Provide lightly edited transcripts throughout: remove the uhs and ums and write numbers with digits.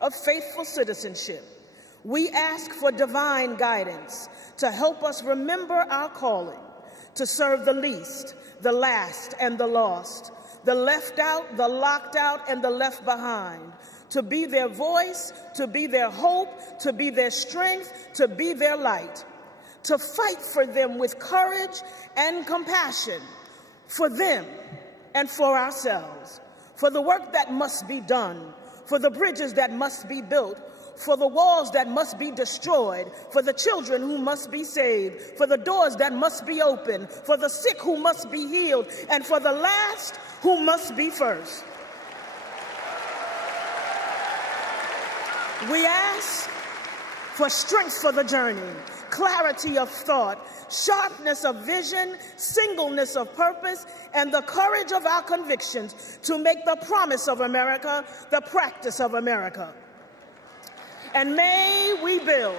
of faithful citizenship. We ask for divine guidance to help us remember our calling, to serve the least, the last, and the lost, the left out, the locked out, and the left behind, to be their voice, to be their hope, to be their strength, to be their light, to fight for them with courage and compassion, for them and for ourselves, for the work that must be done, for the bridges that must be built, for the walls that must be destroyed, for the children who must be saved, for the doors that must be opened, for the sick who must be healed, and for the last who must be first. We ask for strength for the journey, clarity of thought, sharpness of vision, singleness of purpose, and the courage of our convictions to make the promise of America the practice of America. And may we build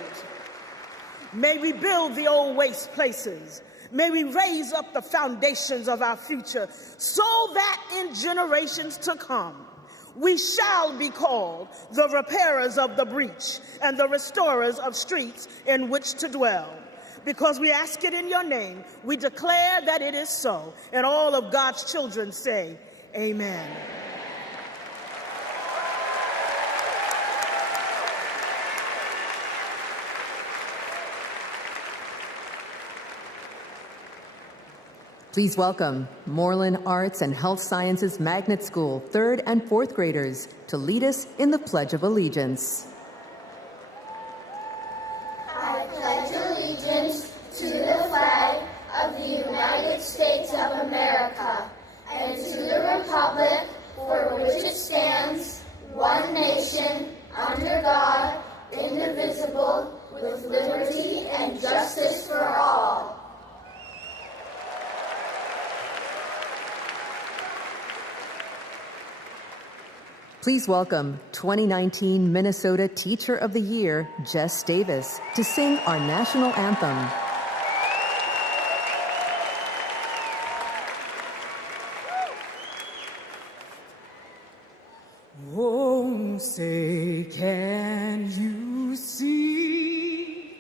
the old waste places. May we raise up the foundations of our future so that in generations to come, we shall be called the repairers of the breach and the restorers of streets in which to dwell. Because we ask it in your name, we declare that it is so. And all of God's children say, amen. Please welcome Moreland Arts and Health Sciences Magnet School 3rd and 4th graders to lead us in the Pledge of Allegiance. I pledge allegiance to the flag of the United States of America and to the republic for which it stands, one nation, under God, indivisible, with liberty and justice for all. Please welcome 2019 Minnesota Teacher of the Year, Jess Davis, to sing our national anthem. Oh, say, can you see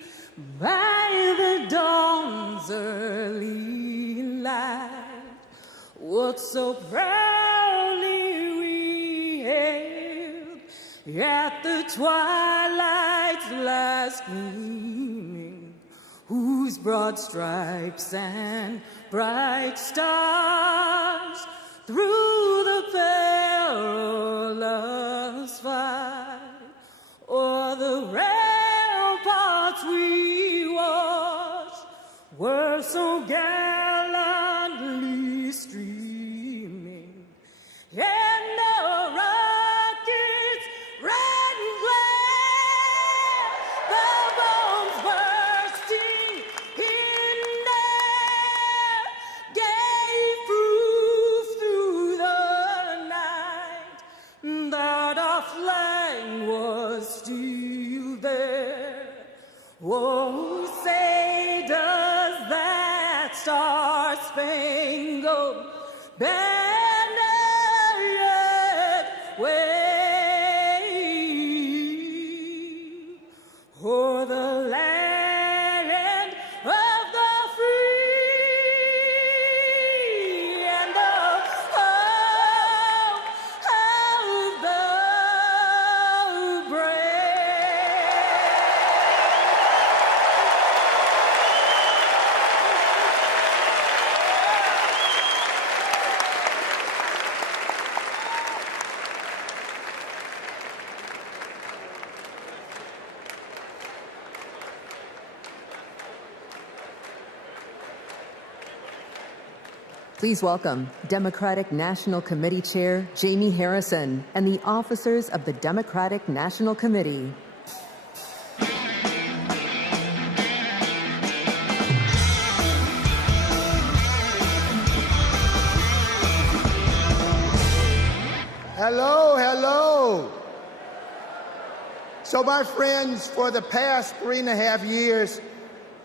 by the dawn's early light what so proudly we hailed at the twilight's last gleaming, whose broad stripes and bright stars through the perilous fight o'er the ramparts we watched were so gallantly streaming, and the rockets red and glare, the bombs bursting in air, gave proof through the night that our flag was still there. Oh, say does that star-spangled banner yet wave o'er the land of the free and the home of the brave? Please welcome Democratic National Committee Chair Jamie Harrison and the officers of the Democratic National Committee. Hello, hello. So my friends, for the past 3.5 years,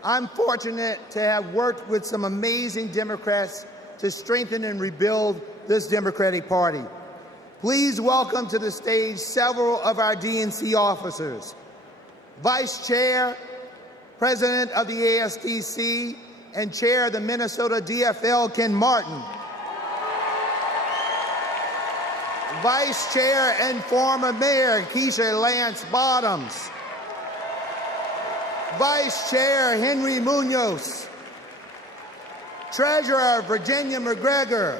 I'm fortunate to have worked with some amazing Democrats to strengthen and rebuild this Democratic Party. Please welcome to the stage several of our DNC officers. Vice Chair, President of the ASDC, and Chair of the Minnesota DFL, Ken Martin. Vice Chair and former Mayor Keisha Lance Bottoms. Vice Chair Henry Munoz. Treasurer Virginia McGregor.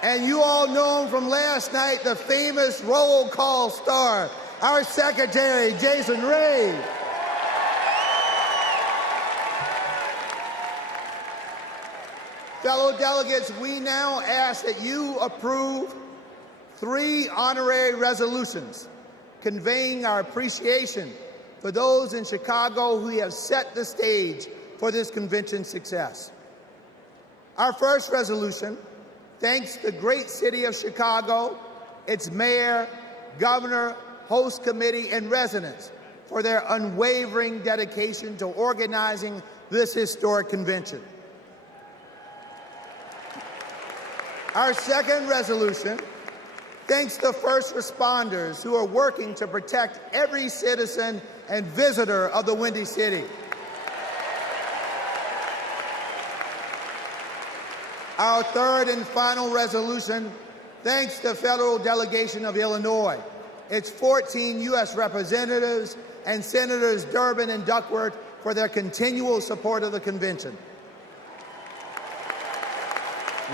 And you all know him from last night, the famous roll call star, our Secretary, Jason Ray. Fellow delegates, we now ask that you approve 3 honorary resolutions conveying our appreciation for those in Chicago who have set the stage for this convention's success. Our first resolution thanks the great city of Chicago, its mayor, governor, host committee, and residents for their unwavering dedication to organizing this historic convention. Our second resolution thanks the first responders who are working to protect every citizen and visitor of the Windy City. Our third and final resolution thanks the federal delegation of Illinois, its 14 U.S. representatives, and Senators Durbin and Duckworth for their continual support of the convention.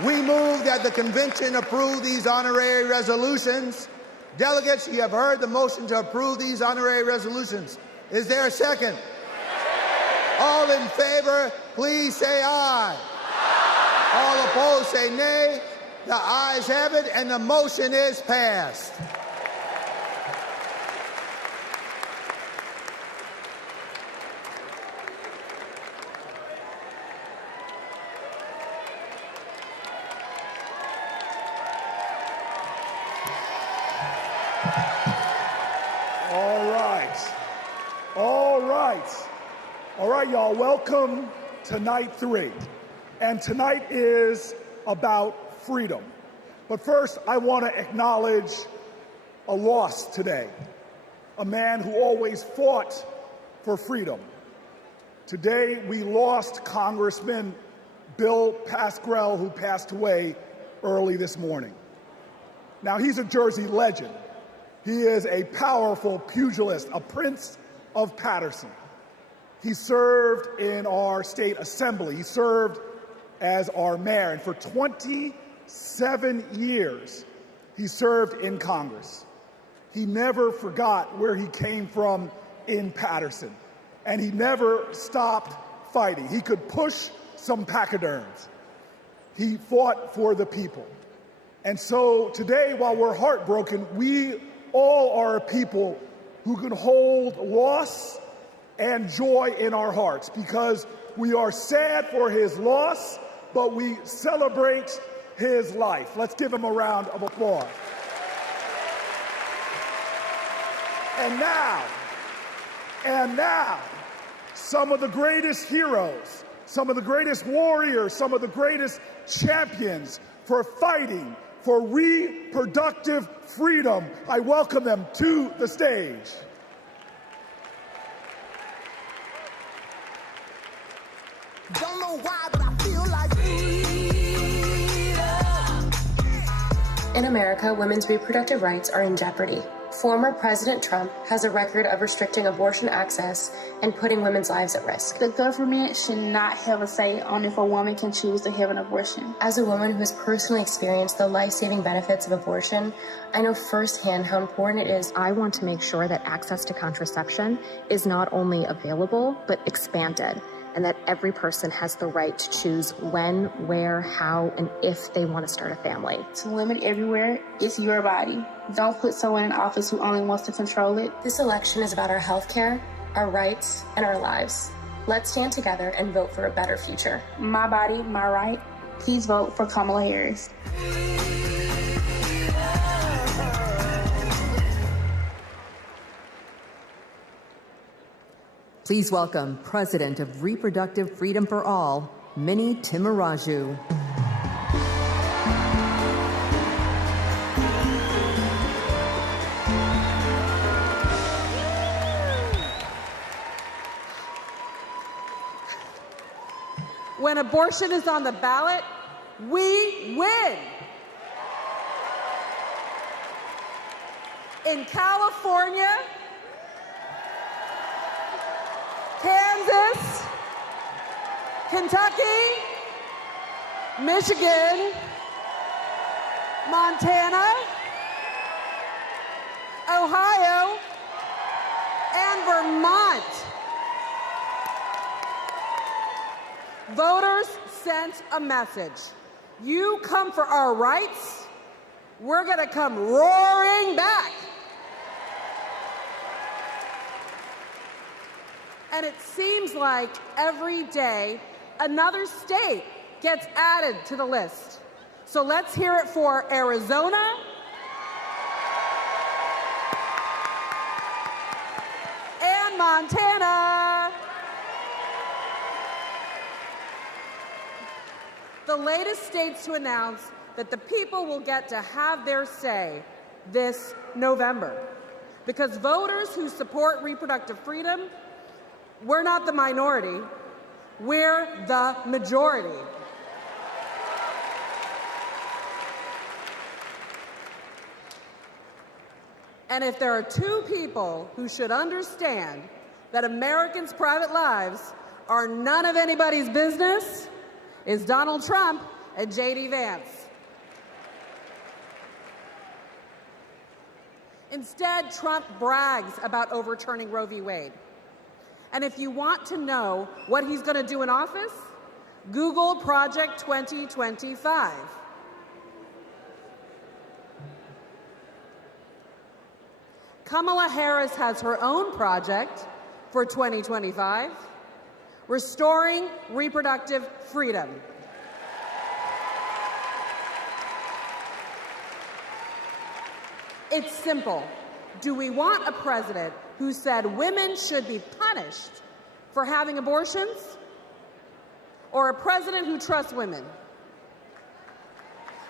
We move that the convention approve these honorary resolutions. Delegates, you have heard the motion to approve these honorary resolutions. Is there a second? All in favor, please say aye. All opposed, say nay. The ayes have it, and the motion is passed. All right, y'all, welcome to night 3. And tonight is about freedom. But first, I want to acknowledge a loss today. A man who always fought for freedom. Today, we lost Congressman Bill Pascrell, who passed away early this morning. Now, he's a Jersey legend. He is a powerful pugilist, a prince of Paterson. He served in our state assembly. He served as our mayor. And for 27 years, he served in Congress. He never forgot where he came from in Paterson. And he never stopped fighting. He could push some pachyderms. He fought for the people. And so today, while we're heartbroken, we all are a people who can hold loss and joy in our hearts, because we are sad for his loss, but we celebrate his life. Let's give him a round of applause. And now, some of the greatest heroes, some of the greatest warriors, some of the greatest champions for fighting for reproductive freedom. I welcome them to the stage. Don't know why, but I feel like freedom. In America, women's reproductive rights are in jeopardy. Former President Trump has a record of restricting abortion access and putting women's lives at risk. The government should not have a say on if a woman can choose to have an abortion. As a woman who has personally experienced the life-saving benefits of abortion, I know firsthand how important it is. I want to make sure that access to contraception is not only available, but expanded, and that every person has the right to choose when, where, how, and if they want to start a family. To limit everywhere, it's your body. Don't put someone in office who only wants to control it. This election is about our health care, our rights, and our lives. Let's stand together and vote for a better future. My body, my right. Please vote for Kamala Harris. Please welcome President of Reproductive Freedom for All, Minnie Timuraju. when abortion is on the ballot, we win. In California, Kansas, Kentucky, Michigan, Montana, Ohio, and Vermont. Voters sent a message. You come for our rights, we're going to come roaring back. And it seems like every day another state gets added to the list. So let's hear it for Arizona, and Montana. The latest states to announce that the people will get to have their say this November. Because voters who support reproductive freedom, we're not the minority, we're the majority. And if there are two people who should understand that Americans' private lives are none of anybody's business, it's Donald Trump and J.D. Vance. Instead, Trump brags about overturning Roe v. Wade. And if you want to know what he's going to do in office, Google Project 2025. Kamala Harris has her own project for 2025, restoring reproductive freedom. It's simple. Do we want a president who said women should be punished for having abortions, or a president who trusts women?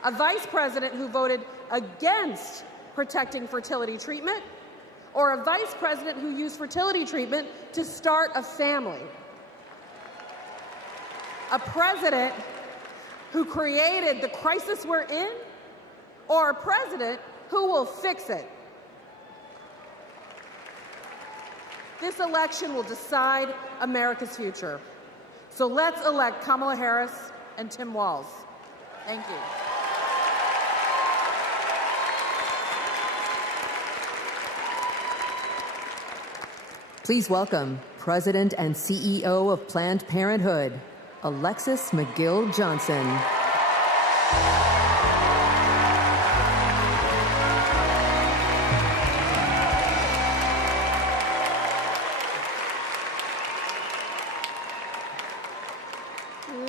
A vice president who voted against protecting fertility treatment, or a vice president who used fertility treatment to start a family? A president who created the crisis we're in, or a president who will fix it? This election will decide America's future. So let's elect Kamala Harris and Tim Walz. Thank you. Please welcome President and CEO of Planned Parenthood, Alexis McGill Johnson.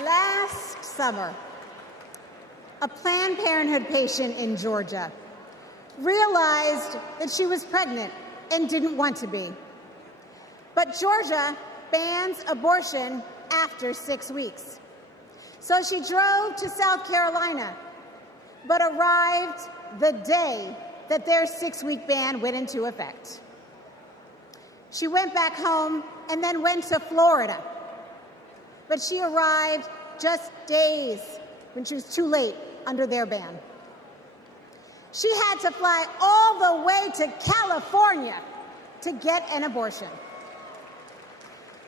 Last summer, a Planned Parenthood patient in Georgia realized that she was pregnant and didn't want to be. But Georgia bans abortion after 6 weeks. So she drove to South Carolina, but arrived the day that their 6-week ban went into effect. She went back home and then went to Florida. But she arrived just days when she was too late under their ban. She had to fly all the way to California to get an abortion.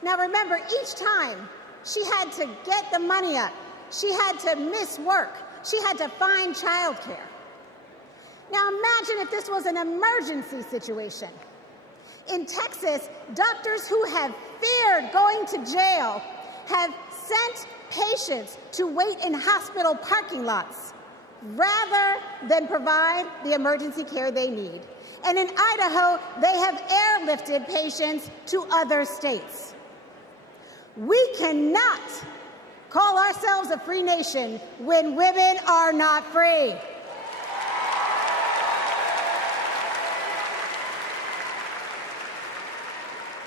Now remember, each time she had to get the money up, she had to miss work, she had to find childcare. Now imagine if this was an emergency situation. In Texas, doctors who have feared going to jail have sent patients to wait in hospital parking lots rather than provide the emergency care they need. And in Idaho, they have airlifted patients to other states. We cannot call ourselves a free nation when women are not free.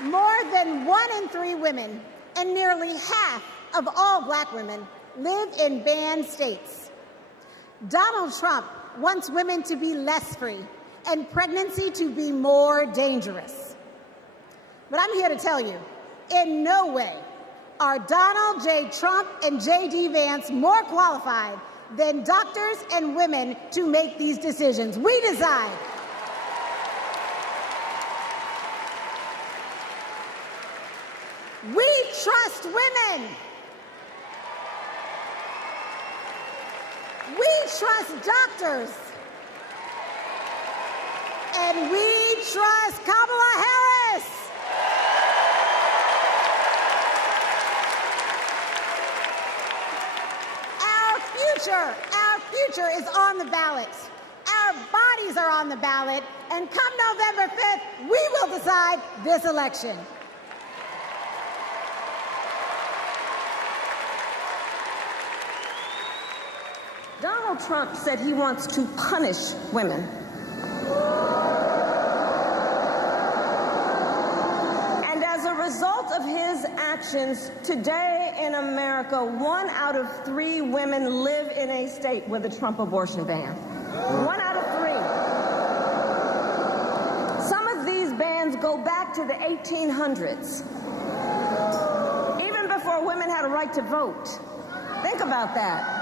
More than 1 in 3 women and nearly half of all Black women live in banned states. Donald Trump wants women to be less free and pregnancy to be more dangerous. But I'm here to tell you, in no way Are Donald J. Trump and J.D. Vance more qualified than doctors and women to make these decisions? We decide. We trust women. We trust doctors. And we trust Kamala Harris. Our future is on the ballot. Our bodies are on the ballot. And come November 5th, we will decide this election. Donald Trump said he wants to punish women. And as a result of his actions, today in America, 1 out of 3 women live in a state with a Trump abortion ban. 1 out of 3. Some of these bans go back to the 1800s, even before women had a right to vote. Think about that.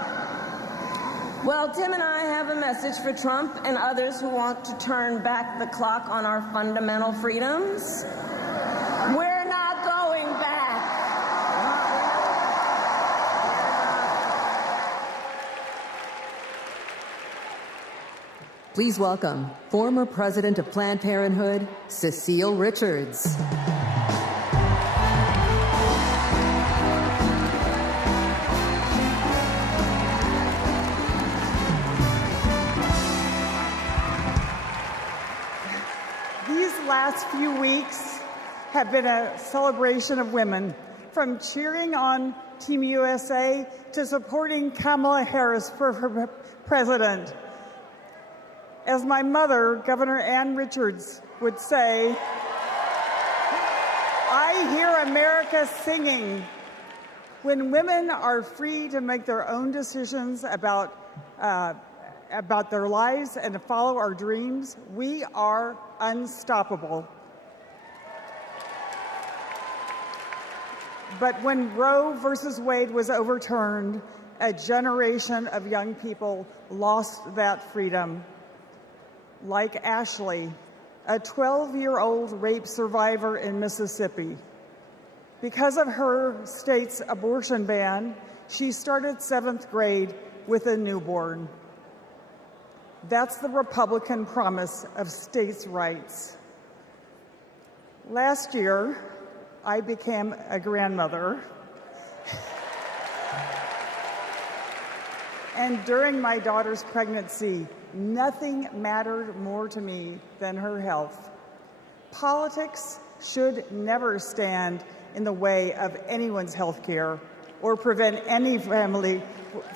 Well, Tim and I have a message for Trump and others who want to turn back the clock on our fundamental freedoms. We're not going back. Please welcome former president of Planned Parenthood, Cecile Richards. Last few weeks have been a celebration of women, from cheering on Team USA to supporting Kamala Harris for president. As my mother, Governor Ann Richards, would say, I hear America singing. When women are free to make their own decisions about their lives and to follow our dreams, we are unstoppable. But when Roe versus Wade was overturned, a generation of young people lost that freedom. Like Ashley, a 12-year-old rape survivor in Mississippi. Because of her state's abortion ban, she started 7th grade with a newborn. That's the Republican promise of states' rights. Last year, I became a grandmother. And during my daughter's pregnancy, nothing mattered more to me than her health. Politics should never stand in the way of anyone's health care or prevent any family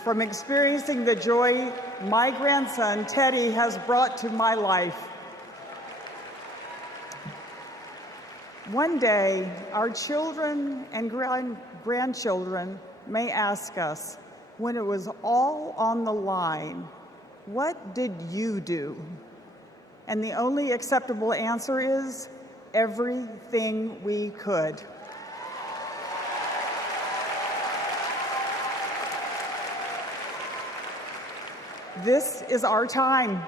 from experiencing the joy my grandson, Teddy, has brought to my life. One day, our children and grandchildren may ask us, when it was all on the line, what did you do? And the only acceptable answer is, everything we could. This is our time.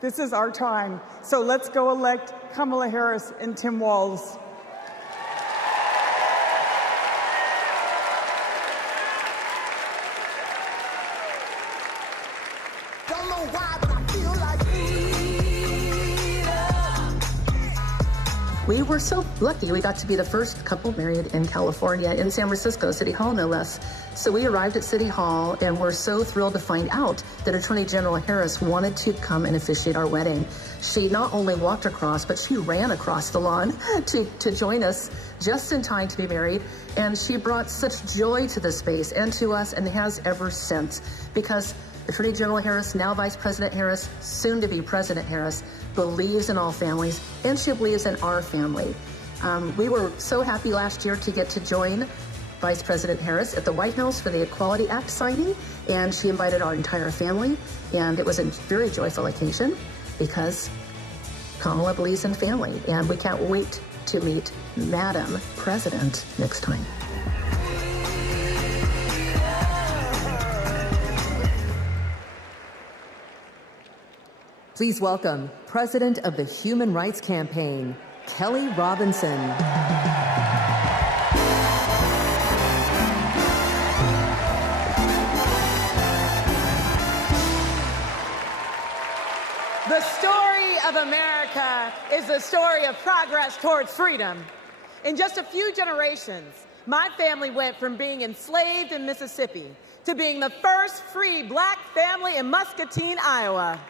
This is our time. So let's go elect Kamala Harris and Tim Walz. Don't know why, but I feel like We were so lucky. We got to be the first couple married in California, in San Francisco, City Hall, no less. So we arrived at City Hall and were so thrilled to find out that Attorney General Harris wanted to come and officiate our wedding. She not only walked across, but she ran across the lawn to join us just in time to be married. And she brought such joy to the space and to us, and has ever since, because Attorney General Harris, now Vice President Harris, soon to be President Harris, believes in all families, and she believes in our family. We were so happy last year to get to join Vice President Harris at the White House for the Equality Act signing, and she invited our entire family, and it was a very joyful occasion because Kamala believes in family, and we can't wait to meet Madam President next time. Please welcome President of the Human Rights Campaign, Kelly Robinson. The story of America is the story of progress towards freedom. In just a few generations, my family went from being enslaved in Mississippi to being the first free black family in Muscatine, Iowa.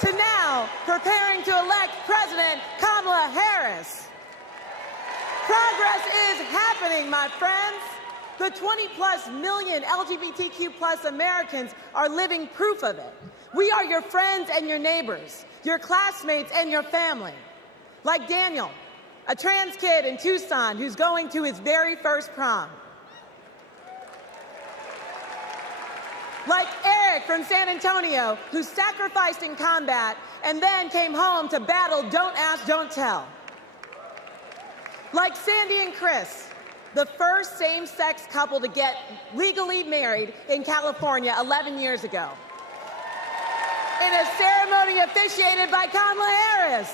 To now preparing to elect President Kamala Harris. Progress is happening, my friends. The 20-plus million LGBTQ+ Americans are living proof of it. We are your friends and your neighbors, your classmates and your family. Like Daniel, a trans kid in Tucson who's going to his very first prom. Like Eric from San Antonio, who sacrificed in combat and then came home to battle Don't Ask, Don't Tell. Like Sandy and Chris, the first same-sex couple to get legally married in California 11 years ago, in a ceremony officiated by Kamala Harris.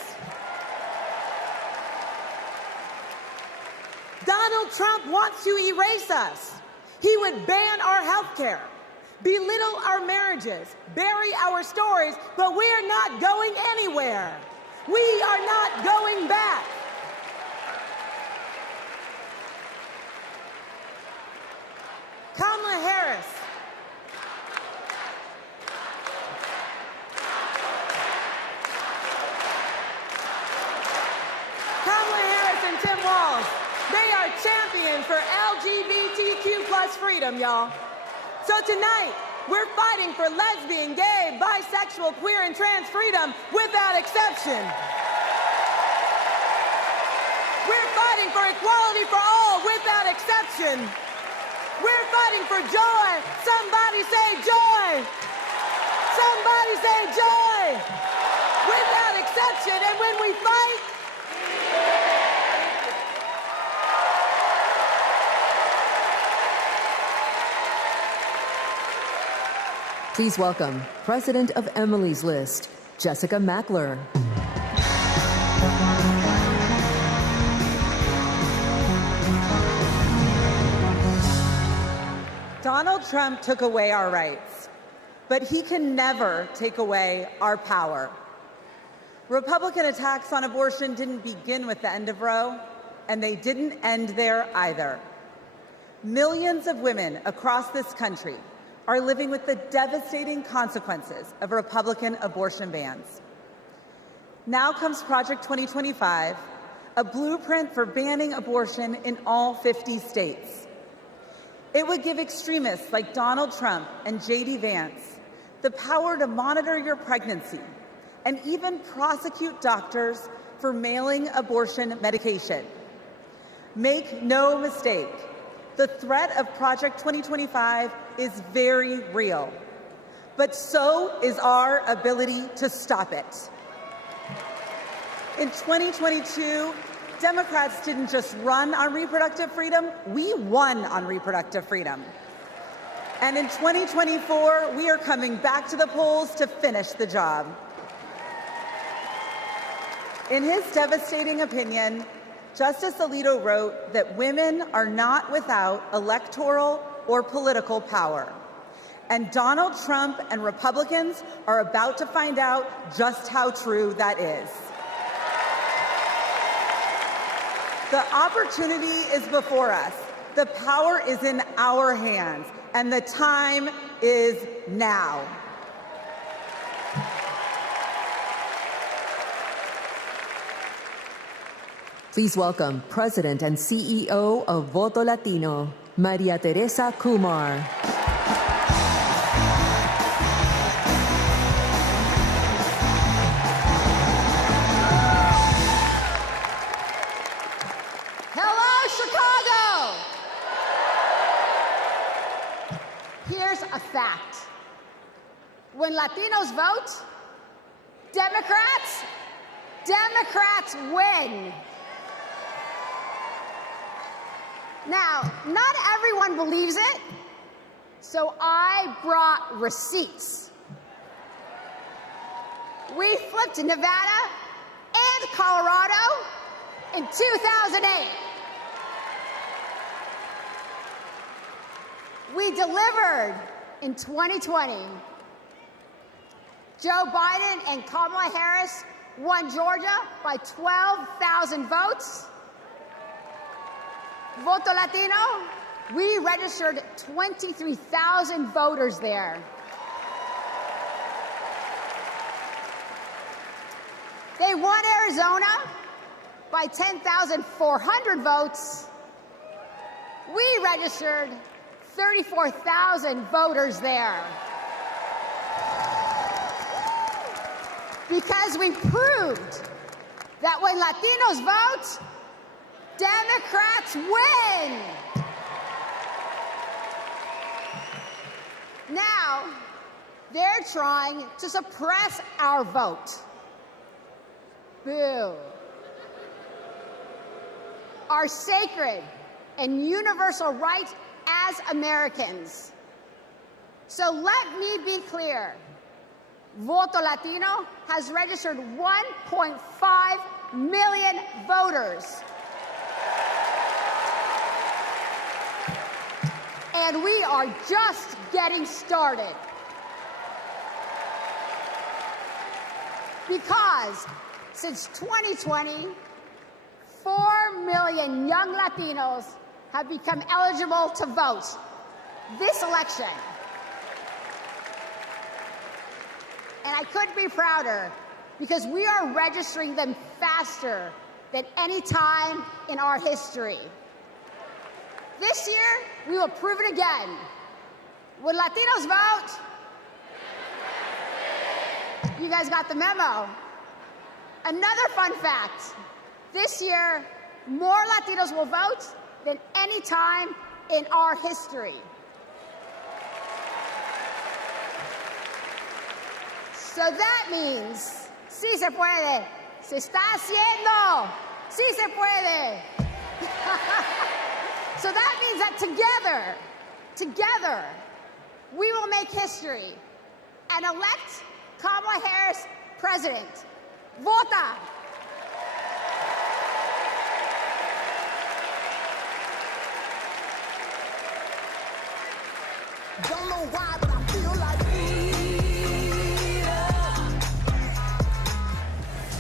Donald Trump wants to erase us. He would ban our health care, belittle our marriages, bury our stories, but we're not going anywhere. We are not going back. Kamala Harris. Kamala Harris and Tim Walz, they are champions for LGBTQ+ freedom, y'all. So tonight, we're fighting for lesbian, gay, bisexual, queer, and trans freedom without exception. We're fighting for equality for all without exception. We're fighting for joy. Somebody say joy. Somebody say joy. Without exception. And when we fight, Please welcome President of Emily's List, Jessica Mackler. Donald Trump took away our rights, but he can never take away our power. Republican attacks on abortion didn't begin with the end of Roe, and they didn't end there either. Millions of women across this country are living with the devastating consequences of Republican abortion bans. Now comes Project 2025, a blueprint for banning abortion in all 50 states. It would give extremists like Donald Trump and J.D. Vance the power to monitor your pregnancy and even prosecute doctors for mailing abortion medication. Make no mistake, the threat of Project 2025 is very real, but so is our ability to stop it. In 2022, Democrats didn't just run on reproductive freedom, we won on reproductive freedom. And in 2024, we are coming back to the polls to finish the job. In his devastating opinion, Justice Alito wrote that women are not without electoral or political power. And Donald Trump and Republicans are about to find out just how true that is. The opportunity is before us. The power is in our hands, and the time is now. Please welcome President and CEO of Voto Latino, Maria Teresa Kumar. Here's a fact. When Latinos vote, Democrats win. Now, not everyone believes it, so I brought receipts. We flipped Nevada and Colorado in 2008. We delivered in 2020. Joe Biden and Kamala Harris won Georgia by 12,000 votes. Voto Latino, we registered 23,000 voters there. They won Arizona by 10,400 votes. We registered 34,000 voters there. Because we proved that when Latinos vote, Democrats win. Now, they're trying to suppress our vote. Boo. Our sacred and universal right as Americans. So let me be clear. Voto Latino has registered 1.5 million voters. And we are just getting started. Because since 2020, 4 million young Latinos have become eligible to vote this election. And I couldn't be prouder because we are registering them faster than any time in our history. This year, we will prove it again. When Latinos vote, you guys got the memo. Another fun fact, this year, more Latinos will vote than any time in our history. So that means, sí se puede, se está haciendo, sí se puede. So that means that together, we will make history and elect Kamala Harris president. Vota! Don't know why, but I feel like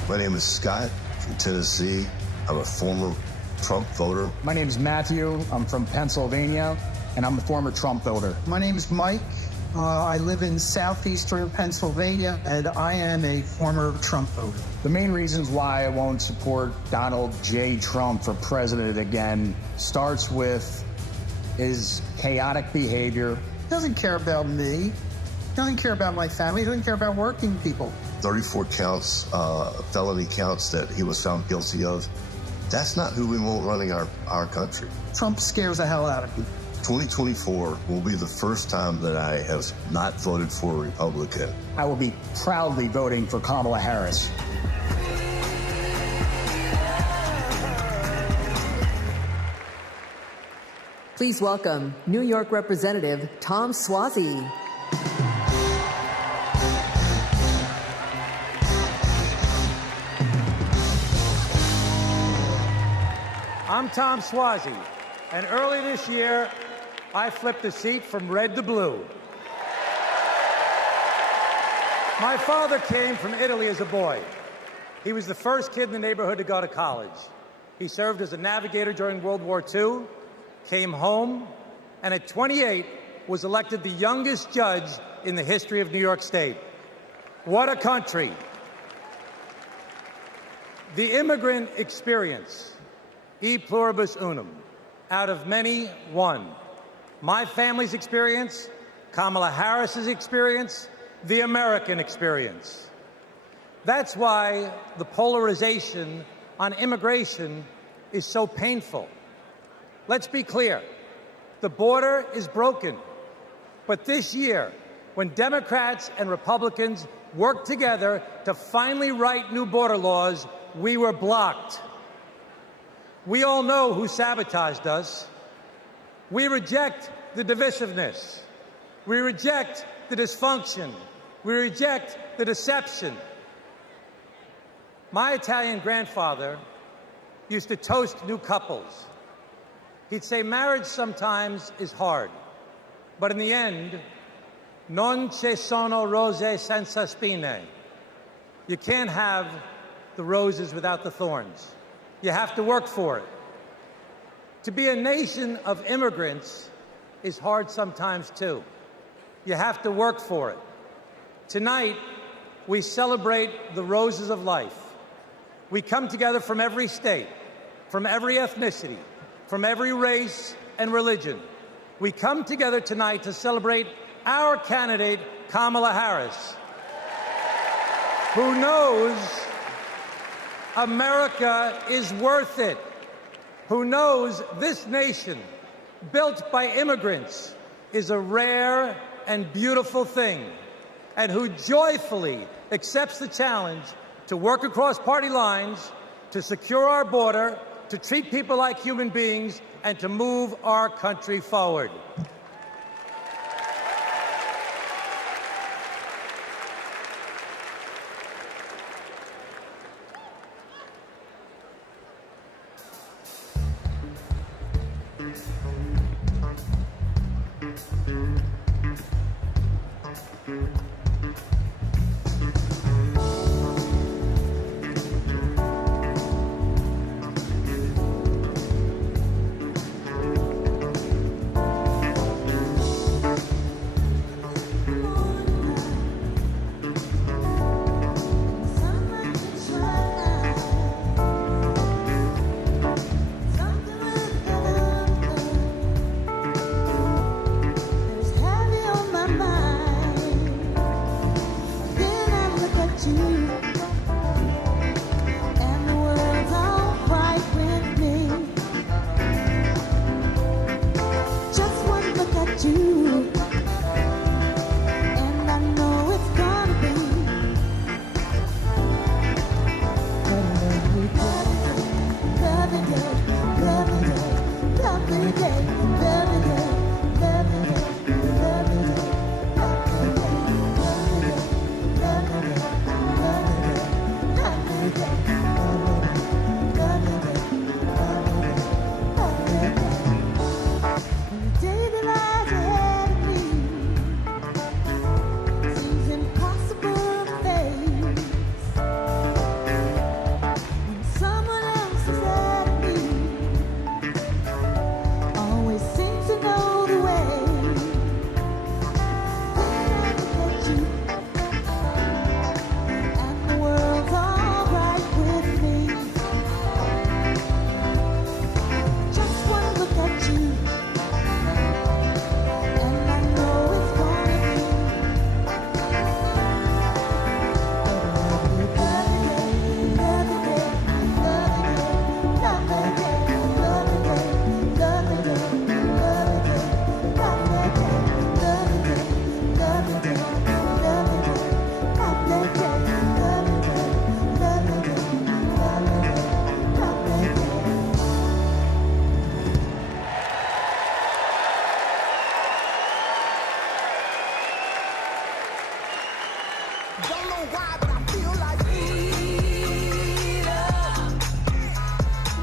My name is Scott from Tennessee. I'm a former Trump voter. My name is Matthew. I'm from Pennsylvania, and I'm a former Trump voter. My name is Mike. I live in southeastern Pennsylvania, and I am a former Trump voter. The main reasons why I won't support Donald J. Trump for president again starts with his chaotic behavior. He doesn't care about me. He doesn't care about my family. He doesn't care about working people. 34 counts, felony counts that he was found guilty of. That's not who we want running our country. Trump scares the hell out of me. 2024 will be the first time that I have not voted for a Republican. I will be proudly voting for Kamala Harris. Please welcome New York Representative Tom Suozzi. I'm Tom Suozzi, and early this year, I flipped the seat from red to blue. My father came from Italy as a boy. He was the first kid in the neighborhood to go to college. He served as a navigator during World War II, came home, and at 28 was elected the youngest judge in the history of New York State. What a country. The immigrant experience, e pluribus unum, out of many, one. My family's experience, Kamala Harris's experience, the American experience. That's why the polarization on immigration is so painful. Let's be clear. The border is broken. But this year, when Democrats and Republicans worked together to finally write new border laws, we were blocked. We all know who sabotaged us. We reject the divisiveness. We reject the dysfunction. We reject the deception. My Italian grandfather used to toast new couples. He'd say marriage sometimes is hard, but in the end, non ci sono rose senza spine. You can't have the roses without the thorns. You have to work for it. To be a nation of immigrants is hard sometimes too. You have to work for it. Tonight, we celebrate the roses of life. We come together from every state, from every ethnicity, from every race and religion. We come together tonight to celebrate our candidate, Kamala Harris, who knows America is worth it, who knows this nation, built by immigrants, is a rare and beautiful thing, and who joyfully accepts the challenge to work across party lines, to secure our border, to treat people like human beings, and to move our country forward.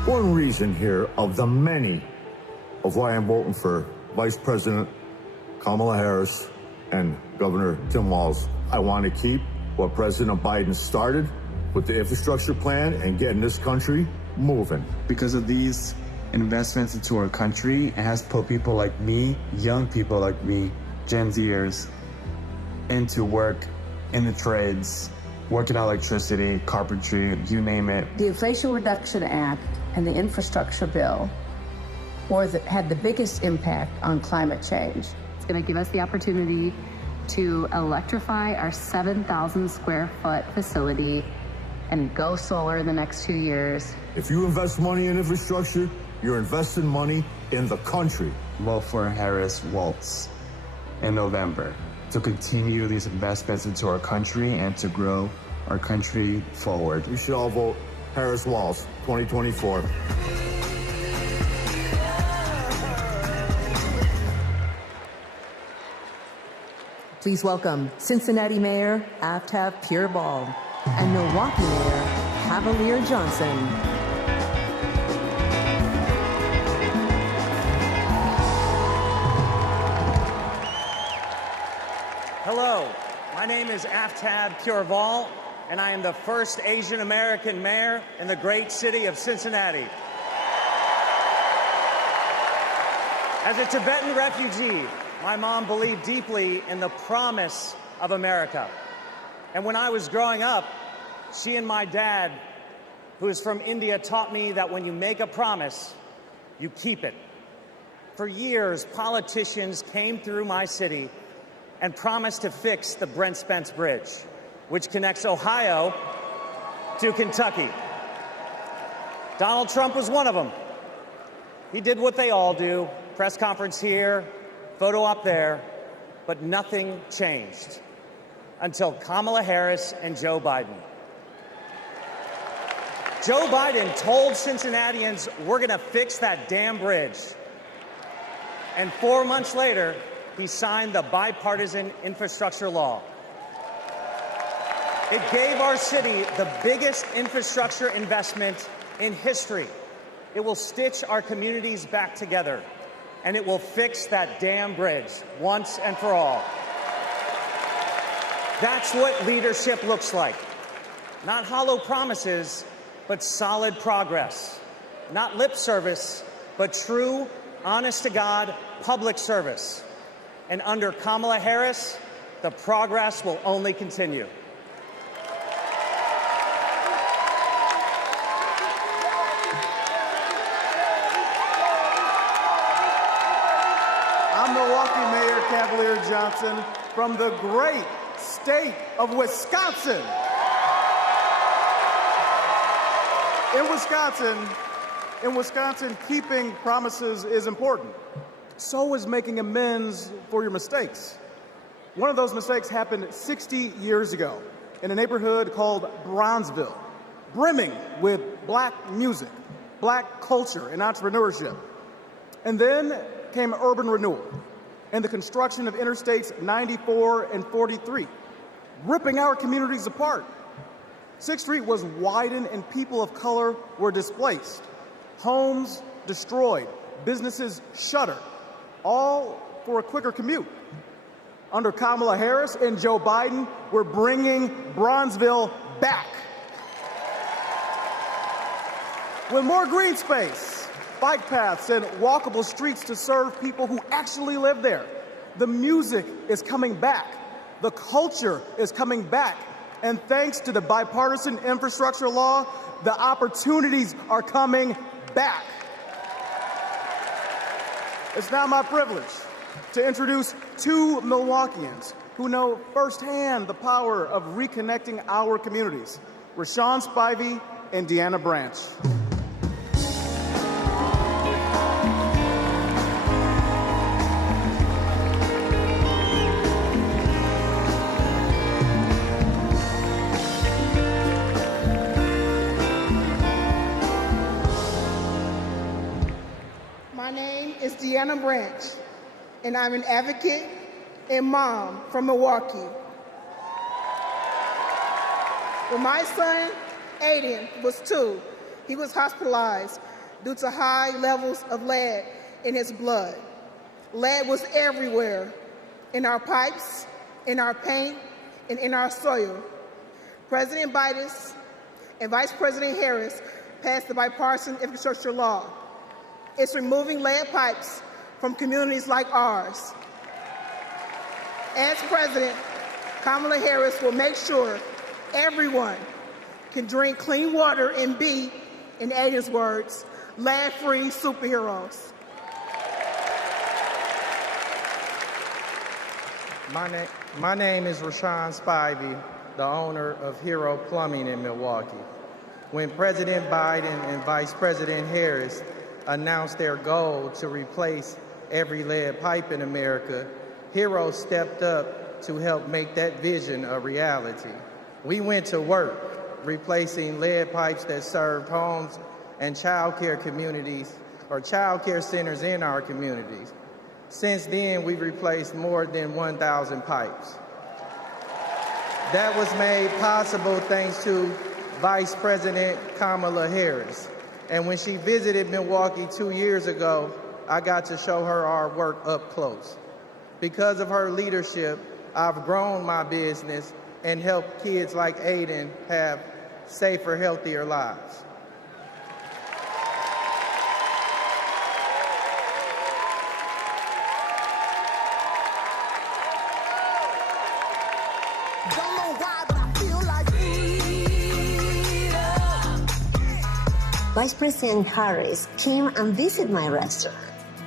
One reason here of the many of why I'm voting for Vice President Kamala Harris and Governor Tim Walz. I want to keep what President Biden started with the infrastructure plan and getting this country moving. Because of these investments into our country, it has put people like me, young people like me, Gen Zers, into work in the trades, working on electricity, carpentry, you name it. The Inflation Reduction Act and the infrastructure bill had the biggest impact on climate change. It's going to give us the opportunity to electrify our 7,000 square foot facility and go solar in the next 2 years. If you invest money in infrastructure, you're investing money in the country. Vote for Harris Walz in November to continue these investments into our country and to grow our country forward. You should all vote Harris Walz 2024. Please welcome Cincinnati Mayor Aftab Pureball and Milwaukee Mayor Cavalier Johnson. Hello, my name is Aftab Purval, and I am the first Asian American mayor in the great city of Cincinnati. As a Tibetan refugee, my mom believed deeply in the promise of America. And when I was growing up, she and my dad, who is from India, taught me that when you make a promise, you keep it. For years, politicians came through my city and promised to fix the Brent Spence Bridge, which connects Ohio to Kentucky. Donald Trump was one of them. He did what they all do, press conference here, photo op there, but nothing changed until Kamala Harris and Joe Biden. Joe Biden told Cincinnatians, we're gonna fix that damn bridge. And 4 months later, he signed the bipartisan infrastructure law. It gave our city the biggest infrastructure investment in history. It will stitch our communities back together, and it will fix that damn bridge once and for all. That's what leadership looks like. Not hollow promises, but solid progress. Not lip service, but true, honest-to-God public service. And under Kamala Harris, the progress will only continue. I'm Milwaukee Mayor Cavalier Johnson from the great state of Wisconsin. In Wisconsin, keeping promises is important. So is making amends for your mistakes. One of those mistakes happened 60 years ago in a neighborhood called Bronzeville, brimming with black music, black culture, and entrepreneurship. And then came urban renewal and the construction of Interstates 94 and 43, ripping our communities apart. 6th Street was widened and people of color were displaced. Homes destroyed, businesses shuttered, all for a quicker commute. Under Kamala Harris and Joe Biden, we're bringing Bronzeville back. With more green space, bike paths, and walkable streets to serve people who actually live there. The music is coming back. The culture is coming back. And thanks to the bipartisan infrastructure law, the opportunities are coming back. It's now my privilege to introduce two Milwaukeeans who know firsthand the power of reconnecting our communities, Rashawn Spivey and Deanna Branch. My name is Deanna Branch, and I'm an advocate and mom from Milwaukee. When my son, Aiden, was 2, he was hospitalized due to high levels of lead in his blood. Lead was everywhere, in our pipes, in our paint, and in our soil. President Biden and Vice President Harris passed the bipartisan infrastructure law. It's removing lead pipes from communities like ours. As president, Kamala Harris will make sure everyone can drink clean water and be, in Aiden's words, lead-free superheroes. My name is Rashawn Spivey, the owner of Hero Plumbing in Milwaukee. When President Biden and Vice President Harris announced their goal to replace every lead pipe in America, Hero stepped up to help make that vision a reality. We went to work replacing lead pipes that served homes and child care communities or child care centers in our communities. Since then, we've replaced more than 1,000 pipes. That was made possible thanks to Vice President Kamala Harris. And when she visited Milwaukee 2 years ago, I got to show her our work up close. Because of her leadership, I've grown my business and helped kids like Aiden have safer, healthier lives. Vice President Harris came and visited my restaurant.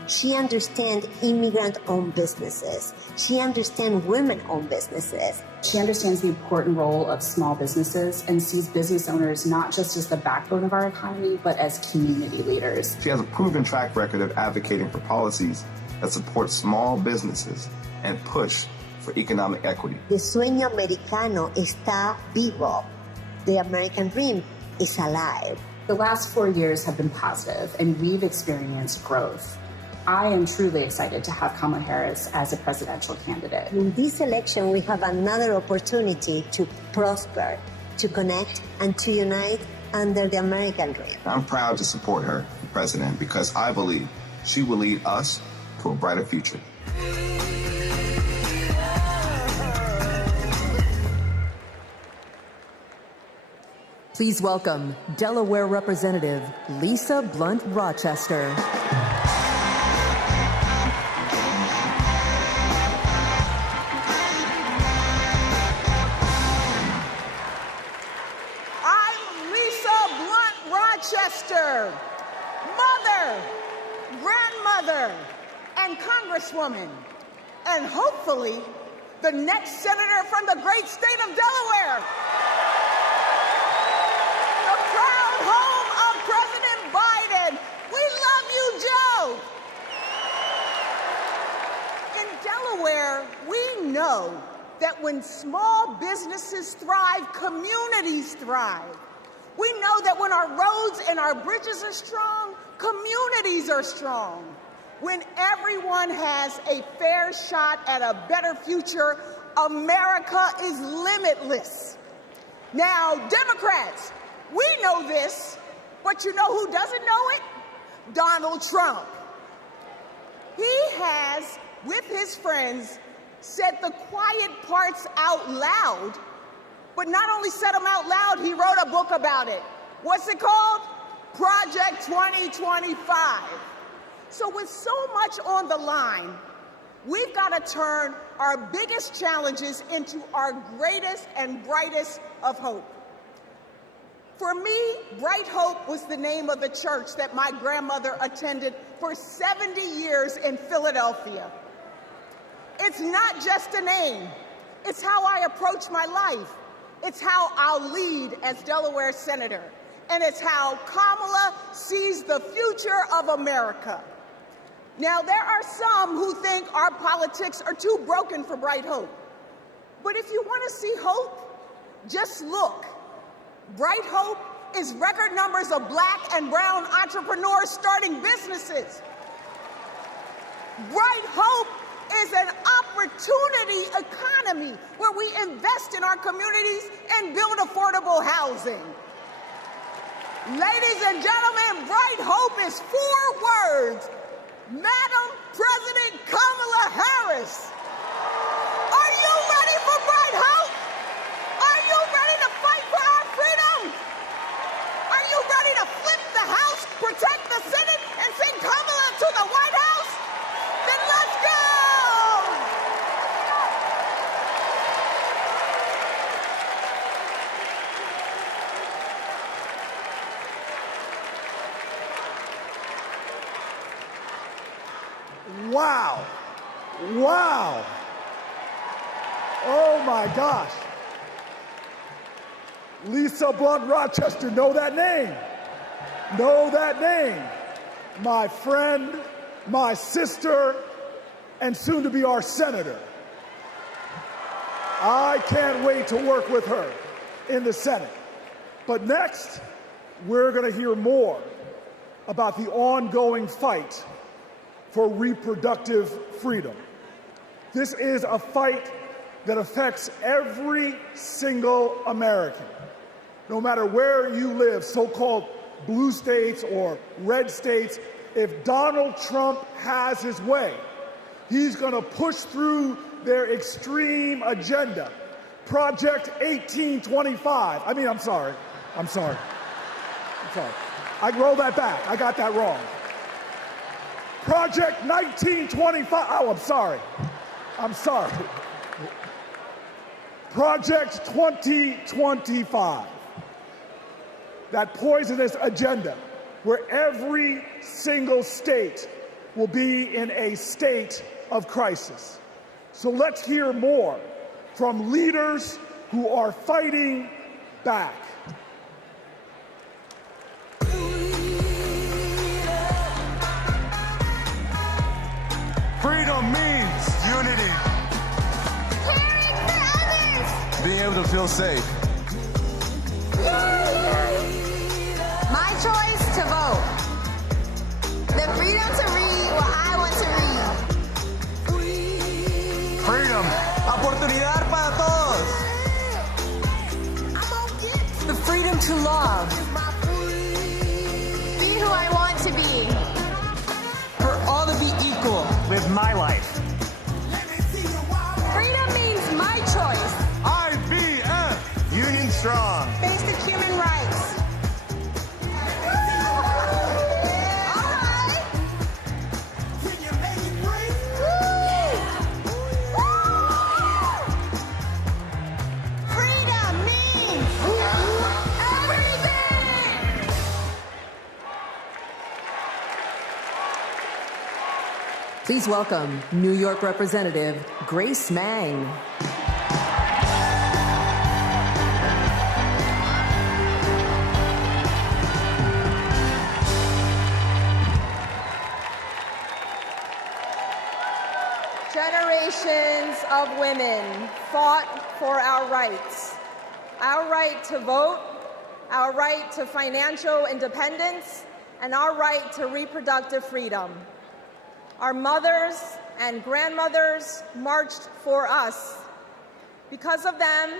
She understands immigrant-owned businesses. She understands women-owned businesses. She understands the important role of small businesses and sees business owners not just as the backbone of our economy, but as community leaders. She has a proven track record of advocating for policies that support small businesses and push for economic equity. The sueño americano está vivo. The American dream is alive. The last 4 years have been positive, and we've experienced growth. I am truly excited to have Kamala Harris as a presidential candidate. In this election, we have another opportunity to prosper, to connect, and to unite under the American dream. I'm proud to support her for president because I believe she will lead us to a brighter future. Please welcome Delaware Representative Lisa Blunt Rochester. I'm Lisa Blunt Rochester, mother, grandmother, and congresswoman, and hopefully the next senator from the great state of Delaware. Home of President Biden. We love you, Joe. In Delaware, we know that when small businesses thrive, communities thrive. We know that when our roads and our bridges are strong, communities are strong. When everyone has a fair shot at a better future, America is limitless. Now, Democrats, we know this, but you know who doesn't know it? Donald Trump. He has, with his friends, said the quiet parts out loud, but not only said them out loud, he wrote a book about it. What's it called? Project 2025. So with so much on the line, we've got to turn our biggest challenges into our greatest and brightest of hope. For me, Bright Hope was the name of the church that my grandmother attended for 70 years in Philadelphia. It's not just a name. It's how I approach my life. It's how I'll lead as Delaware Senator. And it's how Kamala sees the future of America. Now, there are some who think our politics are too broken for Bright Hope. But if you want to see hope, just look. Bright Hope is record numbers of Black and brown entrepreneurs starting businesses. Bright Hope is an opportunity economy where we invest in our communities and build affordable housing. Ladies and gentlemen, Bright Hope is 4 words. Madam President Kamala Harris. Are you ready for Bright Hope? Are you ready to fight for our freedom? Are you ready to flip the House, protect the Senate, and send Kamala to the White House? Then let's go! Wow. Wow. Oh my gosh. Lisa Blunt Rochester, know that name. Know that name. My friend, my sister, and soon to be our senator. I can't wait to work with her in the Senate. But next, we're going to hear more about the ongoing fight for reproductive freedom. This is a fight that affects every single American. no matter where you live, so-called blue states or red states, if Donald Trump has his way, he's going to push through their extreme agenda. Project 1825. I'm sorry. I rolled that back. I got that wrong. Project 1925. Oh, I'm sorry. Project 2025. That poisonous agenda where every single state will be in a state of crisis. So let's hear more from leaders who are fighting back. Freedom means unity. Caring for others. Being able to feel safe. My choice to vote. The freedom to read what I want to read. Freedom. Oportunidad para todos. The freedom to love. Be who I want to be. For all to be equal. Live my life. Freedom means my choice. IBF. Union strong. Basic human rights. Please welcome New York Representative Grace Meng. Generations of women fought for our rights. Our right to vote, our right to financial independence, and our right to reproductive freedom. Our mothers and grandmothers marched for us. Because of them,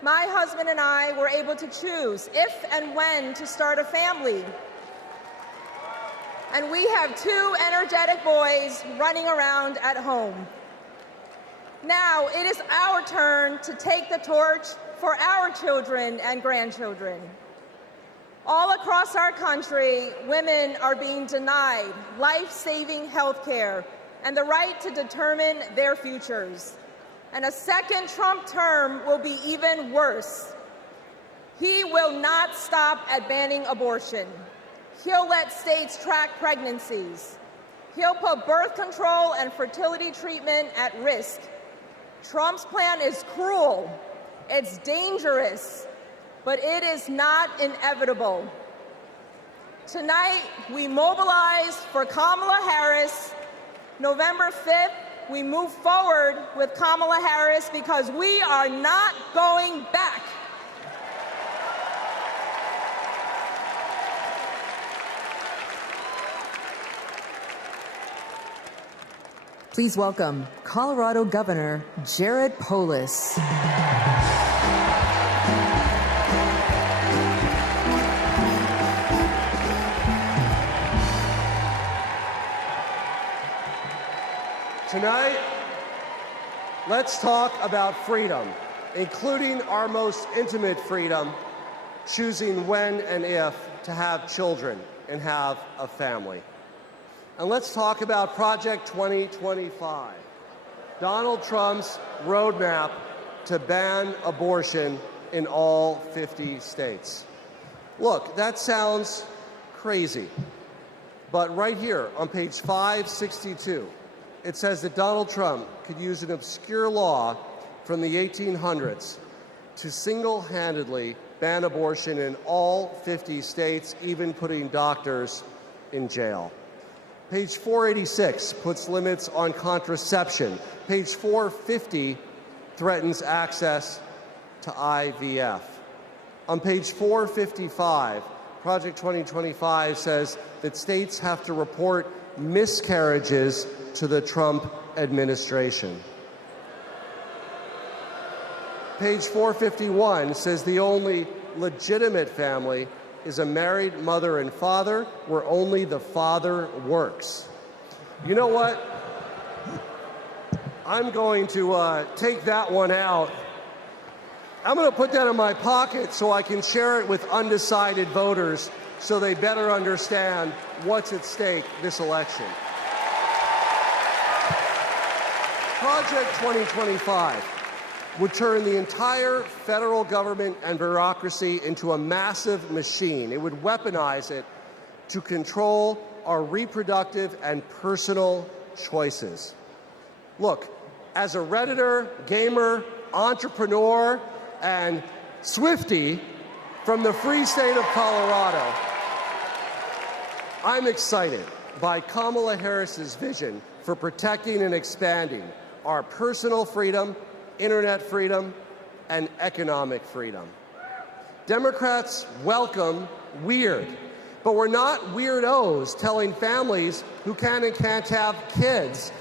my husband and I were able to choose if and when to start a family. And we have 2 energetic boys running around at home. Now it is our turn to take the torch for our children and grandchildren. All across our country, women are being denied life-saving health care and the right to determine their futures. And a second Trump term will be even worse. He will not stop at banning abortion. He'll let states track pregnancies. He'll put birth control and fertility treatment at risk. Trump's plan is cruel. It's dangerous. But it is not inevitable. Tonight, we mobilize for Kamala Harris. November 5th, we move forward with Kamala Harris because we are not going back. Please welcome Colorado Governor Jared Polis. Tonight, let's talk about freedom, including our most intimate freedom, choosing when and if to have children and have a family. And let's talk about Project 2025, Donald Trump's roadmap to ban abortion in all 50 states. Look, that sounds crazy, but right here on page 562, it says that Donald Trump could use an obscure law from the 1800s to single-handedly ban abortion in all 50 states, even putting doctors in jail. Page 486 puts limits on contraception. Page 450 threatens access to IVF. On page 455, Project 2025 says that states have to report miscarriages to the Trump administration. Page 451 says the only legitimate family is a married mother and father where only the father works. You know what? I'm going to take that one out. I'm going to put that in my pocket so I can share it with undecided voters so they better understand what's at stake this election. Project 2025 would turn the entire federal government and bureaucracy into a massive machine. It would weaponize it to control our reproductive and personal choices. Look, as a Redditor, gamer, entrepreneur, and Swiftie from the free state of Colorado, I'm excited by Kamala Harris's vision for protecting and expanding our personal freedom, internet freedom, and economic freedom. Democrats welcome weird, but we're not weirdos telling families who can and can't have kids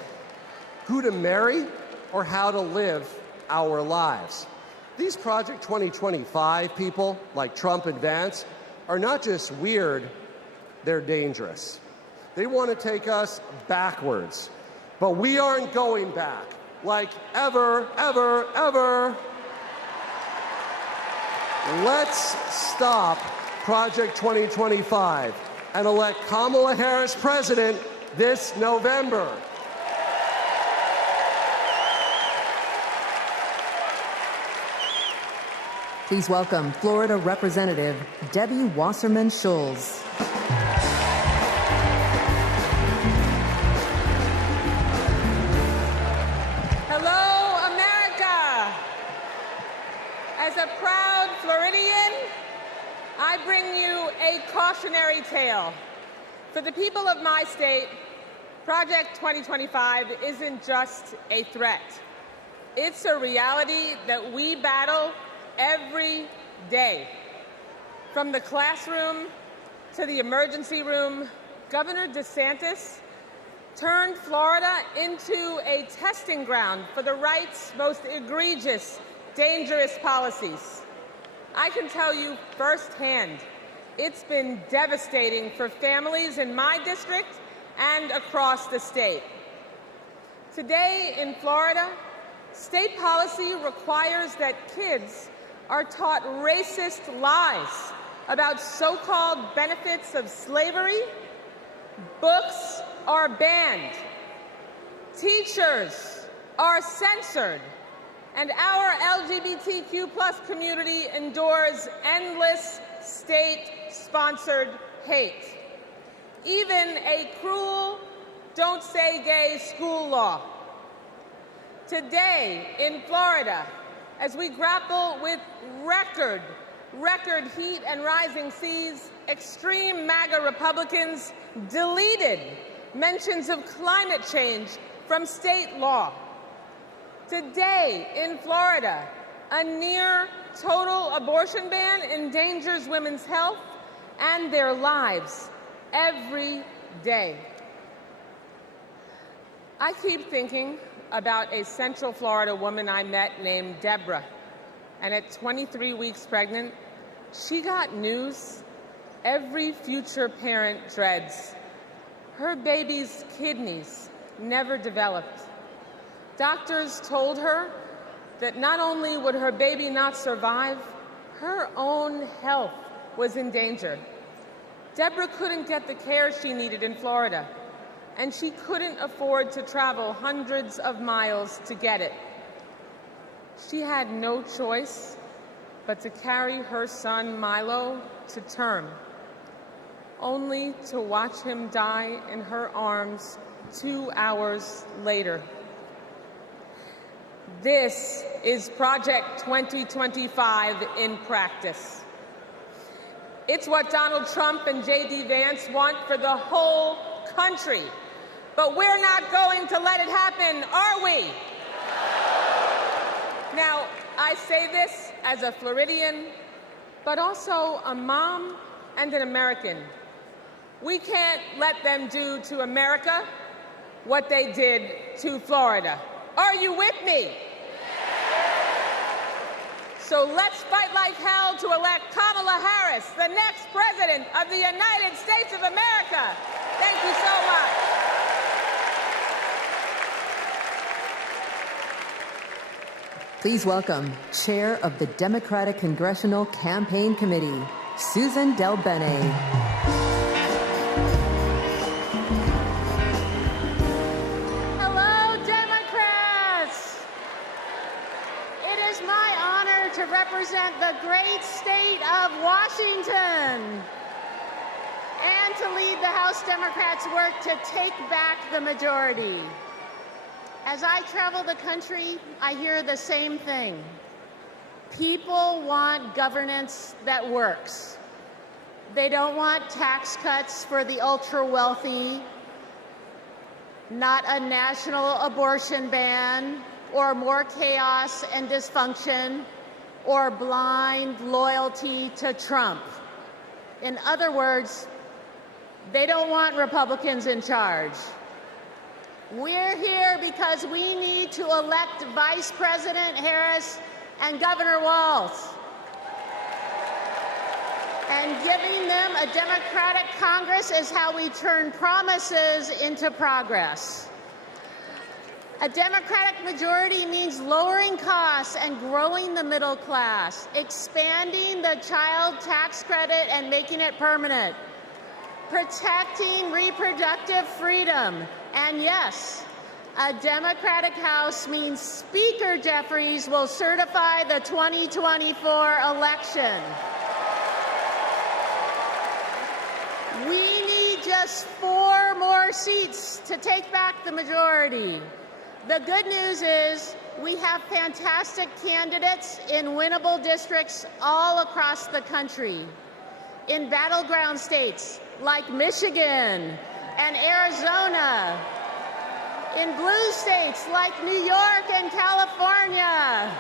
who to marry or how to live our lives. These Project 2025 people, like Trump and Vance, are not just weird, they're dangerous. They want to take us backwards. But we aren't going back, like ever, ever, ever. Let's stop Project 2025 and elect Kamala Harris president this November. Please welcome Florida Representative Debbie Wasserman Schultz. As a proud Floridian, I bring you a cautionary tale. For the people of my state, Project 2025 isn't just a threat. It's a reality that we battle every day. From the classroom to the emergency room, Governor DeSantis turned Florida into a testing ground for the right's most egregious, dangerous policies. I can tell you firsthand, it's been devastating for families in my district and across the state. Today in Florida, state policy requires that kids are taught racist lies about so-called benefits of slavery. Books are banned. Teachers are censored. And our LGBTQ+ community endures endless state-sponsored hate. Even a cruel "don't say gay" school law. Today in Florida, as we grapple with record heat and rising seas, extreme MAGA Republicans deleted mentions of climate change from state law. Today in Florida, a near total abortion ban endangers women's health and their lives every day. I keep thinking about a Central Florida woman I met named Deborah, and at 23 weeks pregnant, she got news every future parent dreads. Her baby's kidneys never developed. Doctors told her that not only would her baby not survive, her own health was in danger. Deborah couldn't get the care she needed in Florida, and she couldn't afford to travel hundreds of miles to get it. She had no choice but to carry her son Milo to term, only to watch him die in her arms 2 hours later. This is Project 2025 in practice. It's what Donald Trump and J.D. Vance want for the whole country. But we're not going to let it happen, are we? Now, I say this as a Floridian, but also a mom and an American. We can't let them do to America what they did to Florida. Are you with me? So let's fight like hell to elect Kamala Harris, the next president of the United States of America. Thank you so much. Please welcome Chair of the Democratic Congressional Campaign Committee, Susan Del Bene. Hello, Democrats. It is my honor to represent the great state of Washington and to lead the House Democrats' work to take back the majority. As I travel the country, I hear the same thing. People want governance that works. They don't want tax cuts for the ultra-wealthy, not a national abortion ban, or more chaos and dysfunction, or blind loyalty to Trump. In other words, they don't want Republicans in charge. We're here because we need to elect Vice President Harris and Governor Walz. And giving them a Democratic Congress is how we turn promises into progress. A Democratic majority means lowering costs and growing the middle class, expanding the child tax credit and making it permanent, protecting reproductive freedom, and yes, a Democratic House means Speaker Jeffries will certify the 2024 election. We need just 4 more seats to take back the majority. The good news is we have fantastic candidates in winnable districts all across the country. In battleground states like Michigan and Arizona, in blue states like New York and California,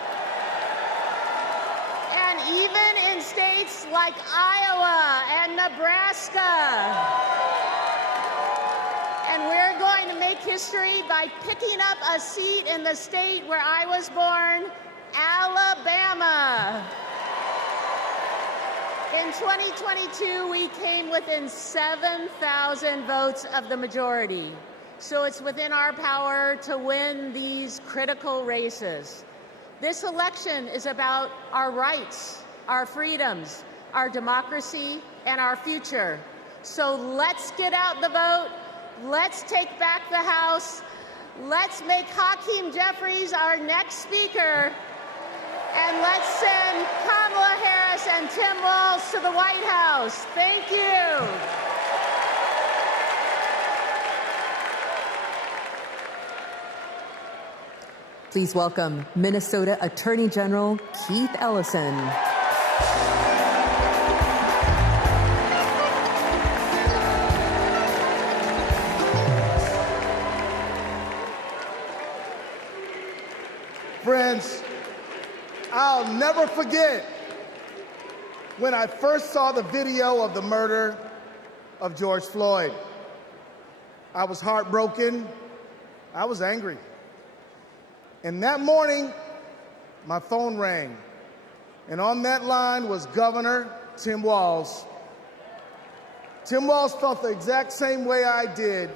and even in states like Iowa and Nebraska. And we're going to make history by picking up a seat in the state where I was born, Alabama. In 2022, we came within 7,000 votes of the majority. So it's within our power to win these critical races. This election is about our rights, our freedoms, our democracy, and our future. So let's get out the vote. Let's take back the House. Let's make Hakeem Jeffries our next speaker. And let's send Kamala Harris and Tim Walz to the White House. Thank you. Please welcome Minnesota Attorney General Keith Ellison. Friends, I'll never forget when I first saw the video of the murder of George Floyd. I was heartbroken. I was angry. And that morning, my phone rang. And on that line was Governor Tim Walz. Tim Walz felt the exact same way I did.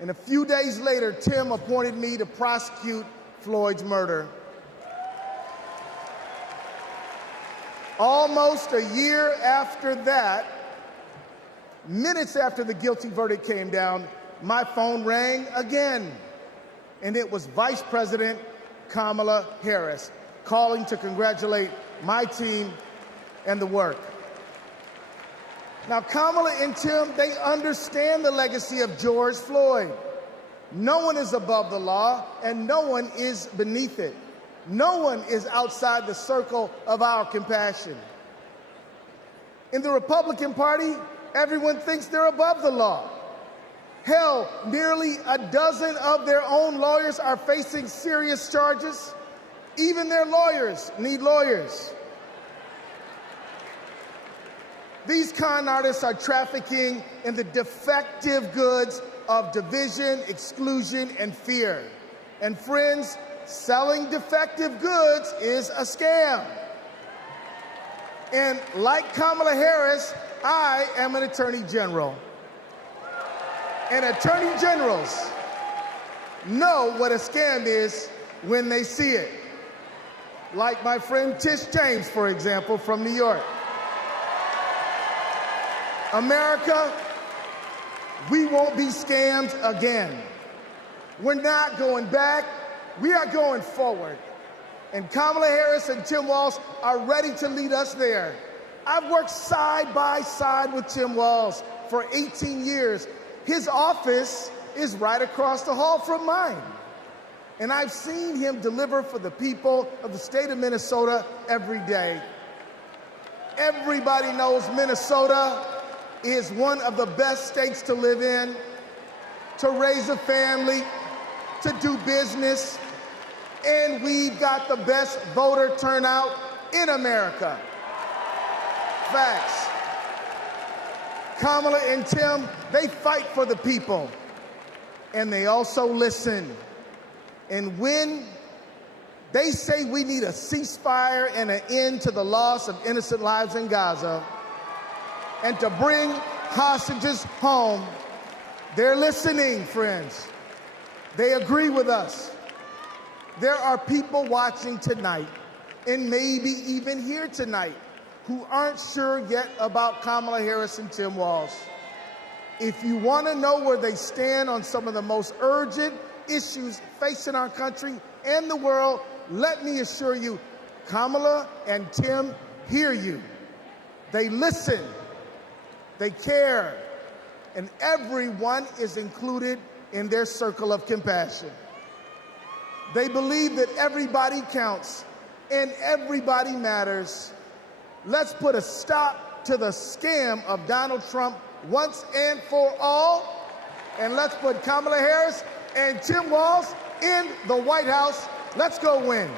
And a few days later, Tim appointed me to prosecute Floyd's murder. Almost a year after that, minutes after the guilty verdict came down, my phone rang again. And it was Vice President Kamala Harris calling to congratulate my team and the work. Now, Kamala and Tim, they understand the legacy of George Floyd. No one is above the law, and no one is beneath it. No one is outside the circle of our compassion. In the Republican Party, everyone thinks they're above the law. Hell, nearly a dozen of their own lawyers are facing serious charges. Even their lawyers need lawyers. These con artists are trafficking in the defective goods of division, exclusion, and fear. And friends, selling defective goods is a scam. And like Kamala Harris, I am an attorney general. And attorney generals know what a scam is when they see it. Like my friend Tish James, for example, from New York. America, we won't be scammed again. We're not going back, we are going forward. And Kamala Harris and Tim Walz are ready to lead us there. I've worked side by side with Tim Walz for 18 years. His office is right across the hall from mine. And I've seen him deliver for the people of the state of Minnesota every day. Everybody knows Minnesota is one of the best states to live in, to raise a family, to do business, and we've got the best voter turnout in America. Facts. Kamala and Tim, they fight for the people, and they also listen. And when they say we need a ceasefire and an end to the loss of innocent lives in Gaza, and to bring hostages home, they're listening, friends. They agree with us. There are people watching tonight, and maybe even here tonight, who aren't sure yet about Kamala Harris and Tim Walz. If you want to know where they stand on some of the most urgent issues facing our country and the world, let me assure you, Kamala and Tim hear you. They listen, they care, and everyone is included in their circle of compassion. They believe that everybody counts and everybody matters. Let's put a stop to the scam of Donald Trump once and for all, and let's put Kamala Harris and Tim Walz in the White House. Let's go win.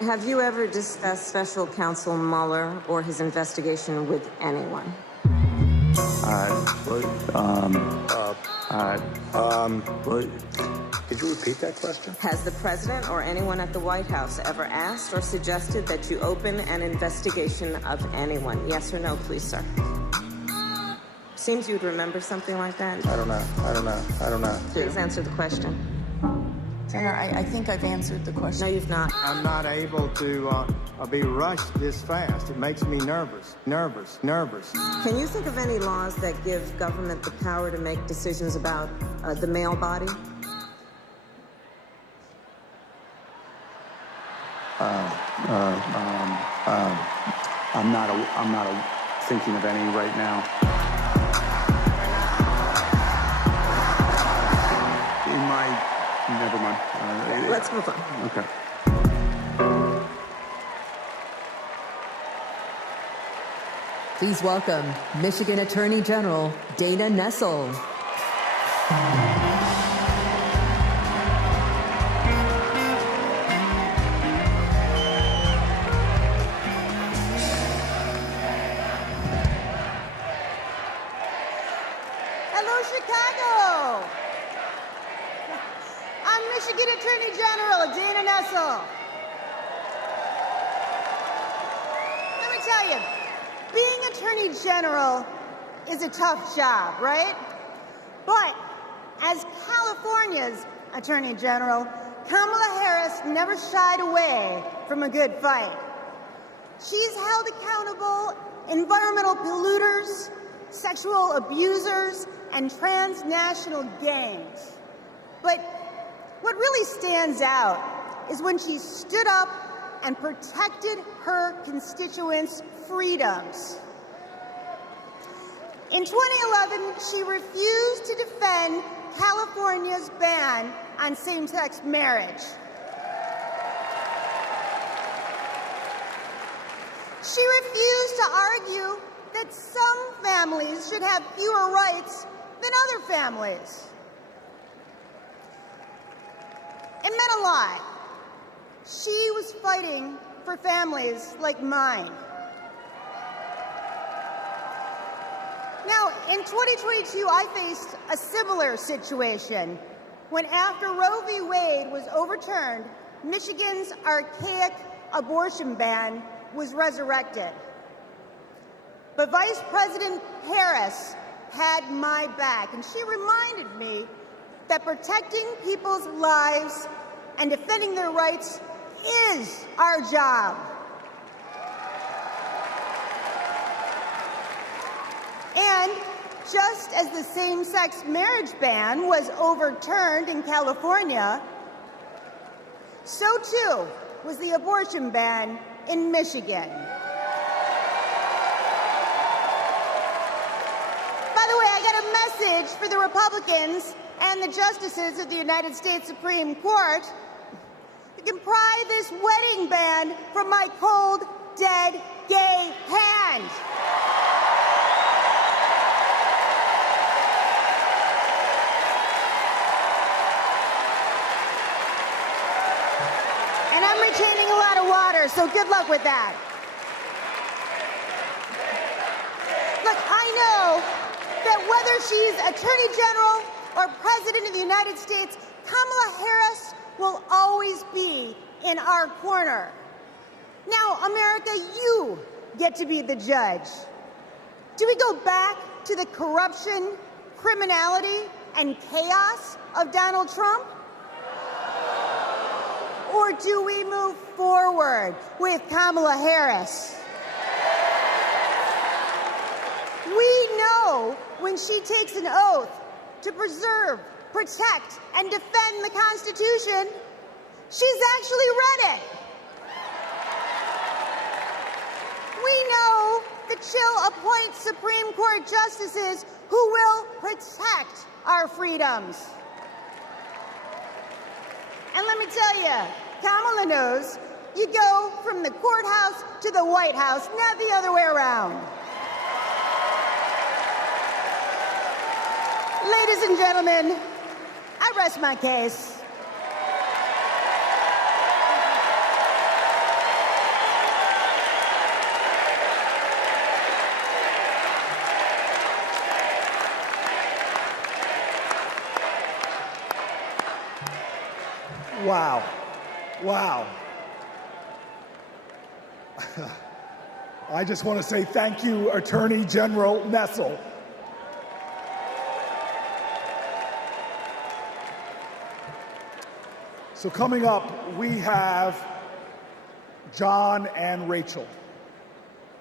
Have you ever discussed Special Counsel Mueller or his investigation with anyone? Could you repeat that question? Has the president or anyone at the White House ever asked or suggested that you open an investigation of anyone? Yes or no, please, sir? Seems you'd remember something like that. I don't know. Please answer the question. Senator, I think I've answered the question. No, you've not. I'm not able to be rushed this fast. It makes me nervous. Can you think of any laws that give government the power to make decisions about the male body? I'm not thinking of any right now. Never mind. Let's move on. Okay. Please welcome Michigan Attorney General Dana Nessel. Hello, Chicago. I'm Michigan Attorney General Dana Nessel. Let me tell you, being Attorney General is a tough job, right? But as California's Attorney General, Kamala Harris never shied away from a good fight. She's held accountable environmental polluters, sexual abusers, and transnational gangs. But what really stands out is when she stood up and protected her constituents' freedoms. In 2011, she refused to defend California's ban on same-sex marriage. She refused to argue that some families should have fewer rights than other families. It meant a lot. She was fighting for families like mine, Now, in 2022, I faced a similar situation when, after Roe v. Wade was overturned, Michigan's archaic abortion ban was resurrected. But Vice President Harris had my back, and she reminded me that protecting people's lives and defending their rights is our job. And just as the same-sex marriage ban was overturned in California, so too was the abortion ban in Michigan. By the way, I got a message for the Republicans and the justices of the United States Supreme Court. You can pry this wedding band from my cold, dead, gay hand. And I'm retaining a lot of water, so good luck with that. Look, I know that whether she's Attorney General or President of the United States, Kamala Harris will always be in our corner. Now, America, you get to be the judge. Do we go back to the corruption, criminality, and chaos of Donald Trump? Or do we move forward with Kamala Harris? We know when she takes an oath to preserve, protect, and defend the Constitution, she's actually read it. We know that she'll appoint Supreme Court justices who will protect our freedoms. And let me tell you, Kamala knows you go from the courthouse to the White House, not the other way around. Ladies and gentlemen, I rest my case. Wow. Wow. I just want to say thank you, Attorney General Nessel. So coming up, we have John and Rachel,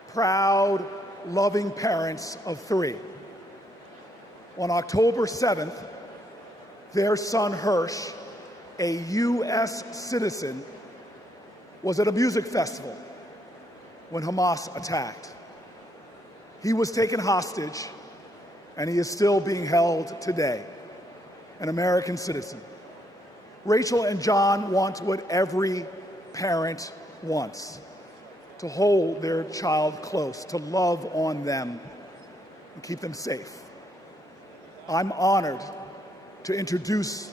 proud, loving parents of 3. On October 7th, their son Hirsch, a U.S. citizen, was at a music festival when Hamas attacked. He was taken hostage, and he is still being held today, an American citizen. Rachel and John want what every parent wants: to hold their child close, to love on them, and keep them safe. I'm honored to introduce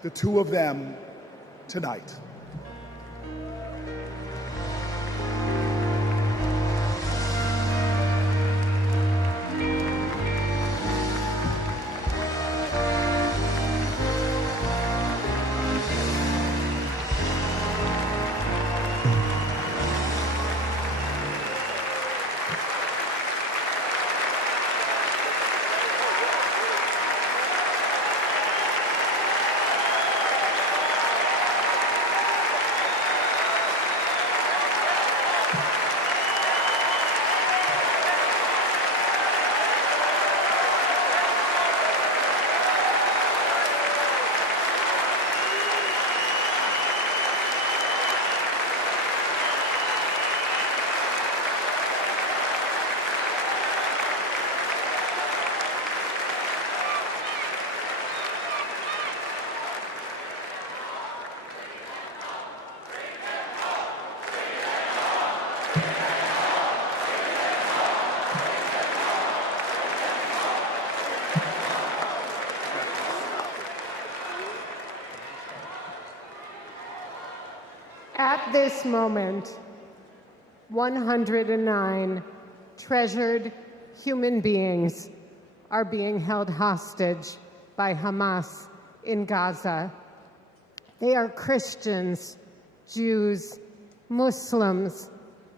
the 2 of them tonight. At this moment, 109 treasured human beings are being held hostage by Hamas in Gaza. They are Christians, Jews, Muslims,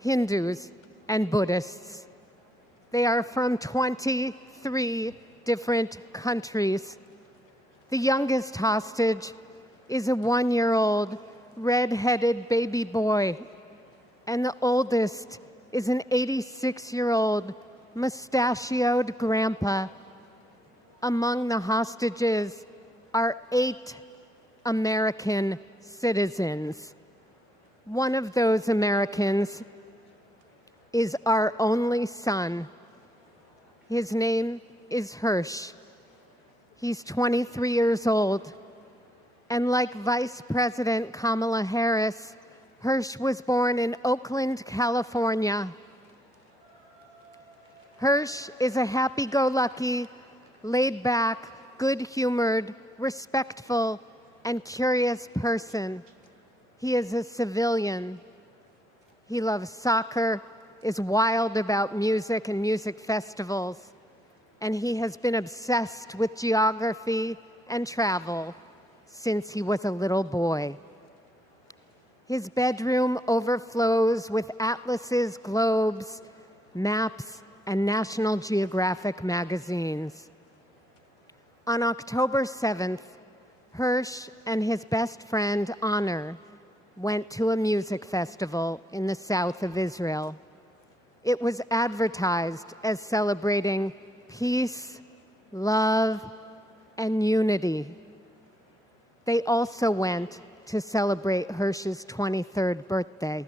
Hindus, and Buddhists. They are from 23 different countries. The youngest hostage is a 1-year-old red-headed baby boy, and the oldest is an 86-year-old mustachioed grandpa. Among the hostages are 8 American citizens. One of those Americans is our only son. His name is Hirsch. He's 23 years old. And like Vice President Kamala Harris, Hirsch was born in Oakland, California. Hirsch is a happy-go-lucky, laid-back, good-humored, respectful, and curious person. He is a civilian. He loves soccer, is wild about music and music festivals, and he has been obsessed with geography and travel since he was a little boy. His bedroom overflows with atlases, globes, maps, and National Geographic magazines. On October 7th, Hirsch and his best friend, Honor, went to a music festival in the south of Israel. It was advertised as celebrating peace, love, and unity. They also went to celebrate Hirsch's 23rd birthday.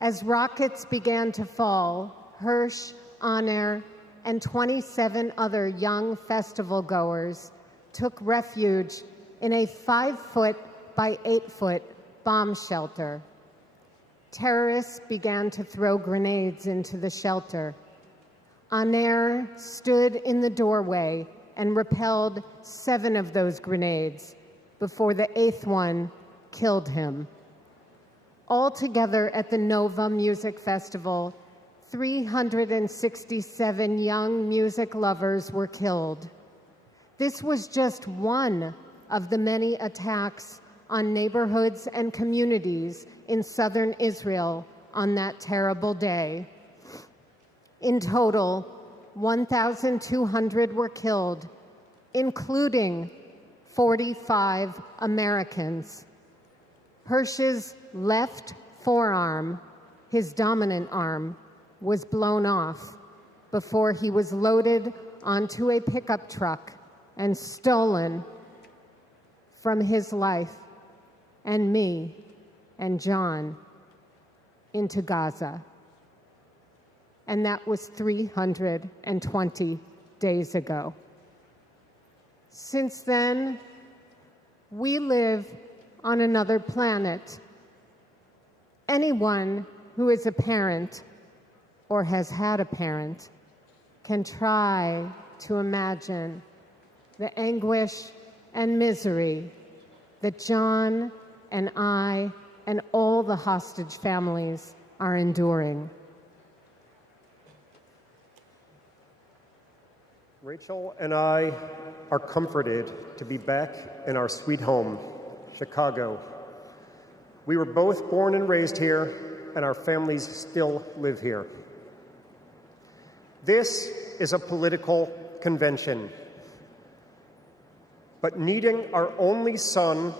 As rockets began to fall, Hirsch, Honor, and 27 other young festival goers took refuge in a 5-foot by 8-foot bomb shelter. Terrorists began to throw grenades into the shelter. Honor stood in the doorway and repelled 7 of those grenades before the 8th one killed him. Altogether at the Nova Music Festival, 367 young music lovers were killed. This was just one of the many attacks on neighborhoods and communities in southern Israel on that terrible day. In total, 1,200 were killed, including 45 Americans. Hirsch's left forearm, his dominant arm, was blown off before he was loaded onto a pickup truck and stolen from his life and me and John into Gaza. And that was 320 days ago. Since then, we live on another planet. Anyone who is a parent or has had a parent can try to imagine the anguish and misery that John and I and all the hostage families are enduring. Rachel and I are comforted to be back in our sweet home, Chicago. We were both born and raised here, and our families still live here. This is a political convention, but needing our only son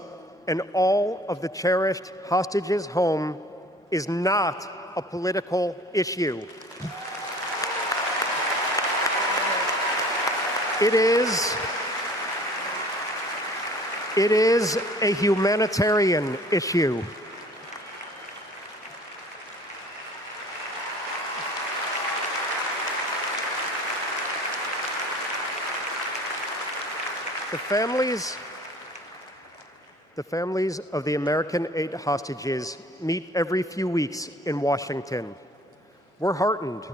and all of the cherished hostages home is not a political issue. It is a humanitarian issue. The families of the American 8 hostages meet every few weeks in Washington. We're heartened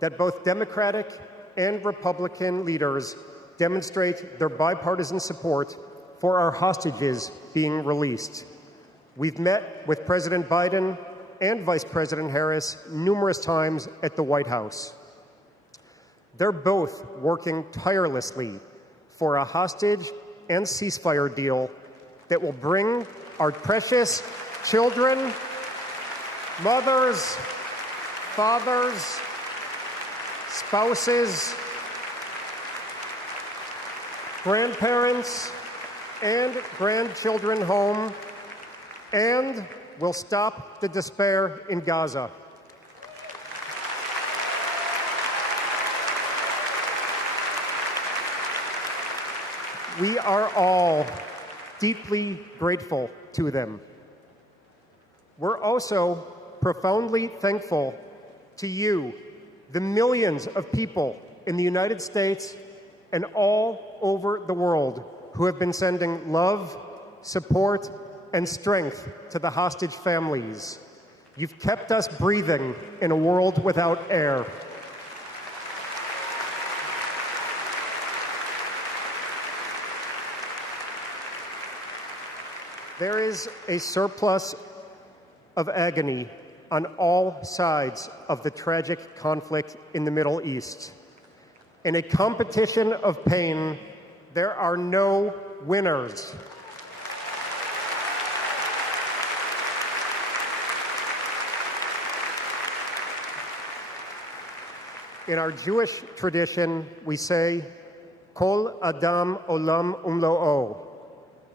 that both Democratic and Republican leaders demonstrate their bipartisan support for our hostages being released. We've met with President Biden and Vice President Harris numerous times at the White House. They're both working tirelessly for a hostage and ceasefire deal that will bring our precious children, mothers, fathers, spouses, grandparents, and grandchildren home, and will stop the despair in Gaza. We are all deeply grateful to them. We're also profoundly thankful to you, the millions of people in the United States and all over the world who have been sending love, support, and strength to the hostage families. You've kept us breathing in a world without air. There is a surplus of agony on all sides of the tragic conflict in the Middle East. In a competition of pain, there are no winners. In our Jewish tradition, we say, Kol Adam Olam Umlo'o.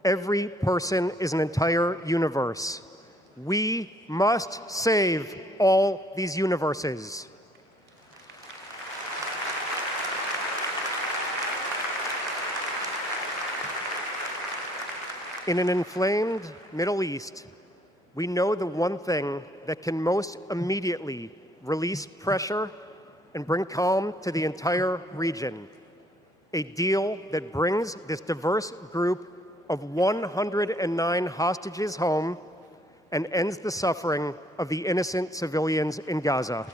Every person is an entire universe. We must save all these universes. In an inflamed Middle East, we know the one thing that can most immediately release pressure and bring calm to the entire region. A deal that brings this diverse group of 109 hostages home and ends the suffering of the innocent civilians in Gaza.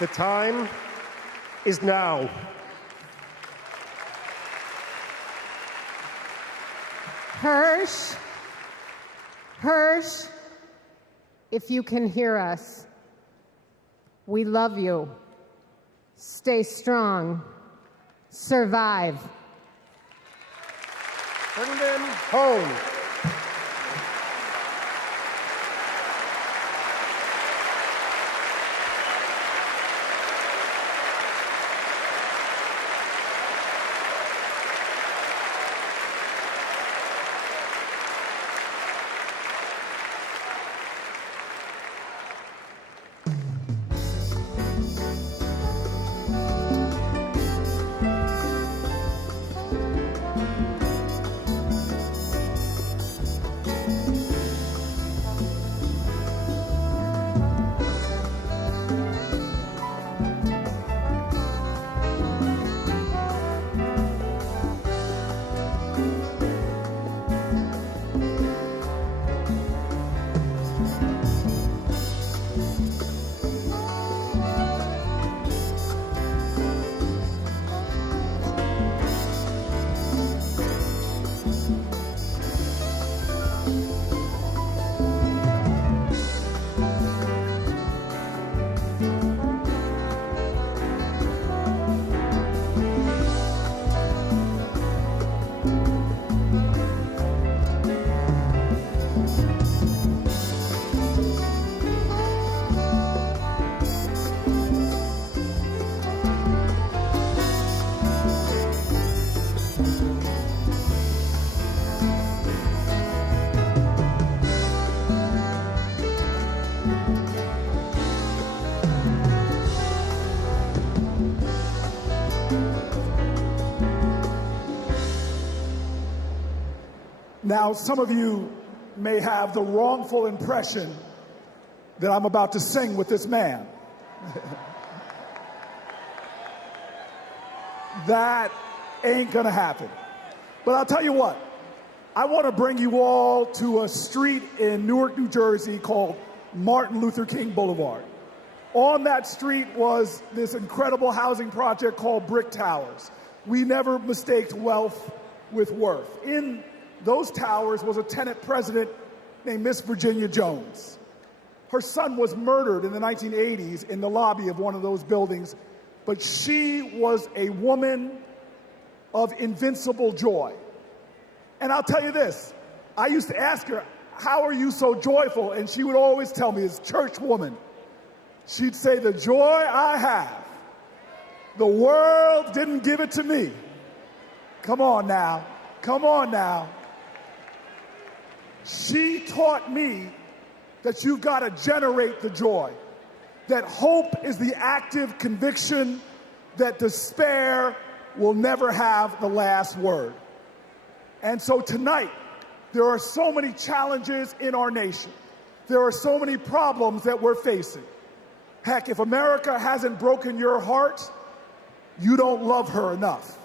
The time is now. Hirsch, if you can hear us, we love you. Stay strong. Survive. Bring them home. Now, some of you may have the wrongful impression that I'm about to sing with this man. That ain't gonna happen. But I'll tell you what, I want to bring you all to a street in Newark, New Jersey called Martin Luther King Boulevard. On that street was this incredible housing project called Brick Towers. We never mistaked wealth with worth. In those towers was a tenant president named Miss Virginia Jones. Her son was murdered in the 1980s in the lobby of one of those buildings, but she was a woman of invincible joy. And I'll tell you this, I used to ask her, how are you so joyful? And she would always tell me, as church woman, she'd say, the joy I have, the world didn't give it to me. Come on now, come on now. She taught me that you've got to generate the joy, that hope is the active conviction that despair will never have the last word. And so tonight, there are so many challenges in our nation. There are so many problems that we're facing. Heck, if America hasn't broken your heart, you don't love her enough.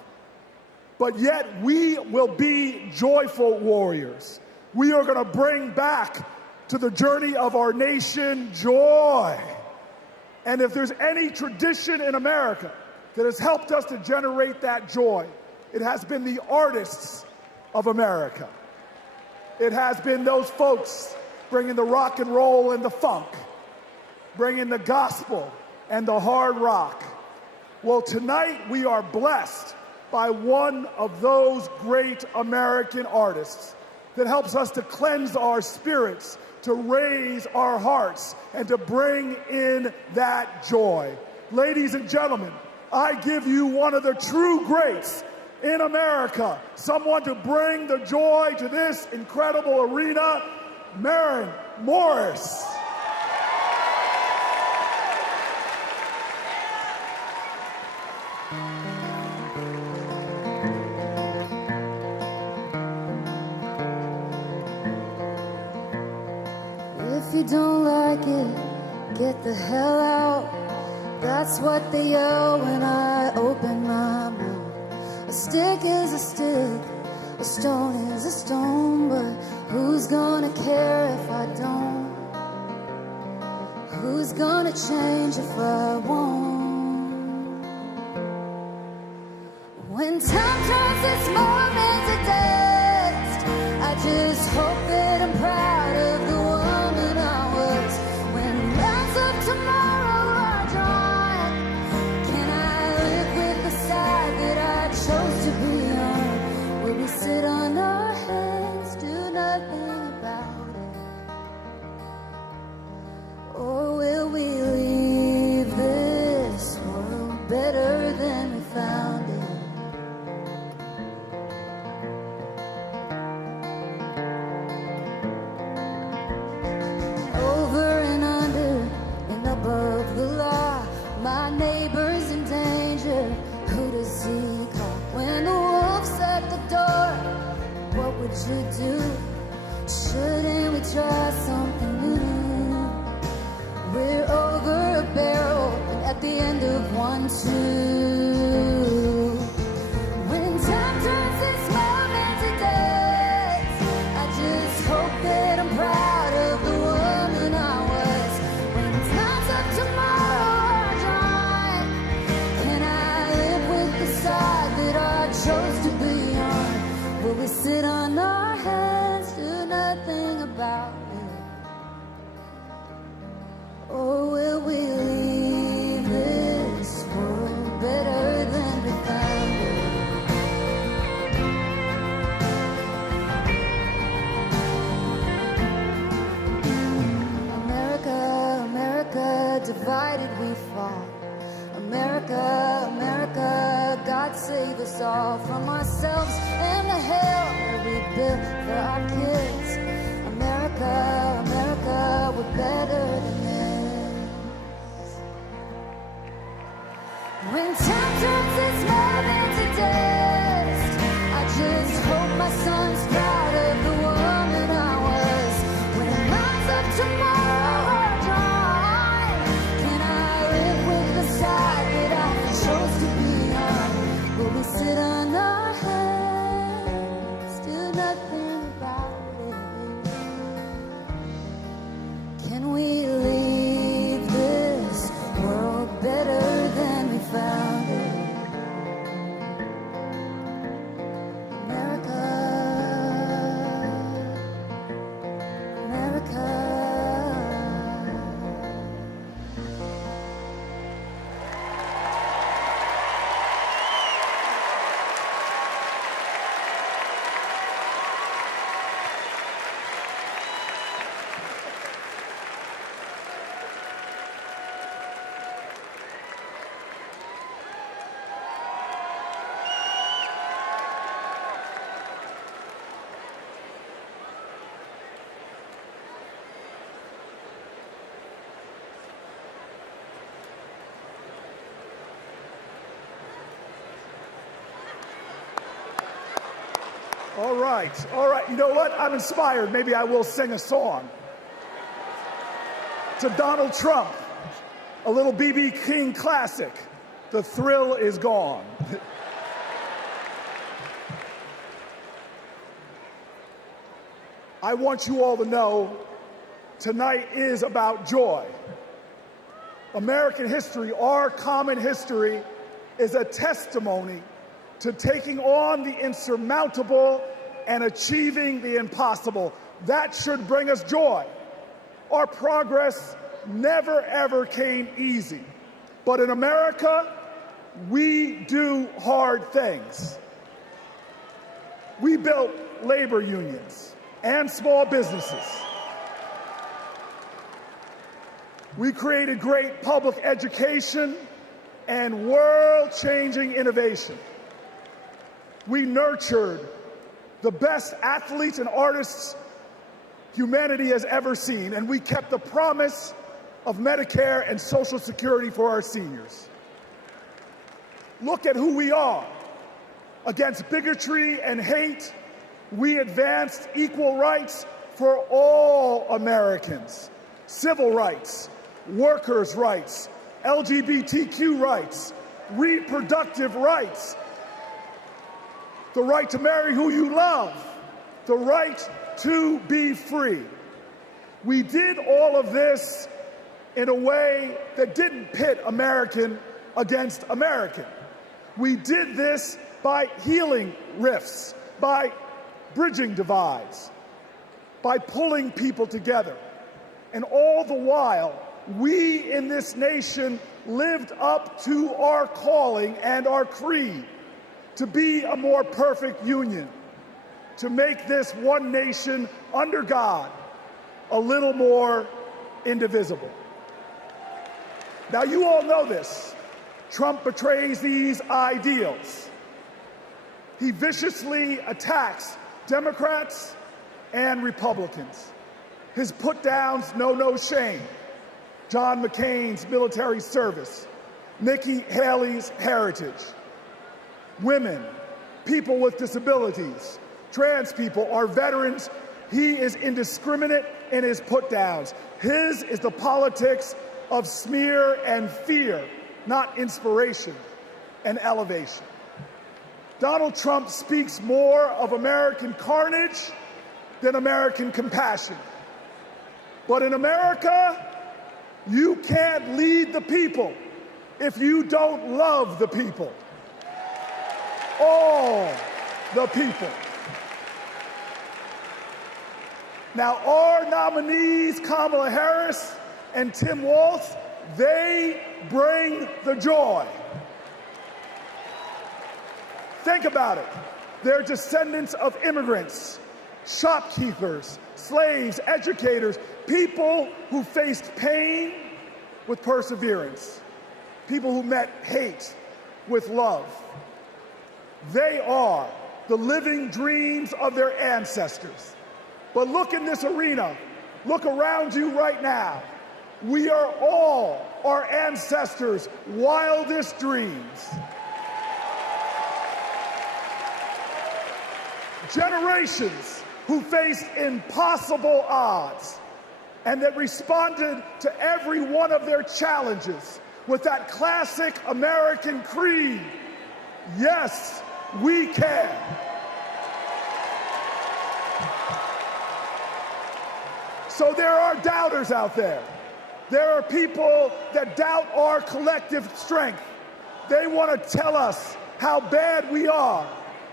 But yet, we will be joyful warriors. We are going to bring back to the journey of our nation joy. And if there's any tradition in America that has helped us to generate that joy, it has been the artists of America. It has been those folks bringing the rock and roll and the funk, bringing the gospel and the hard rock. Well, tonight we are blessed by one of those great American artists that helps us to cleanse our spirits, to raise our hearts, and to bring in that joy. Ladies and gentlemen, I give you one of the true greats in America, someone to bring the joy to this incredible arena, Maren Morris. If you don't like it, get the hell out. That's what they yell when I open my mouth. A stick is a stick, a stone is a stone, but who's gonna care if I don't? Who's gonna change if I won't? When time turns this moment to dust, I just hope that I'm proud of the woman I was. When rounds of tomorrow are drawn, can I live with the side that I chose to be on? Will we sit on our hands, do nothing about it? Or will we leave this world better than we found it? Over and under and above the law, my neighbor's in danger. Who does he call? When the wolf's at the door, what would you do? Shouldn't we try something new? We're over a barrel and at the end of 1, 2. When time turns this moment to dust, I just hope that I'm proud of the woman I was. When times of tomorrow are dry, can I live with the side that I chose to be on? Will we sit on our hands, do nothing about it? Or will we leave this world better than we found it? America, America, divided we fall. America, America, God save us all from ourselves and the hell that we built for our kids. America, America, we're better than this. When time turns this moment to dust, I just hope my son's proud of the woman I was. When lines of tomorrow are drawn, can I live with the side that I chose to be on? Will we sit on our hands, do nothing about it? Can we leave this world better than we found it? All right. You know what? I'm inspired. Maybe I will sing a song. To Donald Trump, a little B.B. King classic, "The Thrill Is Gone." I want you all to know tonight is about joy. American history, our common history, is a testimony to taking on the insurmountable and achieving the impossible. That should bring us joy. Our progress never, ever came easy. But in America, we do hard things. We built labor unions and small businesses. We created great public education and world-changing innovation. We nurtured the best athletes and artists humanity has ever seen, and we kept the promise of Medicare and Social Security for our seniors. Look at who we are. Against bigotry and hate, we advanced equal rights for all Americans. Civil rights, workers' rights, LGBTQ rights, reproductive rights, the right to marry who you love, the right to be free. We did all of this in a way that didn't pit American against American. We did this by healing rifts, by bridging divides, by pulling people together. And all the while, we in this nation lived up to our calling and our creed to be a more perfect union, to make this one nation under God a little more indivisible. Now, you all know this. Trump betrays these ideals. He viciously attacks Democrats and Republicans. His put-downs know no shame. John McCain's military service, Nikki Haley's heritage, women, people with disabilities, trans people, our veterans. He is indiscriminate in his put-downs. His is the politics of smear and fear, not inspiration and elevation. Donald Trump speaks more of American carnage than American compassion. But in America, you can't lead the people if you don't love the people. All the people. Now, our nominees, Kamala Harris and Tim Walz, they bring the joy. Think about it. They're descendants of immigrants, shopkeepers, slaves, educators, people who faced pain with perseverance, people who met hate with love. They are the living dreams of their ancestors. But look in this arena. Look around you right now. We are all our ancestors' wildest dreams. Generations who faced impossible odds and that responded to every one of their challenges with that classic American creed, yes, we can. So there are doubters out there. There are people that doubt our collective strength. They want to tell us how bad we are.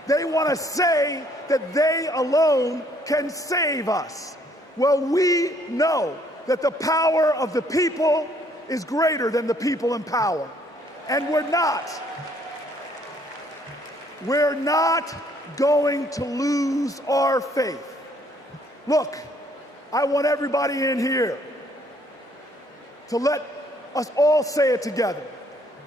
They want to say that they alone can save us. Well, we know that the power of the people is greater than the people in power. And we're not going to lose our faith. Look, I want everybody in here to let us all say it together.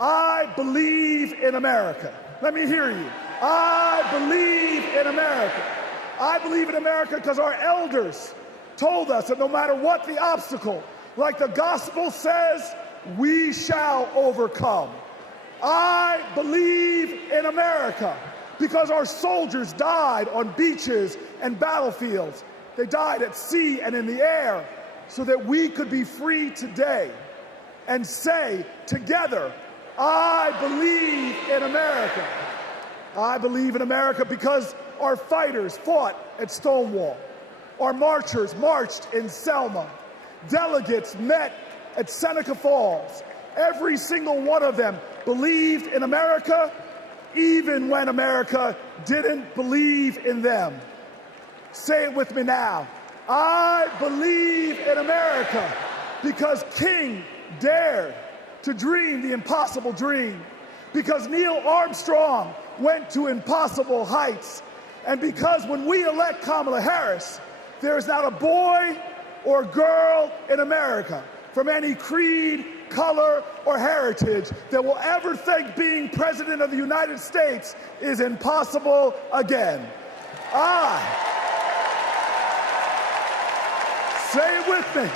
I believe in America. Let me hear you. I believe in America. I believe in America because our elders told us that no matter what the obstacle, like the gospel says, we shall overcome. I believe in America because our soldiers died on beaches and battlefields. They died at sea and in the air so that we could be free today and say together, I believe in America. I believe in America because our fighters fought at Stonewall. Our marchers marched in Selma. Delegates met at Seneca Falls. Every single one of them believed in America, even when America didn't believe in them. Say it with me now. I believe in America because King dared to dream the impossible dream, because Neil Armstrong went to impossible heights, and because when we elect Kamala Harris, there is not a boy or girl in America from any creed, color, or heritage that will ever think being President of the United States is impossible again. Say it with me.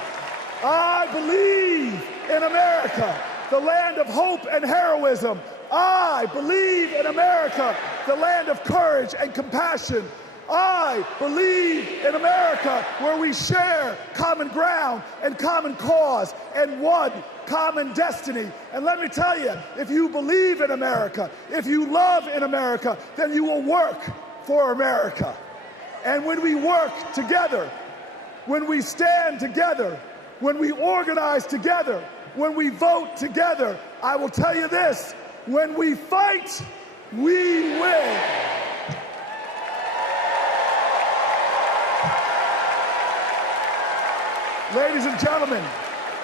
I believe in America, the land of hope and heroism. I believe in America, the land of courage and compassion. I believe in America, where we share common ground and common cause and one common destiny. And let me tell you, if you believe in America, if you love in America, then you will work for America. And when we work together, when we stand together, when we organize together, when we vote together, I will tell you this, when we fight, we win. Ladies and gentlemen,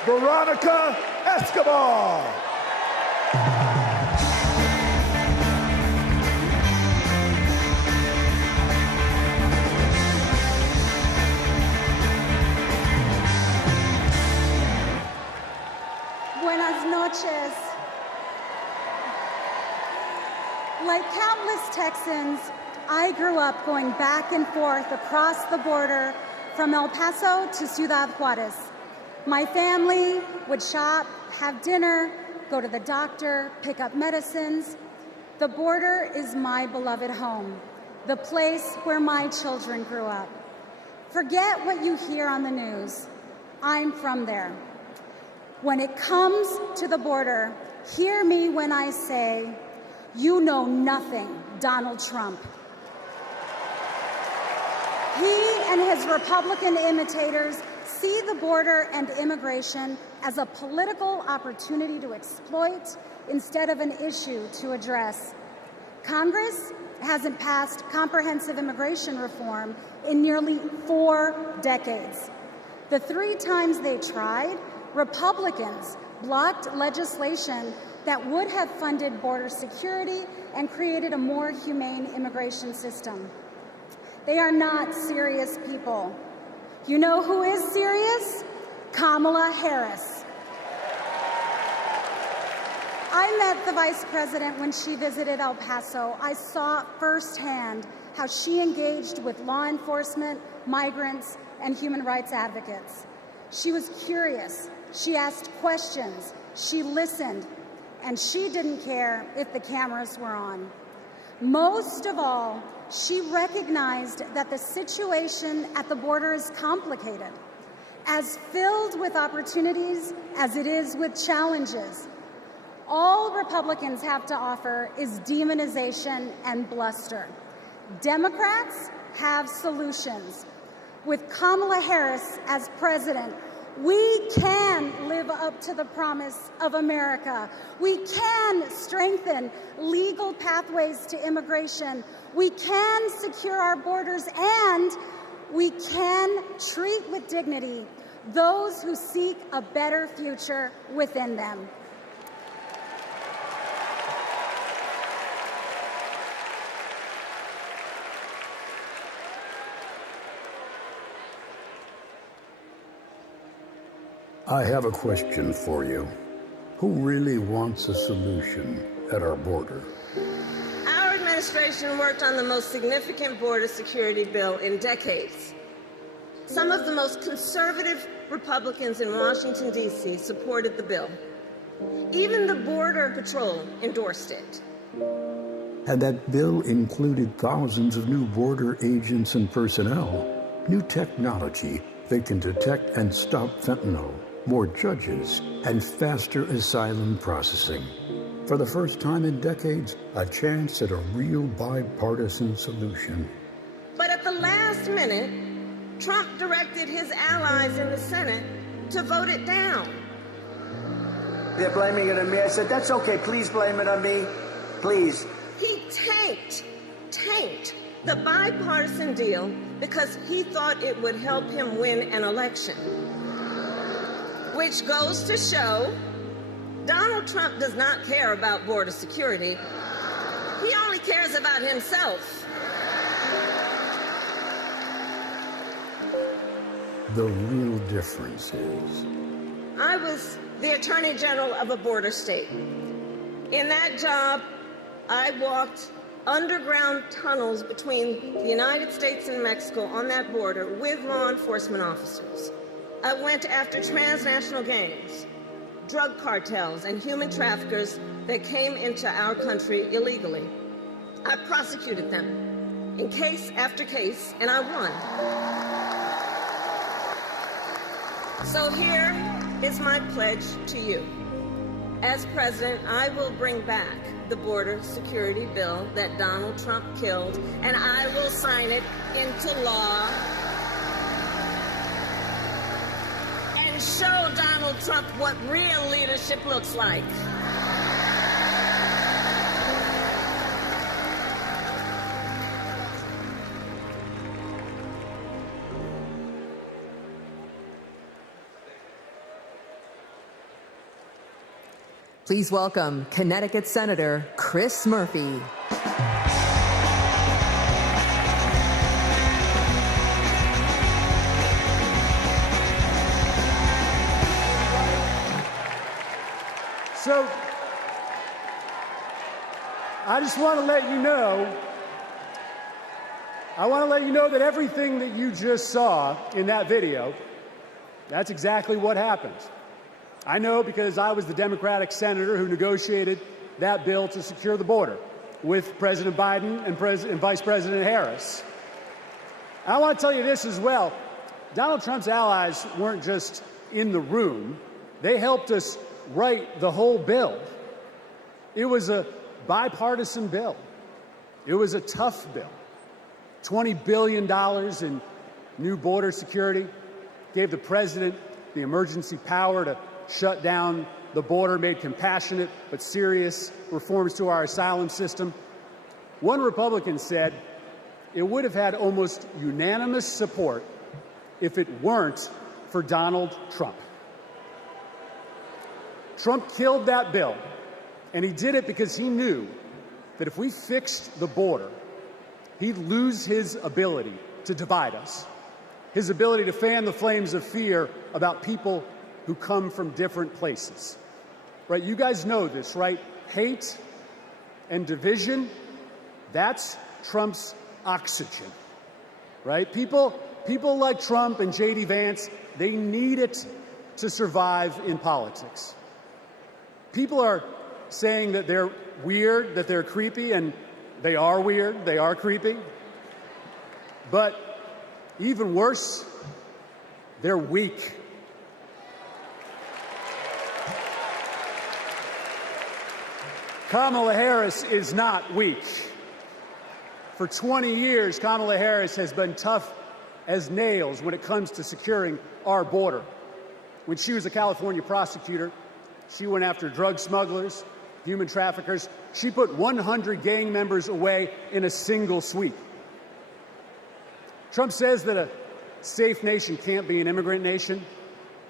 Veronica Escobar. Buenas noches. Like countless Texans, I grew up going back and forth across the border from El Paso to Ciudad Juarez. My family would shop, have dinner, go to the doctor, pick up medicines. The border is my beloved home, the place where my children grew up. Forget what you hear on the news. I'm from there. When it comes to the border, hear me when I say, you know nothing, Donald Trump. He and his Republican imitators see the border and immigration as a political opportunity to exploit instead of an issue to address. Congress hasn't passed comprehensive immigration reform in nearly 4 decades. The 3 times they tried, Republicans blocked legislation that would have funded border security and created a more humane immigration system. They are not serious people. You know who is serious? Kamala Harris. I met the vice president when she visited El Paso. I saw firsthand how she engaged with law enforcement, migrants, and human rights advocates. She was curious. She asked questions. She listened. And she didn't care if the cameras were on. Most of all, she recognized that the situation at the border is complicated, as filled with opportunities as it is with challenges. All Republicans have to offer is demonization and bluster. Democrats have solutions. With Kamala Harris as president, we can live up to the promise of America. We can strengthen legal pathways to immigration. We can secure our borders, and we can treat with dignity those who seek a better future within them. I have a question for you. Who really wants a solution at our border? Our administration worked on the most significant border security bill in decades. Some of the most conservative Republicans in Washington, D.C. supported the bill. Even the Border Patrol endorsed it. And that bill included thousands of new border agents and personnel, new technology that can detect and stop fentanyl, more judges, and faster asylum processing. For the first time in decades, a chance at a real bipartisan solution. But at the last minute, Trump directed his allies in the Senate to vote it down. They're blaming it on me. I said, that's okay. Please blame it on me. Please. He tanked the bipartisan deal because he thought it would help him win an election. Which goes to show Donald Trump does not care about border security. He only cares about himself. The real difference is... I was the Attorney General of a border state. In that job, I walked underground tunnels between the United States and Mexico on that border with law enforcement officers. I went after transnational gangs, drug cartels, and human traffickers that came into our country illegally. I prosecuted them in case after case, and I won. So here is my pledge to you. As president, I will bring back the border security bill that Donald Trump killed, and I will sign it into law and show Donald Trump what real leadership looks like. Please welcome Connecticut Senator Chris Murphy. So, I just want to let you know, that everything that you just saw in that video, that's exactly what happened. I know because I was the Democratic senator who negotiated that bill to secure the border with President Biden and Vice President Harris. I want to tell you this as well. Donald Trump's allies weren't just in the room. They helped us write the whole bill. It was a bipartisan bill. It was a tough bill. $20 billion in new border security gave the president the emergency power to shut down the border, made compassionate but serious reforms to our asylum system. One Republican said it would have had almost unanimous support if it weren't for Donald Trump. Trump killed that bill, and he did it because he knew that if we fixed the border, he'd lose his ability to divide us, his ability to fan the flames of fear about people who come from different places. Right? You guys know this, right? Hate and division, that's Trump's oxygen. Right? People like Trump and J.D. Vance, they need it to survive in politics. People are saying that they're weird, that they're creepy, and they are weird, they are creepy. But even worse, they're weak. Kamala Harris is not weak. For 20 years, Kamala Harris has been tough as nails when it comes to securing our border. When she was a California prosecutor, she went after drug smugglers, human traffickers. She put 100 gang members away in a single sweep. Trump says that a safe nation can't be an immigrant nation.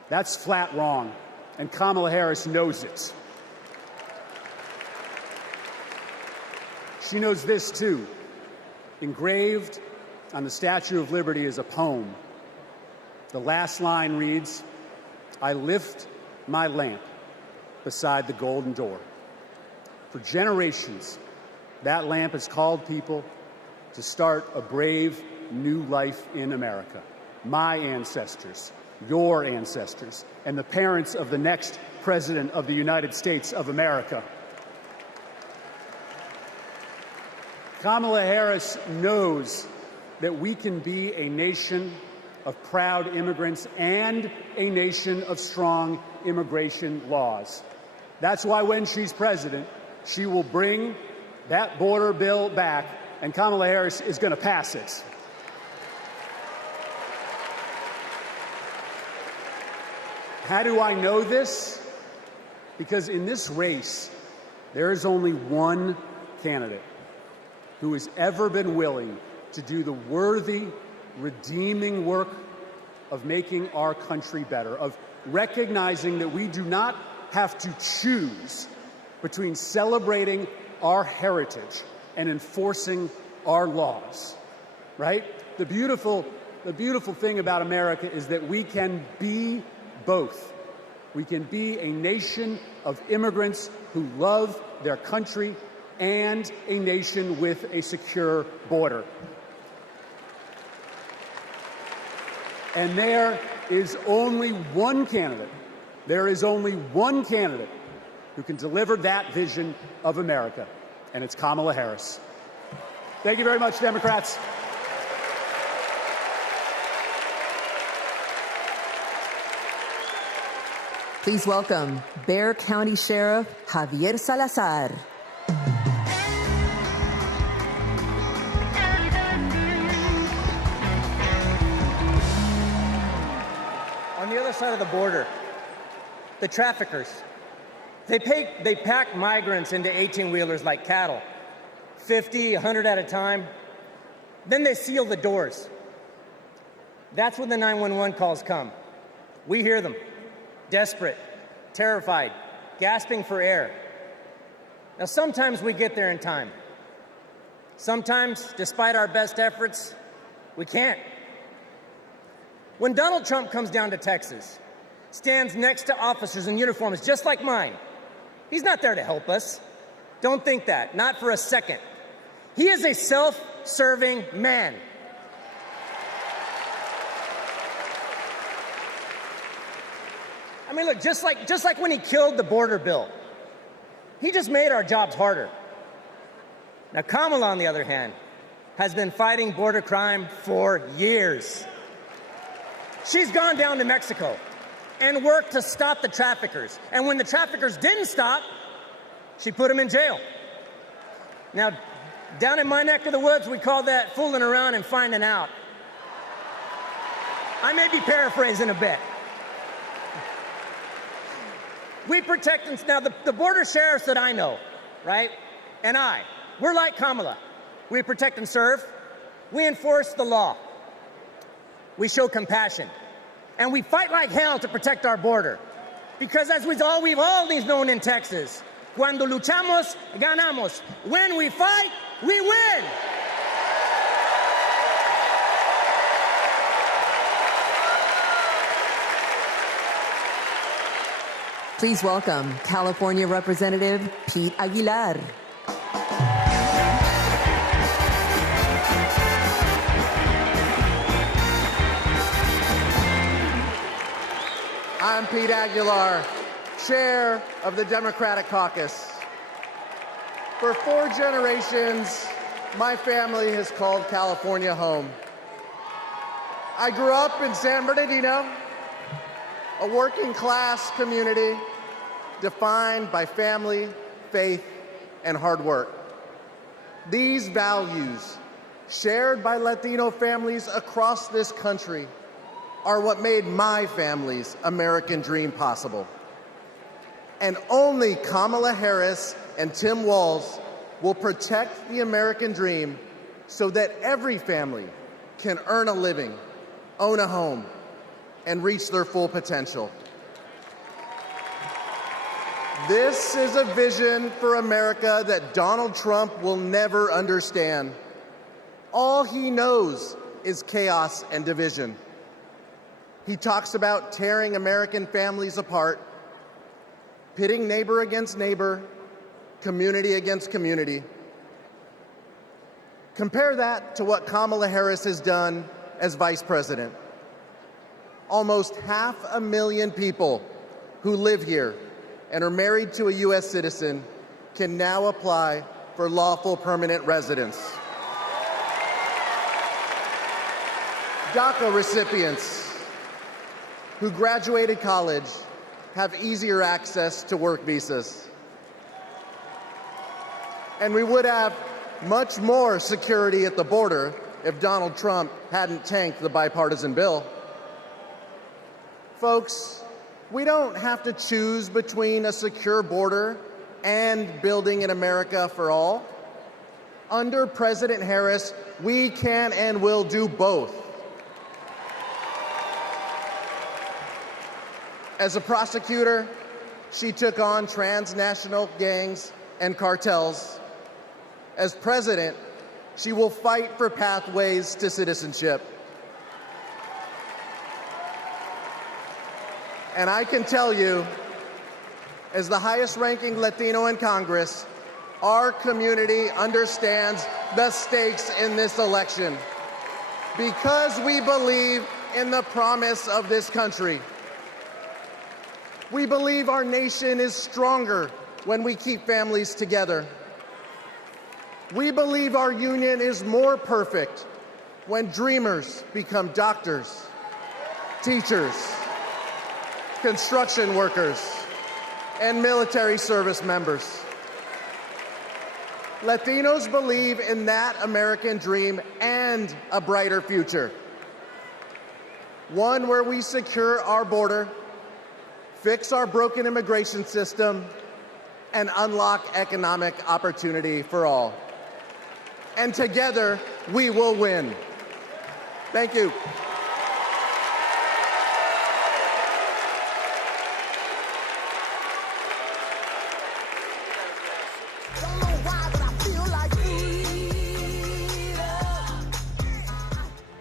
That's flat wrong, and Kamala Harris knows it. She knows this, too. Engraved on the Statue of Liberty is a poem. The last line reads, "I lift my lamp beside the golden door." For generations, that lamp has called people to start a brave new life in America. My ancestors, your ancestors, and the parents of the next President of the United States of America. Kamala Harris knows that we can be a nation of proud immigrants and a nation of strong immigration laws. That's why when she's president, she will bring that border bill back, and Kamala Harris is going to pass it. How do I know this? Because in this race, there is only one candidate who has ever been willing to do the worthy, redeeming work of making our country better, of recognizing that we do not have to choose between celebrating our heritage and enforcing our laws, right? The beautiful thing about America is that we can be both. We can be a nation of immigrants who love their country and a nation with a secure border. And there is only one candidate. There is only one candidate who can deliver that vision of America, and it's Kamala Harris. Thank you very much, Democrats. Please welcome Bexar County Sheriff Javier Salazar. On the other side of the border, the traffickers, they pack migrants into 18-wheelers like cattle, 50, 100 at a time. Then they seal the doors. That's when the 911 calls come. We hear them, desperate, terrified, gasping for air. Now, sometimes we get there in time. Sometimes, despite our best efforts, we can't. When Donald Trump comes down to Texas, stands next to officers in uniforms just like mine, he's not there to help us. Don't think that, not for a second. He is a self-serving man. I mean, look, just like when he killed the border bill, he just made our jobs harder. Now, Kamala, on the other hand, has been fighting border crime for years. She's gone down to Mexico and worked to stop the traffickers. And when the traffickers didn't stop, she put them in jail. Now, down in my neck of the woods, we call that fooling around and finding out. I may be paraphrasing a bit. We protect them. Now, the border sheriffs that I know, right, and we're like Kamala. We protect and serve. We enforce the law. We show compassion. And we fight like hell to protect our border. Because as we've always known in Texas, cuando luchamos, ganamos. When we fight, we win. Please welcome California Representative Pete Aguilar. I'm Pete Aguilar, chair of the Democratic Caucus. For 4 generations, my family has called California home. I grew up in San Bernardino, a working-class community defined by family, faith, and hard work. These values, shared by Latino families across this country, are what made my family's American dream possible. And only Kamala Harris and Tim Walz will protect the American dream so that every family can earn a living, own a home, and reach their full potential. This is a vision for America that Donald Trump will never understand. All he knows is chaos and division. He talks about tearing American families apart, pitting neighbor against neighbor, community against community. Compare that to what Kamala Harris has done as vice president. Almost 500,000 people who live here and are married to a U.S. citizen can now apply for lawful permanent residents. DACA recipients who graduated college have easier access to work visas. And we would have much more security at the border if Donald Trump hadn't tanked the bipartisan bill. Folks, we don't have to choose between a secure border and building an America for all. Under President Harris, we can and will do both. As a prosecutor, she took on transnational gangs and cartels. As president, she will fight for pathways to citizenship. And I can tell you, as the highest-ranking Latino in Congress, our community understands the stakes in this election because we believe in the promise of this country. We believe our nation is stronger when we keep families together. We believe our union is more perfect when dreamers become doctors, teachers, construction workers, and military service members. Latinos believe in that American dream and a brighter future. One where we secure our border, fix our broken immigration system, and unlock economic opportunity for all. And together, we will win. Thank you.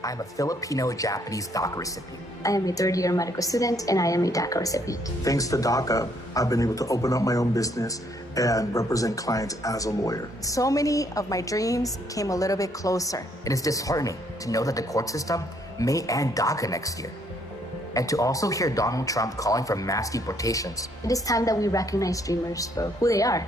I'm a Filipino-Japanese DACA recipient. I am a third-year medical student, and I am a DACA recipient. Thanks to DACA, I've been able to open up my own business and represent clients as a lawyer. So many of my dreams came a little bit closer. It is disheartening to know that the court system may end DACA next year, and to also hear Donald Trump calling for mass deportations. It is time that we recognize dreamers for who they are.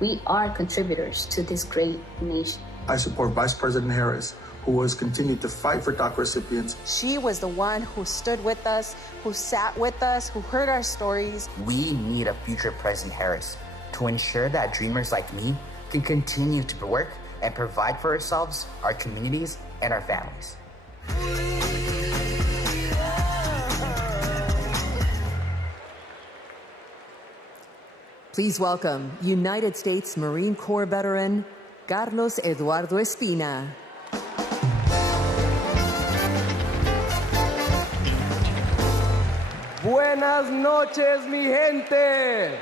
We are contributors to this great nation. I support Vice President Harris, who has continued to fight for DACA recipients. She was the one who stood with us, who sat with us, who heard our stories. We need a future President Harris to ensure that dreamers like me can continue to work and provide for ourselves, our communities, and our families. Please welcome United States Marine Corps veteran Carlos Eduardo Espina. Buenas noches, mi gente.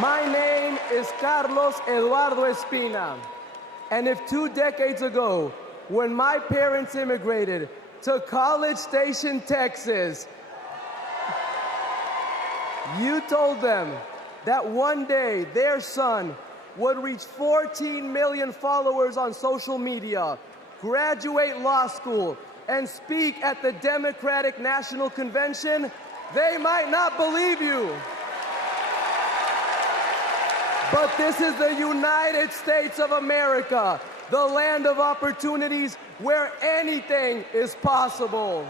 My name is Carlos Eduardo Espina. And if 2 decades ago, when my parents immigrated to College Station, Texas, you told them that one day their son would reach 14 million followers on social media, graduate law school, and speak at the Democratic National Convention, they might not believe you. But this is the United States of America, the land of opportunities where anything is possible.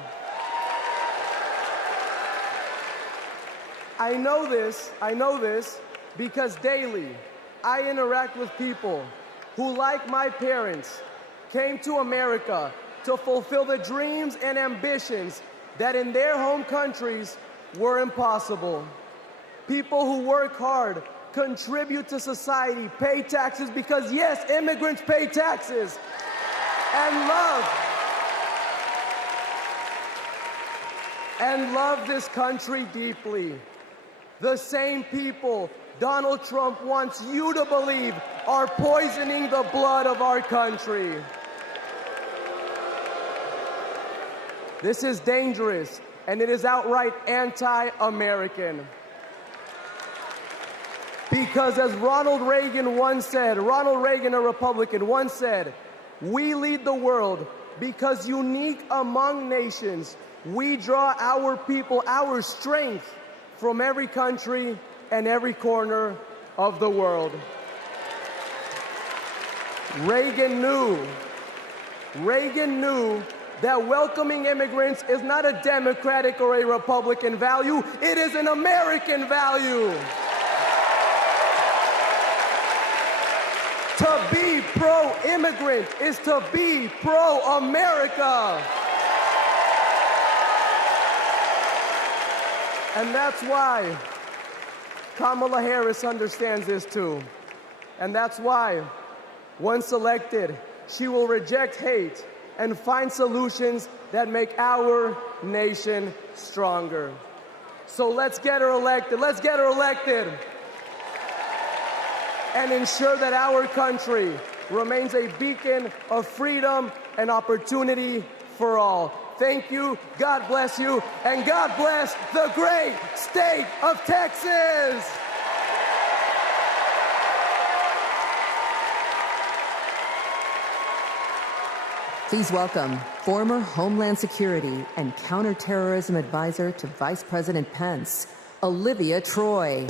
I know this because daily I interact with people who, like my parents, came to America to fulfill the dreams and ambitions that in their home countries were impossible. People who work hard, contribute to society, pay taxes because, yes, immigrants pay taxes, and love this country deeply. The same people Donald Trump wants you to believe are poisoning the blood of our country. This is dangerous, and it is outright anti-American. Because as Ronald Reagan, a Republican, once said, we lead the world because unique among nations, we draw our people, our strength from every country and every corner of the world. Reagan knew that welcoming immigrants is not a Democratic or a Republican value, it is an American value. To be pro-immigrant is to be pro-America. And that's why Kamala Harris understands this too. And that's why, once elected, she will reject hate and find solutions that make our nation stronger. So let's get her elected. Let's get her elected. And ensure that our country remains a beacon of freedom and opportunity for all. Thank you, God bless you, and God bless the great state of Texas. Please welcome former Homeland Security and Counterterrorism Advisor to Vice President Pence, Olivia Troy.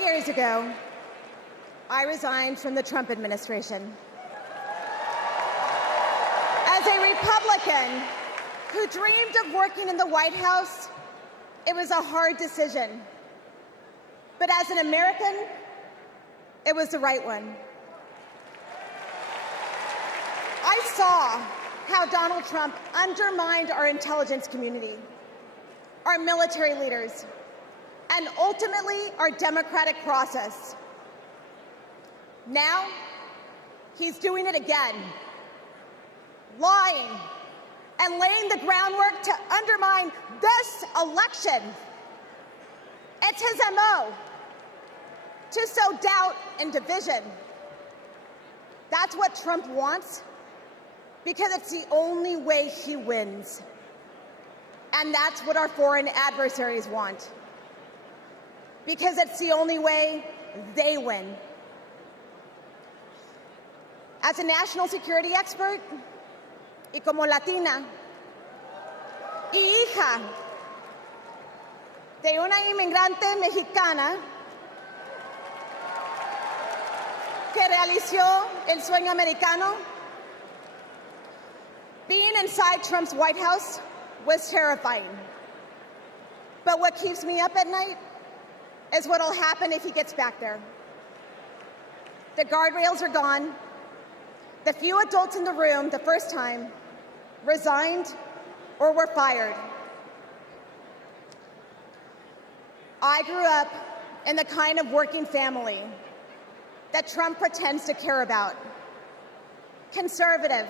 Years ago, I resigned from the Trump administration. As a Republican who dreamed of working in the White House, it was a hard decision. But as an American, it was the right one. I saw how Donald Trump undermined our intelligence community, our military leaders, and ultimately our democratic process. Now, he's doing it again, lying and laying the groundwork to undermine this election. It's his MO, to sow doubt and division. That's what Trump wants, because it's the only way he wins. And that's what our foreign adversaries want, because it's the only way they win. As a national security expert, y como Latina, y hija de una inmigrante mexicana que realizó el sueño americano, being inside Trump's White House was terrifying. But what keeps me up at night is what will happen if he gets back there. The guardrails are gone. The few adults in the room the first time resigned or were fired. I grew up in the kind of working family that Trump pretends to care about. Conservative,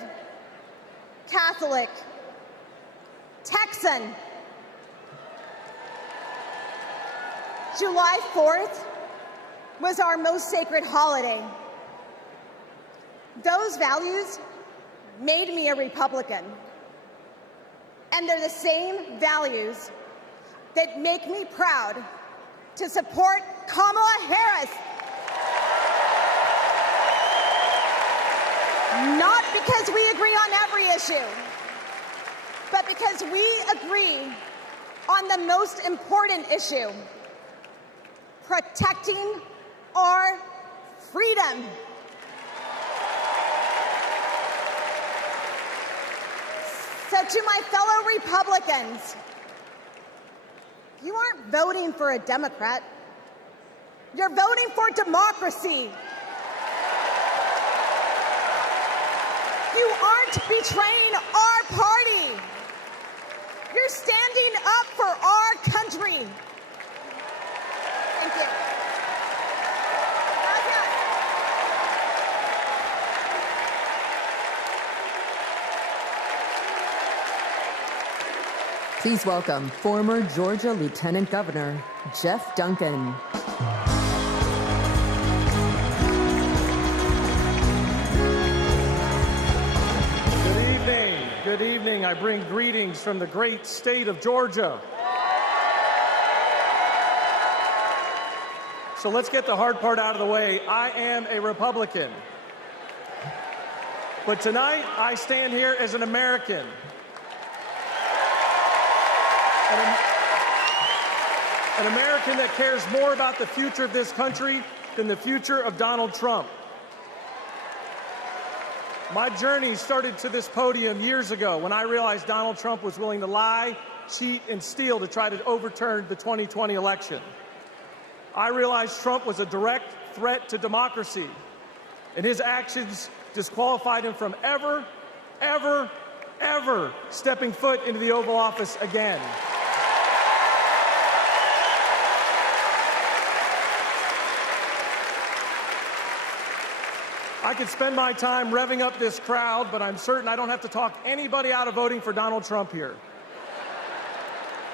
Catholic, Texan. July 4th was our most sacred holiday. Those values made me a Republican. And they're the same values that make me proud to support Kamala Harris. Not because we agree on every issue, but because we agree on the most important issue: protecting our freedom. So to my fellow Republicans, you aren't voting for a Democrat. You're voting for democracy. You aren't betraying our party. You're standing up for our country. Thank you. Please welcome former Georgia Lieutenant Governor Jeff Duncan. Good evening. I bring greetings from the great state of Georgia. So let's get the hard part out of the way. I am a Republican. But tonight, I stand here as an American. An American that cares more about the future of this country than the future of Donald Trump. My journey started to this podium years ago when I realized Donald Trump was willing to lie, cheat, and steal to try to overturn the 2020 election. I realized Trump was a direct threat to democracy, and his actions disqualified him from ever stepping foot into the Oval Office again. I could spend my time revving up this crowd, but I'm certain I don't have to talk anybody out of voting for Donald Trump here.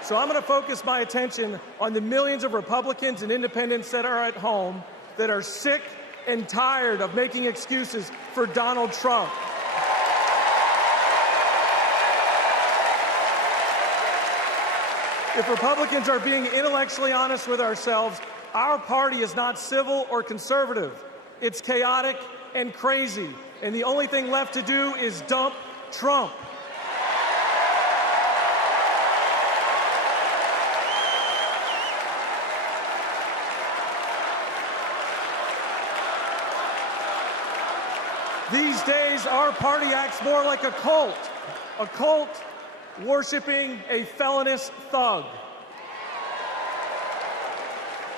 So I'm going to focus my attention on the millions of Republicans and independents that are at home that are sick and tired of making excuses for Donald Trump. If Republicans are being intellectually honest with ourselves, our party is not civil or conservative. It's chaotic and crazy, and the only thing left to do is dump Trump. These days, our party acts more like a cult worshiping a felonious thug.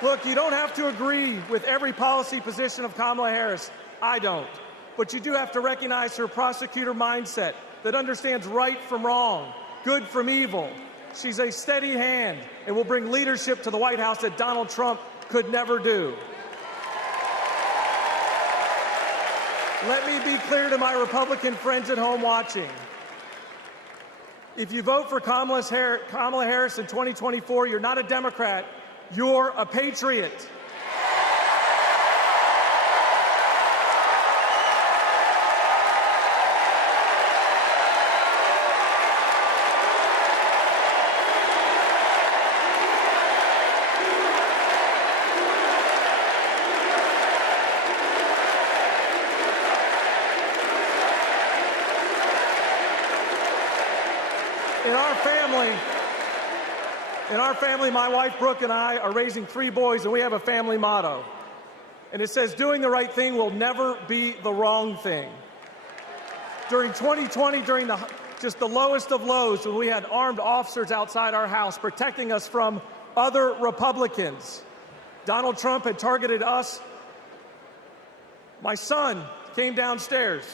Look, you don't have to agree with every policy position of Kamala Harris. I don't. But you do have to recognize her prosecutor mindset that understands right from wrong, good from evil. She's a steady hand and will bring leadership to the White House that Donald Trump could never do. Let me be clear to my Republican friends at home watching. If you vote for Kamala Harris in 2024, you're not a Democrat, you're a patriot. In our family, my wife Brooke and I are raising 3 boys, and we have a family motto. And it says, doing the right thing will never be the wrong thing. During 2020, during just the lowest of lows, when we had armed officers outside our house protecting us from other Republicans, Donald Trump had targeted us. My son came downstairs,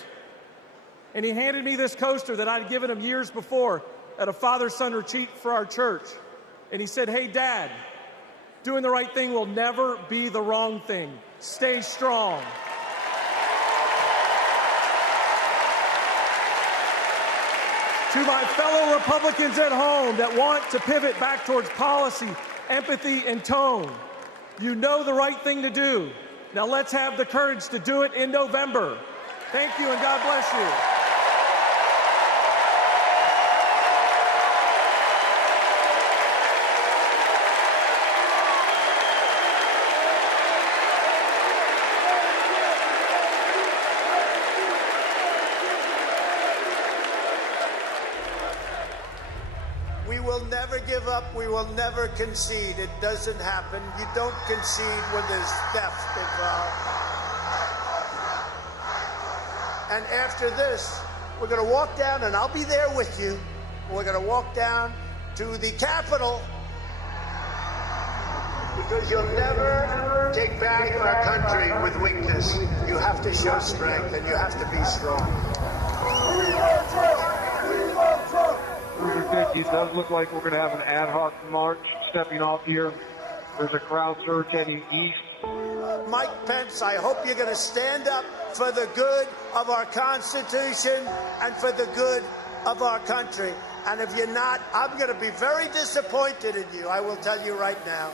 and he handed me this coaster that I'd given him years before at a father-son retreat for our church. And he said, hey, Dad, doing the right thing will never be the wrong thing. Stay strong. To my fellow Republicans at home that want to pivot back towards policy, empathy, and tone, you know the right thing to do. Now let's have the courage to do it in November. Thank you, and God bless you. Give up. We will never concede. It doesn't happen. You don't concede when there's theft involved. And after this, we're going to walk down, and I'll be there with you. We're going to walk down to the Capitol, because you'll never take back our country with weakness. You have to show strength, and you have to be strong. It does look like we're going to have an ad hoc march stepping off here. There's a crowd surge heading east. Mike Pence, I hope you're going to stand up for the good of our Constitution and for the good of our country. And if you're not, I'm going to be very disappointed in you. I will tell you right now.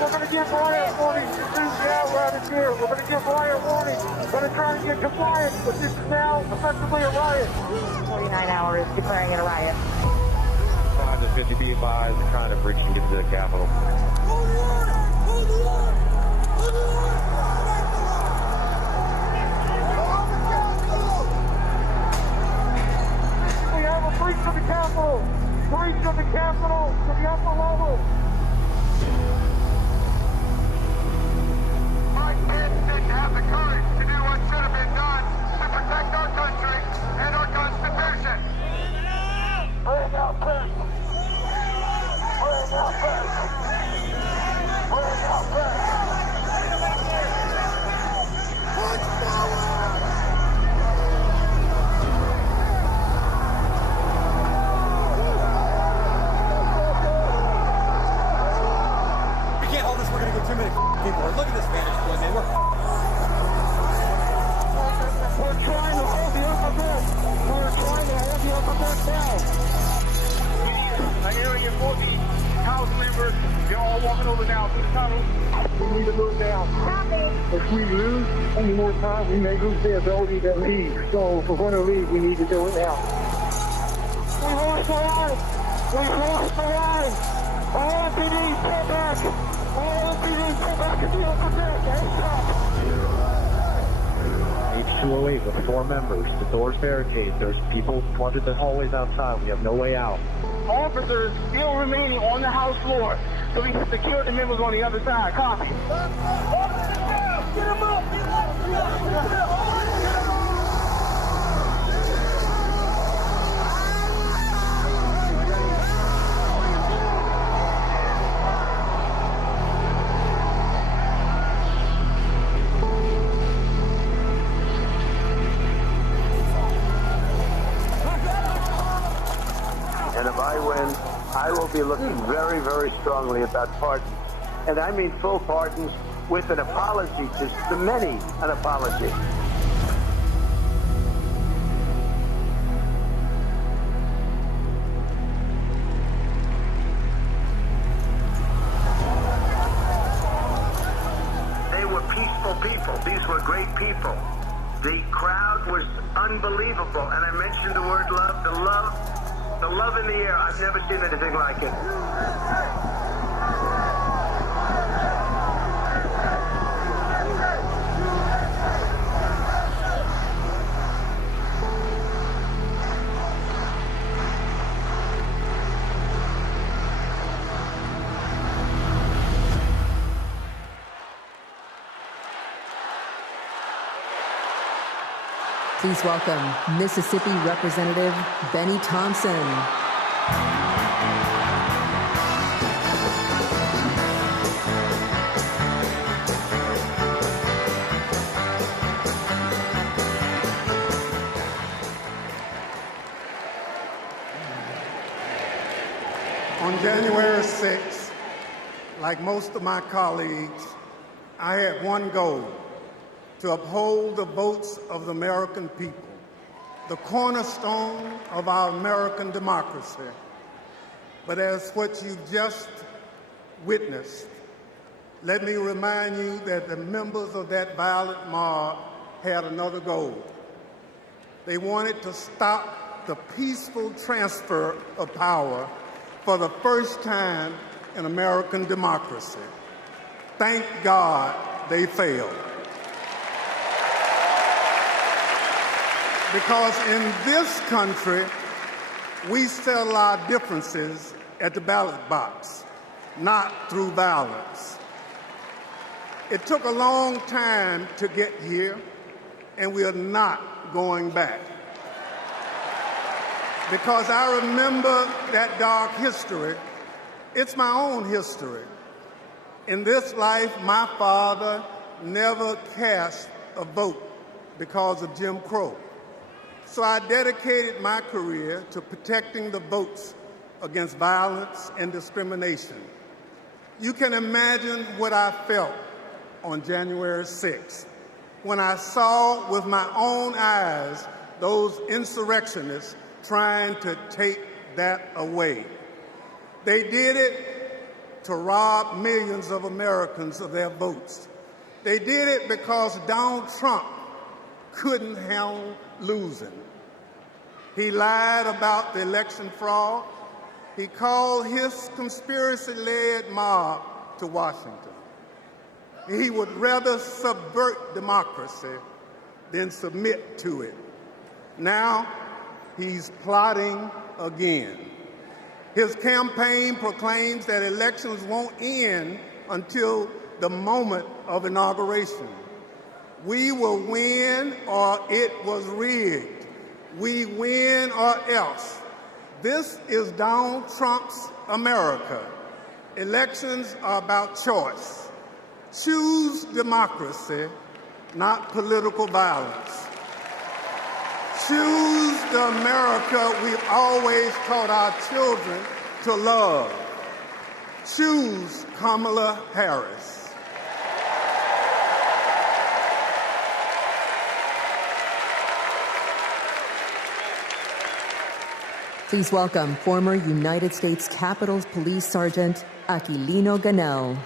We're going to give riot warning. Out of here. We're going to give riot warning. We're going to try and get compliance, but this is now effectively a riot. 49 hours declaring it a riot. 5 to 50 be advised, they're trying to breach and get to the Capitol. Hold the line! Hold the line! Hold the line! we're going to get too many people. Look at this vantage point, man. We're trying to hold the alphabet. We're trying to hold the alphabet down. We need an area for the House members. They're all walking over now to the tunnel. We need to move down. If we lose any more time, we may lose the ability to leave. So if we're going to leave, we need to do it now. We lost the line. We lost the line. All MPD, pull back. All MPD, pull back at the alphabet. Don't stop. H208 with 4 members. The doors barricade. There's people flooded the hallways outside. We have no way out. Officers still remaining on the House floor, so we can secure the members on the other side. Copy. Get them up! And if I win, I will be looking very, very strongly about pardons. And I mean full pardons with an apology to the many, an apology. They were peaceful people. These were great people. The crowd was unbelievable. And I mentioned the word love, the love in the air. I've never seen anything like it. Please welcome Mississippi Representative Benny Thompson. On January 6th, like most of my colleagues, I had one goal: to uphold the votes of the American people, the cornerstone of our American democracy. But as what you just witnessed, let me remind you that the members of that violent mob had another goal. They wanted to stop the peaceful transfer of power for the first time in American democracy. Thank God they failed. Because in this country, we settle our differences at the ballot box, not through violence. It took a long time to get here, and we are not going back. Because I remember that dark history. It's my own history. In this life, my father never cast a vote because of Jim Crow. So I dedicated my career to protecting the votes against violence and discrimination. You can imagine what I felt on January 6th when I saw with my own eyes those insurrectionists trying to take that away. They did it to rob millions of Americans of their votes. They did it because Donald Trump couldn't handle losing. He lied about the election fraud. He called his conspiracy-led mob to Washington. He would rather subvert democracy than submit to it. Now, he's plotting again. His campaign proclaims that elections won't end until the moment of inauguration. We will win or it was rigged. We win or else. This is Donald Trump's America. Elections are about choice. Choose democracy, not political violence. Choose the America we've always taught our children to love. choose Kamala Harris. Please welcome former United States Capitol Police Sergeant Aquilino Ganell.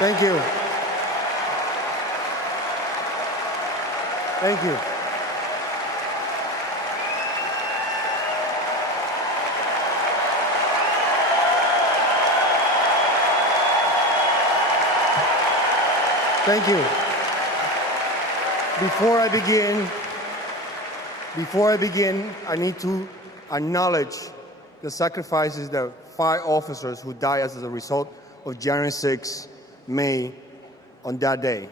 Thank you. Thank you. Thank you. Before I begin, I need to acknowledge the sacrifices that 5 officers who died as a result of January 6th made on that day.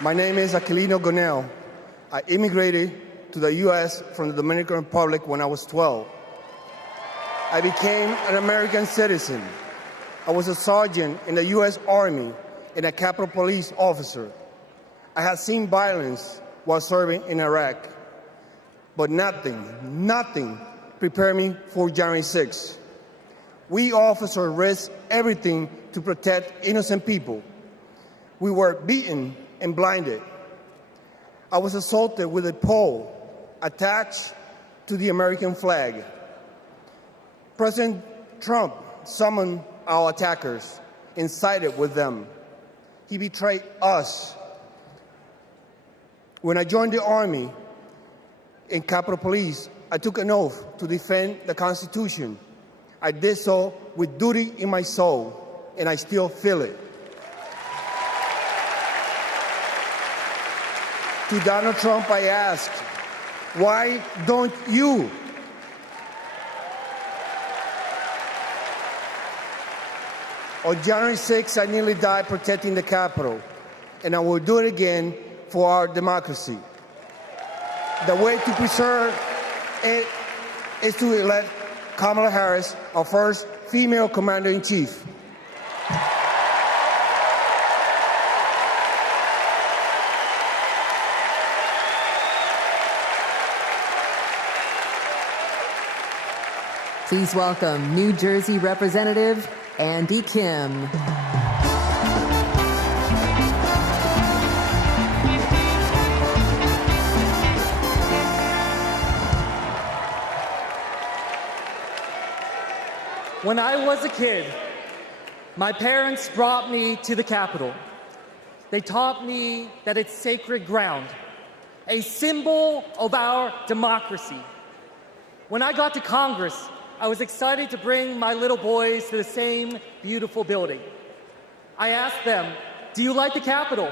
My name is Aquilino Ganell. I immigrated to the U.S. from the Dominican Republic when I was 12. I became an American citizen. I was a sergeant in the U.S. Army and a Capitol Police officer. I had seen violence while serving in Iraq, but nothing prepared me for January 6th. We officers risked everything to protect innocent people. We were beaten and blinded. I was assaulted with a pole attached to the American flag. President Trump summoned our attackers and sided with them. He betrayed us. When I joined the Army and Capitol Police, I took an oath to defend the Constitution. I did so with duty in my soul, and I still feel it. To Donald Trump, I ask, why don't you? On January 6th, I nearly died protecting the Capitol, and I will do it again for our democracy. The way to preserve it is to elect Kamala Harris, our first female commander-in-chief. Please welcome New Jersey Representative Andy Kim. When I was a kid, my parents brought me to the Capitol. They taught me that it's sacred ground, a symbol of our democracy. When I got to Congress, I was excited to bring my little boys to the same beautiful building. I asked them, "Do you like the Capitol?"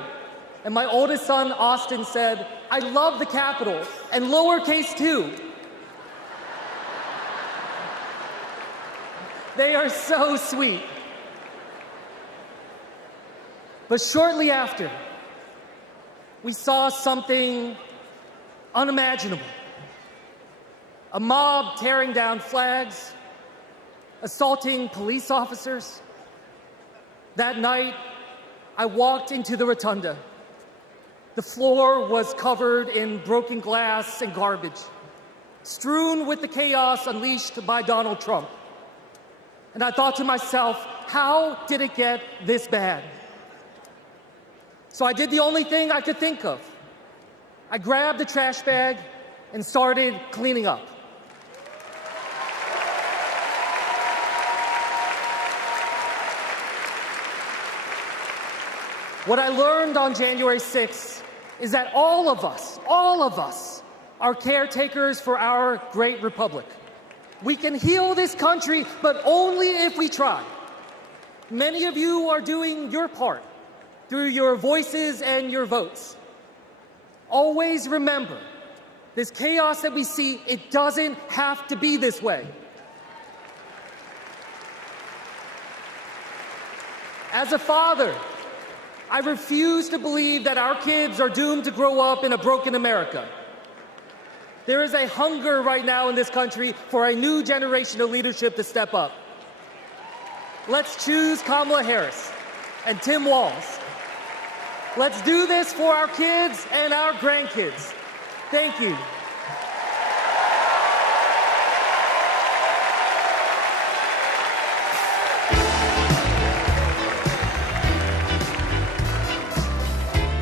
And my oldest son, Austin, said, "I love the Capitol, and lowercase too." They are so sweet. But shortly after, we saw something unimaginable. A mob tearing down flags, assaulting police officers. That night, I walked into the rotunda. The floor was covered in broken glass and garbage, strewn with the chaos unleashed by Donald Trump. And I thought to myself, how did it get this bad? So I did the only thing I could think of. I grabbed the trash bag and started cleaning up. What I learned on January 6th is that all of us are caretakers for our great republic. We can heal this country, but only if we try. Many of you are doing your part through your voices and your votes. Always remember, this chaos that we see, it doesn't have to be this way. As a father, I refuse to believe that our kids are doomed to grow up in a broken America. There is a hunger right now in this country for a new generation of leadership to step up. Let's choose Kamala Harris and Tim Walz. Let's do this for our kids and our grandkids. Thank you.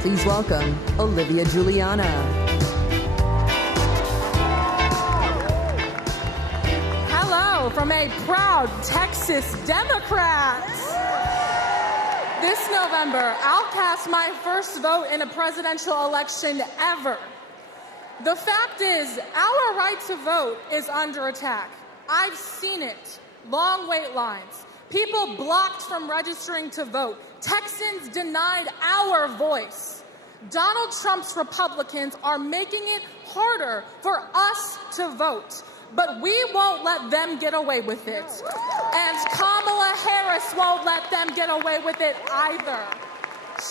Please welcome Olivia Juliana. Hello from a proud Texas Democrat. This November, I'll cast my first vote in a presidential election ever. The fact is, our right to vote is under attack. I've seen it. Long wait lines. People blocked from registering to vote. Texans denied our voice. Donald Trump's Republicans are making it harder for us to vote. But we won't let them get away with it. And Kamala Harris won't let them get away with it either.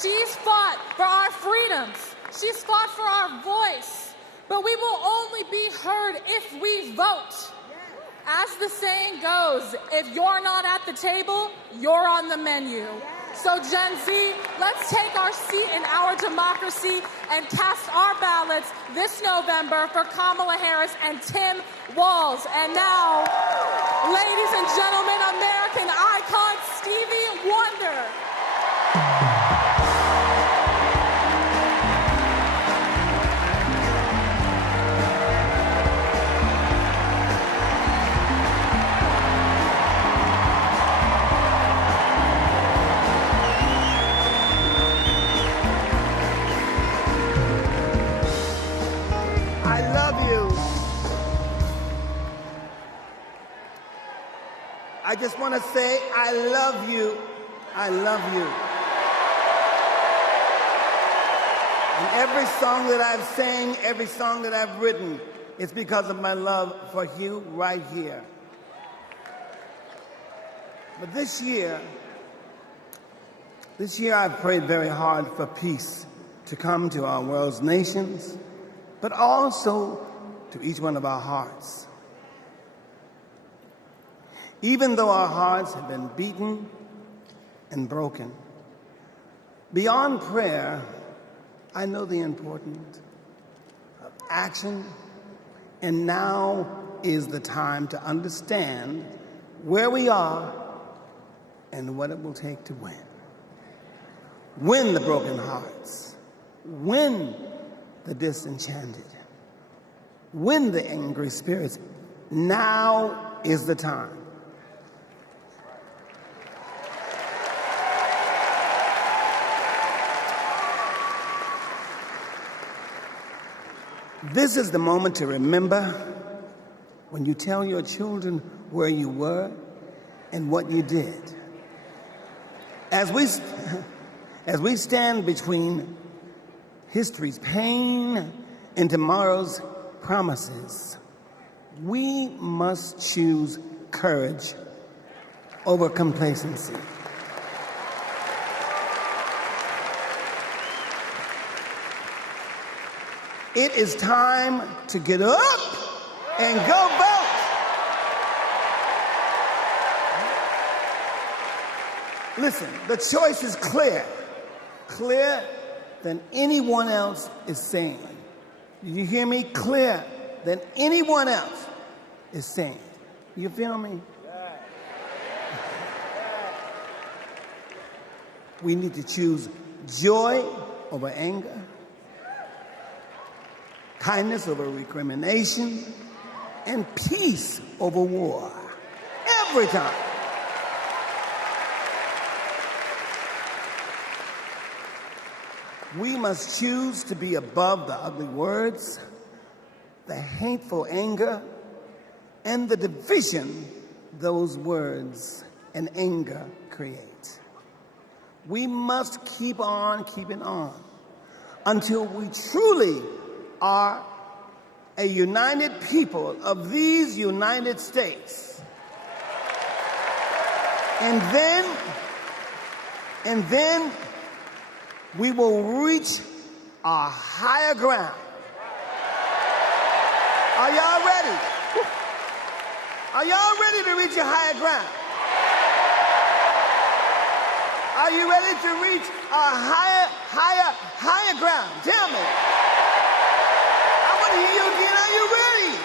She's fought for our freedoms. She's fought for our voice. But we will only be heard if we vote. As the saying goes, if you're not at the table, you're on the menu. So Gen Z, let's take our seat in our democracy and cast our ballots this November for Kamala Harris and Tim Walz. And now, ladies and gentlemen, American icon Stevie Wonder. I just want to say, I love you. I love you. And every song that I've sang, every song that I've written, it's because of my love for you right here. But this year I've prayed very hard for peace to come to our world's nations, but also to each one of our hearts. Even though our hearts have been beaten and broken, beyond prayer, I know the importance of action, and now is the time to understand where we are and what it will take to win. Win the broken hearts, win the disenchanted, win the angry spirits. Now is the time. This is the moment to remember when you tell your children where you were and what you did. As we stand between history's pain and tomorrow's promises, we must choose courage over complacency. It is time to get up and go vote. Listen, the choice is clear, clearer than anyone else is saying. You hear me? Clearer than anyone else is saying. You feel me? We need to choose joy over anger, kindness over recrimination, and peace over war. Every time. We must choose to be above the ugly words, the hateful anger, and the division those words and anger create. We must keep on keeping on until we truly are a united people of these United States. And then we will reach a higher ground. Are y'all ready? Are y'all ready to reach a higher ground? Are you ready to reach a higher ground? Tell me. I want to hear you again. Are you ready?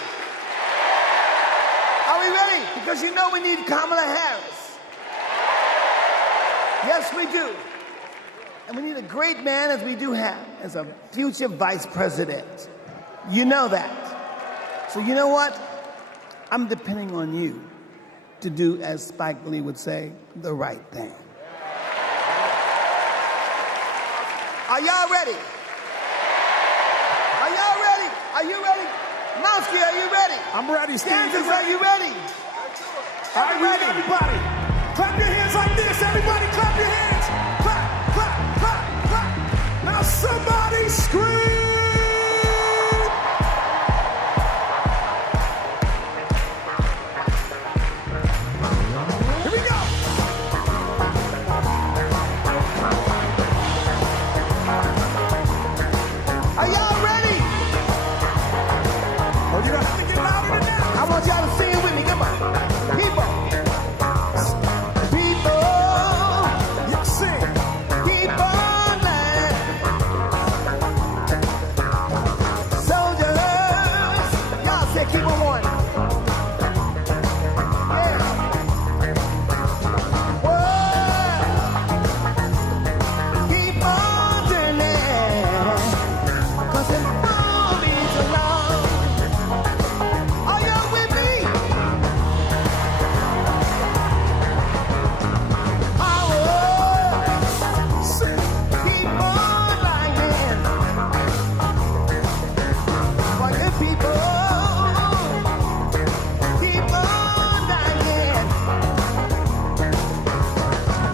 Are we ready? Because you know we need Kamala Harris. Yes, we do. And we need a great man, as we do have, as a future vice president. You know that. So you know what? I'm depending on you to do, as Spike Lee would say, the right thing. Are y'all ready? Are y'all ready? Are you ready? Mowski, are you ready? I'm ready, Steve. Kansas, are you ready? Everybody, clap your hands like this. Everybody clap your hands. Clap, clap, clap, clap. Now somebody scream. Here we go. Are y'all ready? Oh, you're gonna have to get louder than that. I want y'all to sing it with me. Come on. People. You sing. Keep on land. Soldiers. Y'all say keep on one. Yeah. Whoa. Keep on turning. 'Cause it won't be so long. Are y'all with me? Keep on lying. For the people. Keep on dying.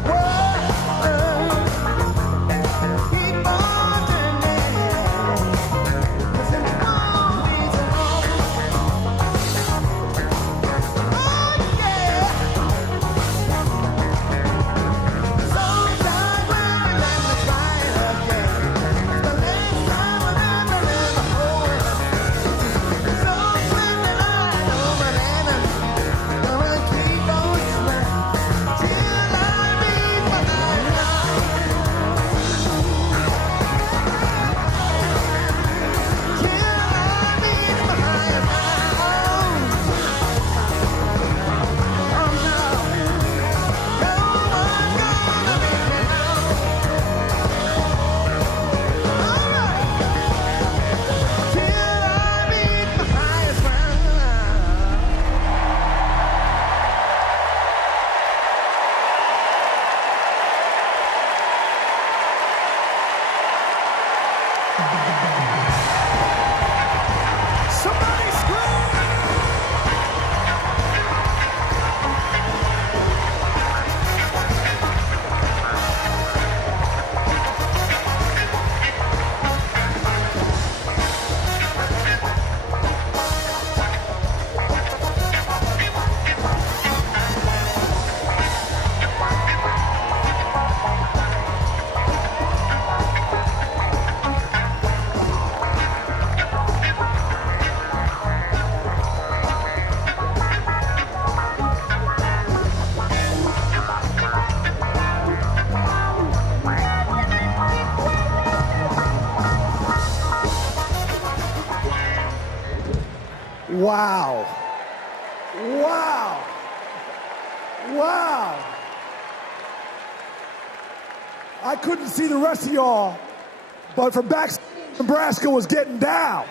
Whoa. Keep on turning. 'Cause it won't be so long. Oh, yeah. Sometime when we let me try again. The last time I'll ever hold. So when the light over and I'm gonna keep on trying till I meet my high. Till I meet my high. Oh no, no one gonna make me now. All right, till I meet my highest ground. Somebody scream. Wow. Wow. Wow. I couldn't see the rest of y'all, but from back, Nebraska was getting down.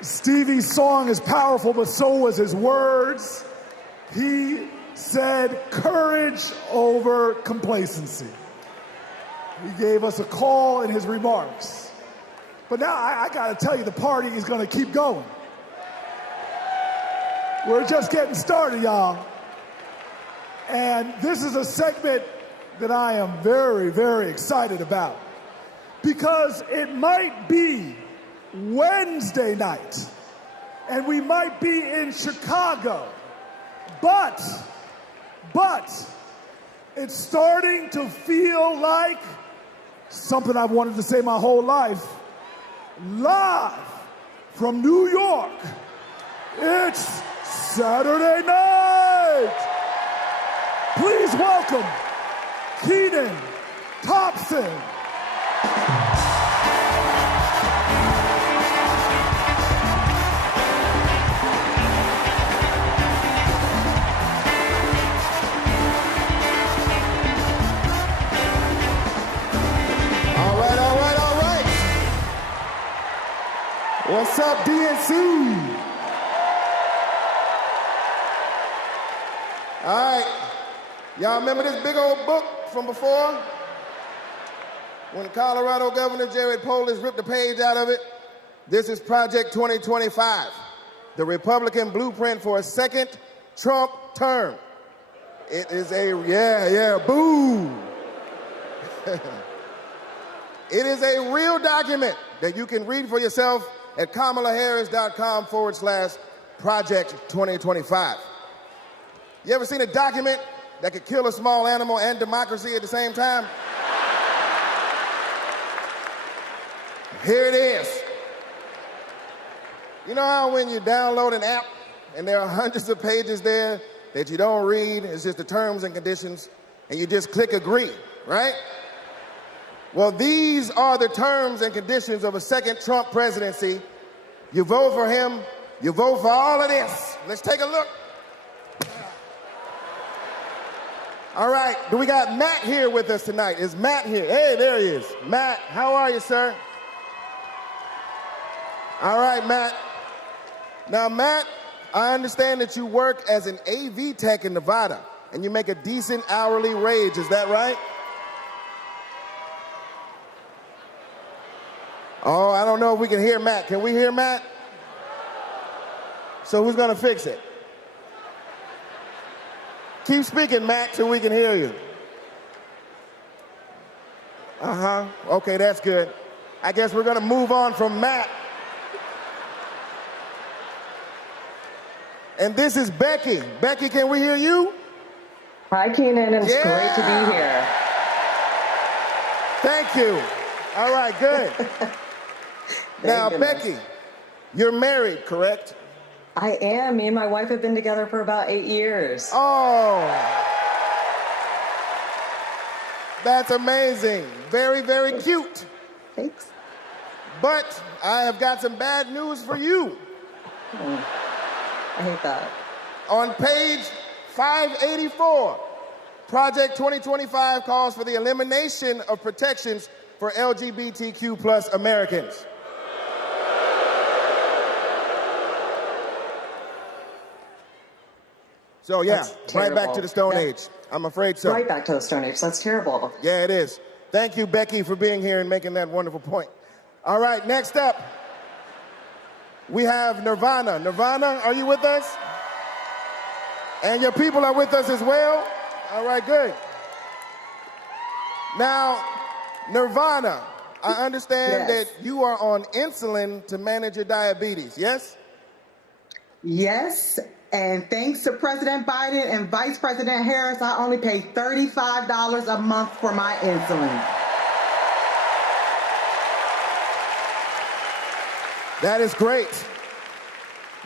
Stevie's song is powerful, but so was his words. He said courage over complacency. He gave us a call in his remarks. But now I gotta tell you, the party is gonna keep going. We're just getting started, y'all. And this is a segment that I am very, very excited about, because it might be Wednesday night and we might be in Chicago, but It's starting to feel like something I've wanted to say my whole life. Live from New York, it's Saturday night. Please welcome Kenan Thompson. What's up, DNC? All right. Y'all remember this big old book from before? When Colorado Governor Jared Polis ripped a page out of it? This is Project 2025, the Republican blueprint for a second Trump term. It is boo. It is a real document that you can read for yourself at kamalaharris.com/Project 2025. You ever seen a document that could kill a small animal and democracy at the same time? Here it is. You know how when you download an app and there are hundreds of pages there that you don't read, it's just the terms and conditions, and you just click agree, right? Well, these are the terms and conditions of a second Trump presidency. You vote for him, you vote for all of this. Let's take a look. All right, do we got Matt here with us tonight? Is Matt here? Hey, there he is. Matt, how are you, sir? All right, Matt. Now, Matt, I understand that you work as an AV tech in Nevada, and you make a decent hourly wage, is that right? Oh, I don't know if we can hear Matt. Can we hear Matt? So who's gonna fix it? Keep speaking, Matt, till we can hear you. Okay, that's good. I guess we're gonna move on from Matt. And this is Becky. Becky, can we hear you? Hi, Kenan, and it's great to be here. Thank you. All right, good. Now, Becky, you're married, correct? I am. Me and my wife have been together for about 8 years. Oh, that's amazing. Very, very cute. Thanks. But I have got some bad news for you. I hate that. On page 584, Project 2025 calls for the elimination of protections for LGBTQ plus Americans. So yeah, right back to the Stone Age. I'm afraid so. Right back to the Stone Age. That's terrible. Yeah, it is. Thank you, Becky, for being here and making that wonderful point. All right, next up, we have Nirvana. Nirvana, are you with us? And your people are with us as well? All right, good. Now, Nirvana, I understand that you are on insulin to manage your diabetes, yes? Yes, and thanks to President Biden and Vice President Harris, I only pay $35 a month for my insulin. That is great.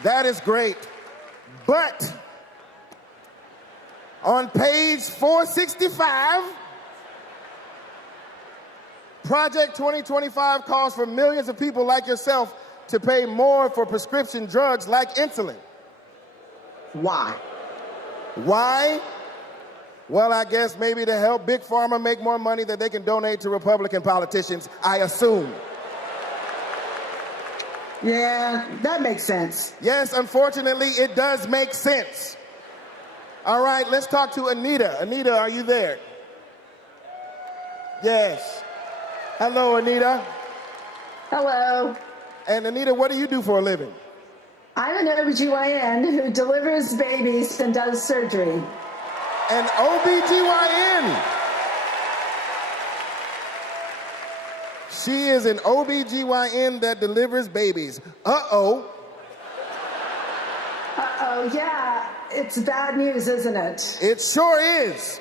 That is great. But on page 465, Project 2025 calls for millions of people like yourself to pay more for prescription drugs like insulin. Why? Why? Well, I guess maybe to help Big Pharma make more money that they can donate to Republican politicians, I assume. Yeah, that makes sense. Yes, unfortunately, it does make sense. All right, let's talk to Anita. Anita, are you there? Yes. Hello, Anita. Hello. And Anita, what do you do for a living? I'm an OBGYN who delivers babies and does surgery. An OBGYN? She is an OBGYN that delivers babies. Uh-oh. Uh-oh, yeah. It's bad news, isn't it? It sure is.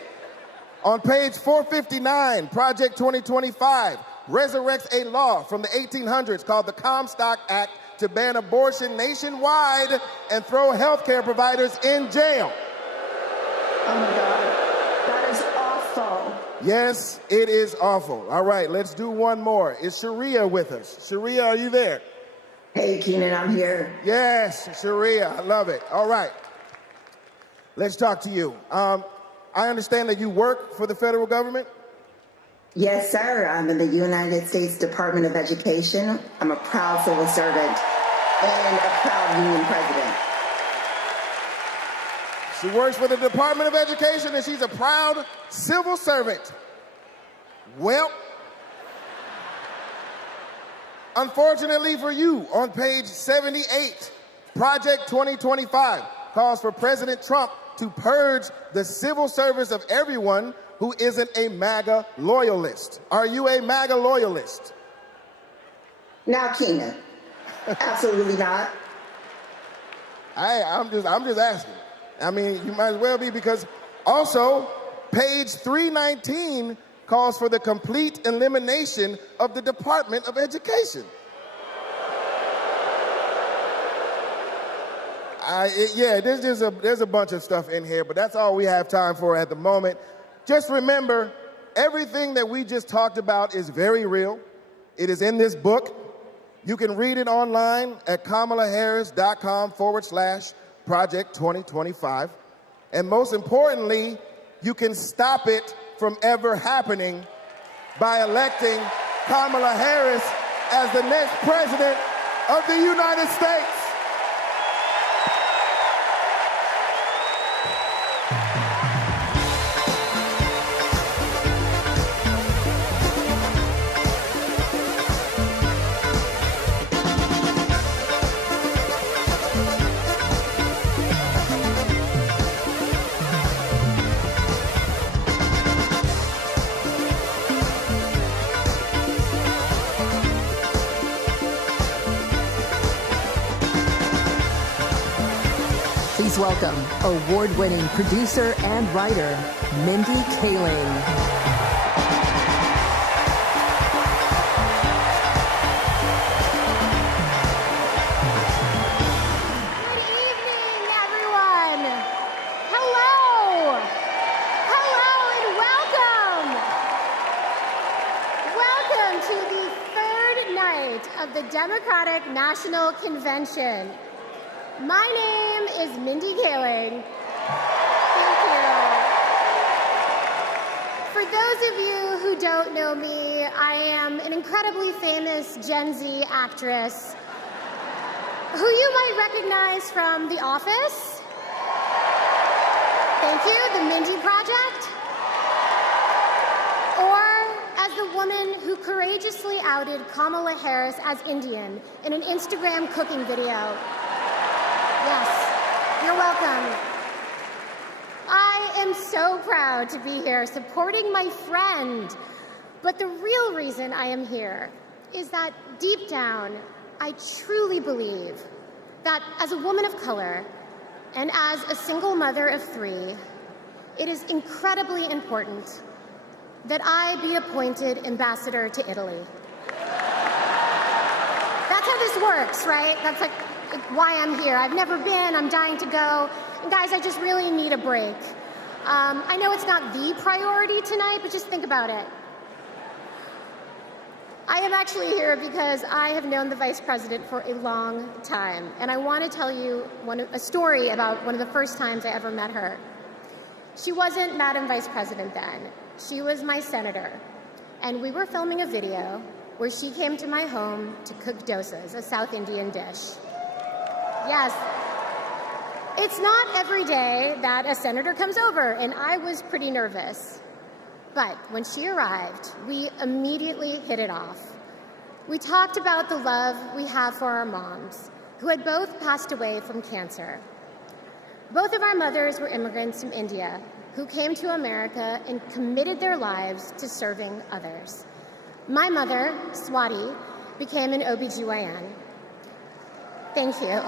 On page 459, Project 2025 resurrects a law from the 1800s called the Comstock Act to ban abortion nationwide and throw healthcare providers in jail. Oh my God, that is awful. Yes, it is awful. All right, let's do one more. Is Sharia with us? Sharia, are you there? Hey, Keenan, I'm here. Yes, Sharia, I love it. All right, let's talk to you. I understand that you work for the federal government? Yes, sir. I'm in the United States Department of Education. I'm a proud civil servant and a proud union president. She works for the Department of Education and she's a proud civil servant. Well, unfortunately for you, on page 78, Project 2025 calls for President Trump to purge the civil service of everyone who isn't a MAGA loyalist. Are you a MAGA loyalist? Now, Keenan, absolutely not. I'm just asking. I mean, you might as well be, because also page 319 calls for the complete elimination of the Department of Education. There's a bunch of stuff in here, but that's all we have time for at the moment. Just remember, everything that we just talked about is very real. It is in this book. You can read it online at kamalaharris.com/Project 2025. And most importantly, you can stop it from ever happening by electing Kamala Harris as the next president of the United States. Please welcome award-winning producer and writer, Mindy Kaling. Good evening, everyone. Hello. Hello and welcome. Welcome to the third night of the Democratic National Convention. My name is Mindy Kaling. Thank you. For those of you who don't know me, I am an incredibly famous Gen Z actress who you might recognize from The Office. Thank you, The Mindy Project. Or as the woman who courageously outed Kamala Harris as Indian in an Instagram cooking video. Yes, you're welcome. I am so proud to be here supporting my friend. But the real reason I am here is that deep down, I truly believe that as a woman of color and as a single mother of 3, it is incredibly important that I be appointed ambassador to Italy. That's how this works, right? That's like why I'm here. I've never been, I'm dying to go. And guys, I just really need a break. I know it's not the priority tonight, but just think about it. I am actually here because I have known the Vice President for a long time, and I want to tell you a story about one of the first times I ever met her. She wasn't Madam Vice President then. She was my senator, and we were filming a video where she came to my home to cook dosas, a South Indian dish. Yes. It's not every day that a senator comes over, and I was pretty nervous. But when she arrived, we immediately hit it off. We talked about the love we have for our moms, who had both passed away from cancer. Both of our mothers were immigrants from India, who came to America and committed their lives to serving others. My mother, Swati, became an OBGYN. Thank you.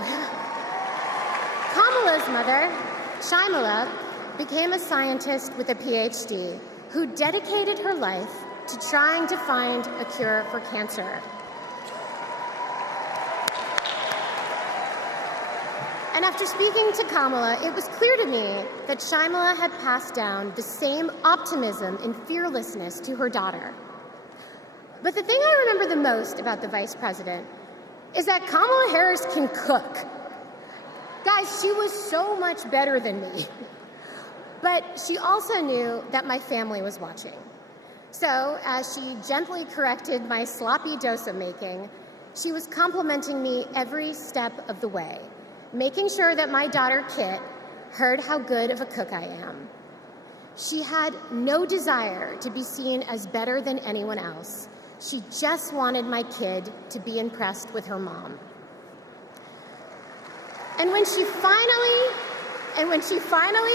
Kamala's mother, Shyamala, became a scientist with a PhD who dedicated her life to trying to find a cure for cancer. And after speaking to Kamala, it was clear to me that Shyamala had passed down the same optimism and fearlessness to her daughter. But the thing I remember the most about the vice president is that Kamala Harris can cook. Guys, she was so much better than me. But she also knew that my family was watching. So, as she gently corrected my sloppy dosa making, she was complimenting me every step of the way, making sure that my daughter Kit heard how good of a cook I am. She had no desire to be seen as better than anyone else. She just wanted my kid to be impressed with her mom. And when she finally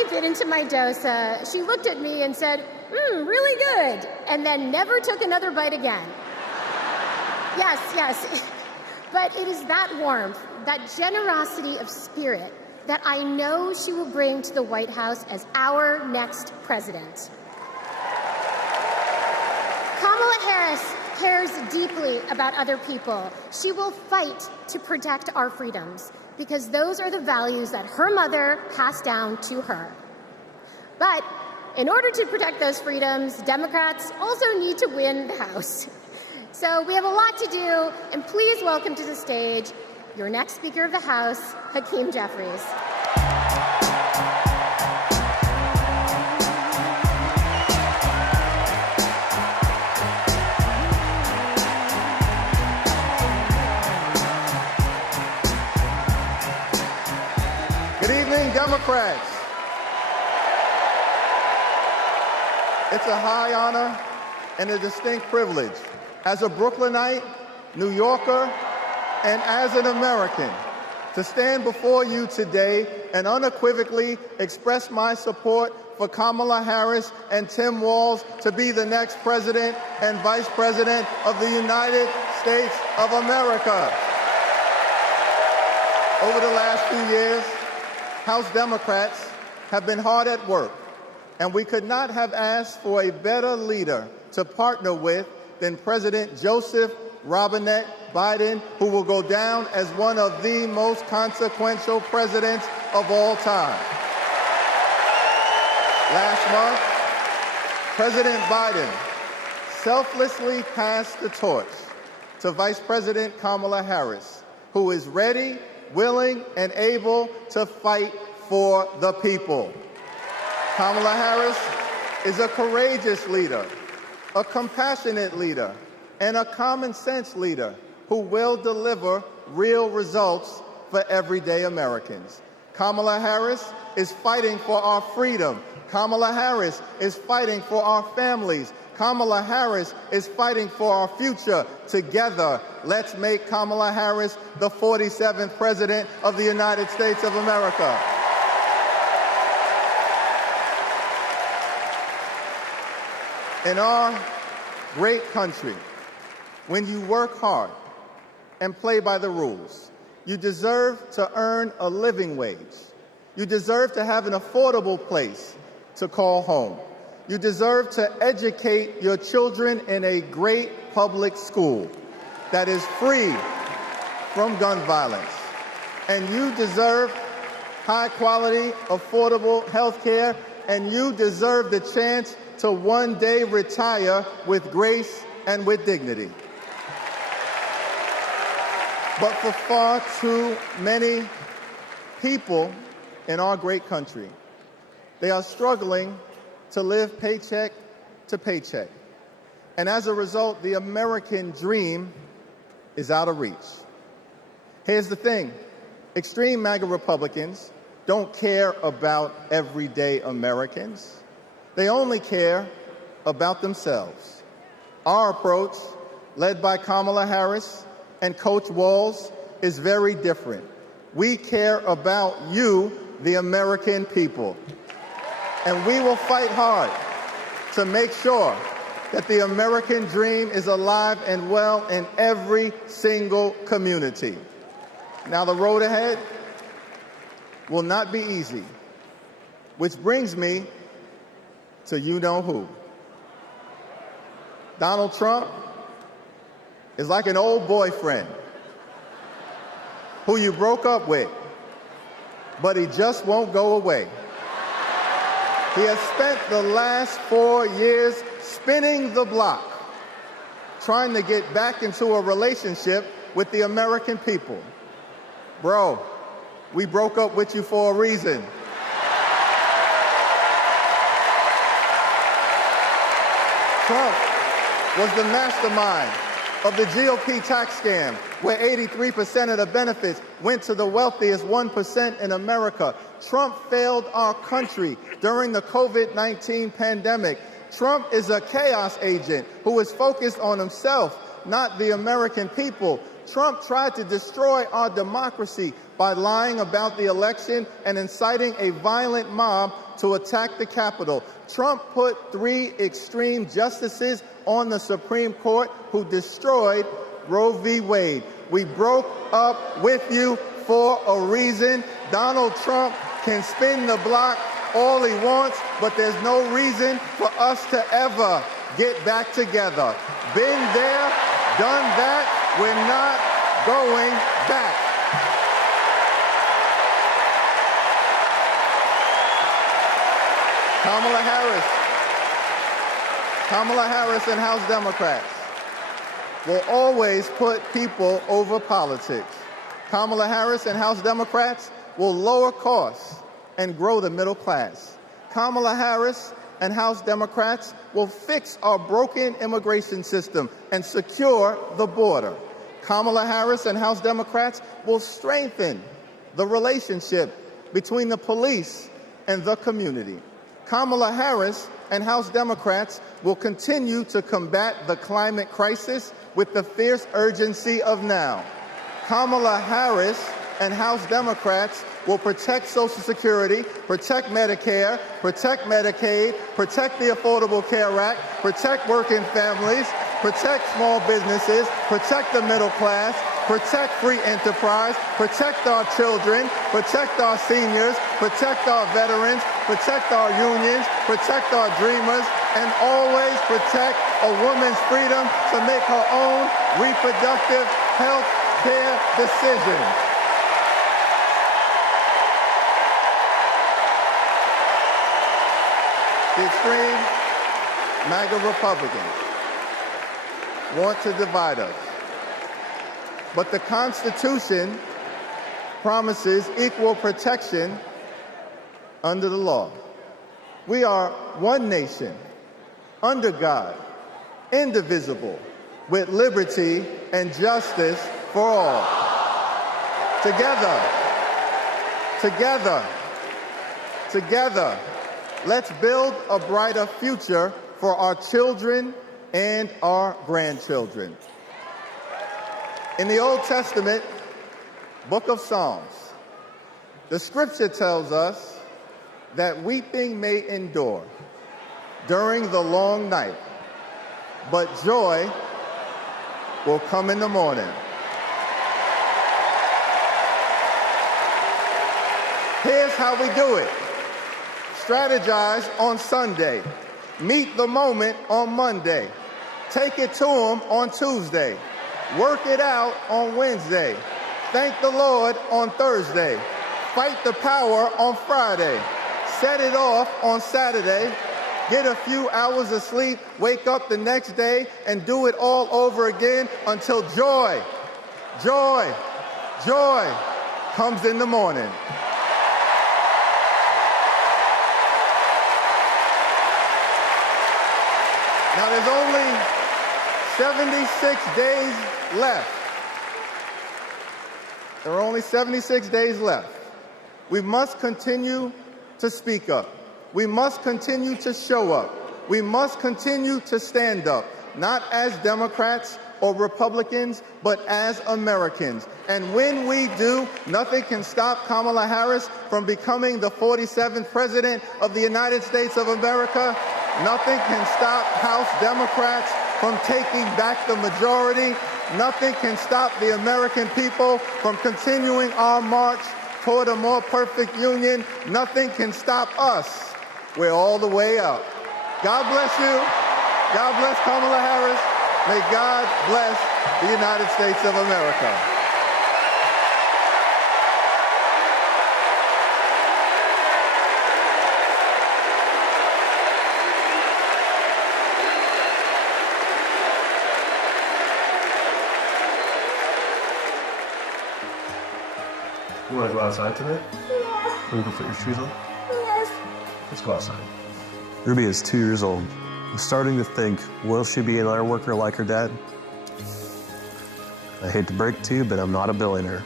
bit into my dosa, she looked at me and said, really good, and then never took another bite again. Yes. But it is that warmth, that generosity of spirit, that I know she will bring to the White House as our next president. Kamala Harris cares deeply about other people. She will fight to protect our freedoms, because those are the values that her mother passed down to her. But in order to protect those freedoms, Democrats also need to win the House. So we have a lot to do, and please welcome to the stage your next Speaker of the House, Hakeem Jeffries. Good evening, Democrats. It's a high honor and a distinct privilege as a Brooklynite, New Yorker, and as an American to stand before you today and unequivocally express my support for Kamala Harris and Tim Walz to be the next president and vice president of the United States of America. Over the last few years, House Democrats have been hard at work, and we could not have asked for a better leader to partner with than President Joseph Robinette Biden, who will go down as one of the most consequential presidents of all time. Last month, President Biden selflessly passed the torch to Vice President Kamala Harris, who is ready, willing, and able to fight for the people. Kamala Harris is a courageous leader, a compassionate leader, and a common sense leader who will deliver real results for everyday Americans. Kamala Harris is fighting for our freedom. Kamala Harris is fighting for our families. Kamala Harris is fighting for our future. Together, let's make Kamala Harris the 47th President of the United States of America. In our great country, when you work hard and play by the rules, you deserve to earn a living wage. You deserve to have an affordable place to call home. You deserve to educate your children in a great public school that is free from gun violence. And you deserve high-quality, affordable health care, and you deserve the chance to one day retire with grace and with dignity. But for far too many people in our great country, they are struggling to live paycheck to paycheck. And as a result, the American dream is out of reach. Here's the thing. Extreme MAGA Republicans don't care about everyday Americans. They only care about themselves. Our approach, led by Kamala Harris and Coach Walz, is very different. We care about you, the American people. And we will fight hard to make sure that the American dream is alive and well in every single community. Now, the road ahead will not be easy, which brings me to you-know-who. Donald Trump is like an old boyfriend who you broke up with, but he just won't go away. He has spent the last 4 years spinning the block, trying to get back into a relationship with the American people. Bro, we broke up with you for a reason. Trump was the mastermind of the GOP tax scam, where 83% of the benefits went to the wealthiest 1% in America. Trump failed our country during the COVID-19 pandemic. Trump is a chaos agent who is focused on himself, not the American people. Trump tried to destroy our democracy by lying about the election and inciting a violent mob to attack the Capitol. Trump put 3 extreme justices on the Supreme Court who destroyed Roe v. Wade. We broke up with you for a reason. Donald Trump can spin the block all he wants, but there's no reason for us to ever get back together. Been there, done that. We're not going back. Kamala Harris and House Democrats will always put people over politics. Kamala Harris and House Democrats will lower costs and grow the middle class. Kamala Harris and House Democrats will fix our broken immigration system and secure the border. Kamala Harris and House Democrats will strengthen the relationship between the police and the community. Kamala Harris and House Democrats will continue to combat the climate crisis with the fierce urgency of now. Kamala Harris and House Democrats will protect Social Security, protect Medicare, protect Medicaid, protect the Affordable Care Act, protect working families, protect small businesses, protect the middle class, protect free enterprise, protect our children, protect our seniors, protect our veterans, protect our unions, protect our dreamers, and always protect a woman's freedom to make her own reproductive health care decisions. The extreme MAGA Republicans want to divide us. But the Constitution promises equal protection under the law. We are one nation, under God, indivisible, with liberty and justice for all. Together, let's build a brighter future for our children and our grandchildren. In the Old Testament, book of Psalms, the scripture tells us that weeping may endure during the long night, but joy will come in the morning. Here's how we do it. Strategize on Sunday. Meet the moment on Monday. Take it to them on Tuesday. Work it out on Wednesday. Thank the Lord on Thursday. Fight the power on Friday. Set it off on Saturday. Get a few hours of sleep, wake up the next day, and do it all over again until joy comes in the morning. Now there's only 76 days left. There are only 76 days left. We must continue to speak up. We must continue to show up. We must continue to stand up, not as Democrats or Republicans, but as Americans. And when we do, nothing can stop Kamala Harris from becoming the 47th President of the United States of America. Nothing can stop House Democrats from taking back the majority. Nothing can stop the American people from continuing our march toward a more perfect union. Nothing can stop us. We're all the way up. God bless you. God bless Kamala Harris. May God bless the United States of America. You want to go outside tonight? Yes. Want to go put your shoes on? Yes. Let's go outside. Ruby is 2 years old. I'm starting to think, will she be another worker like her dad? I hate to break it to you, but I'm not a billionaire.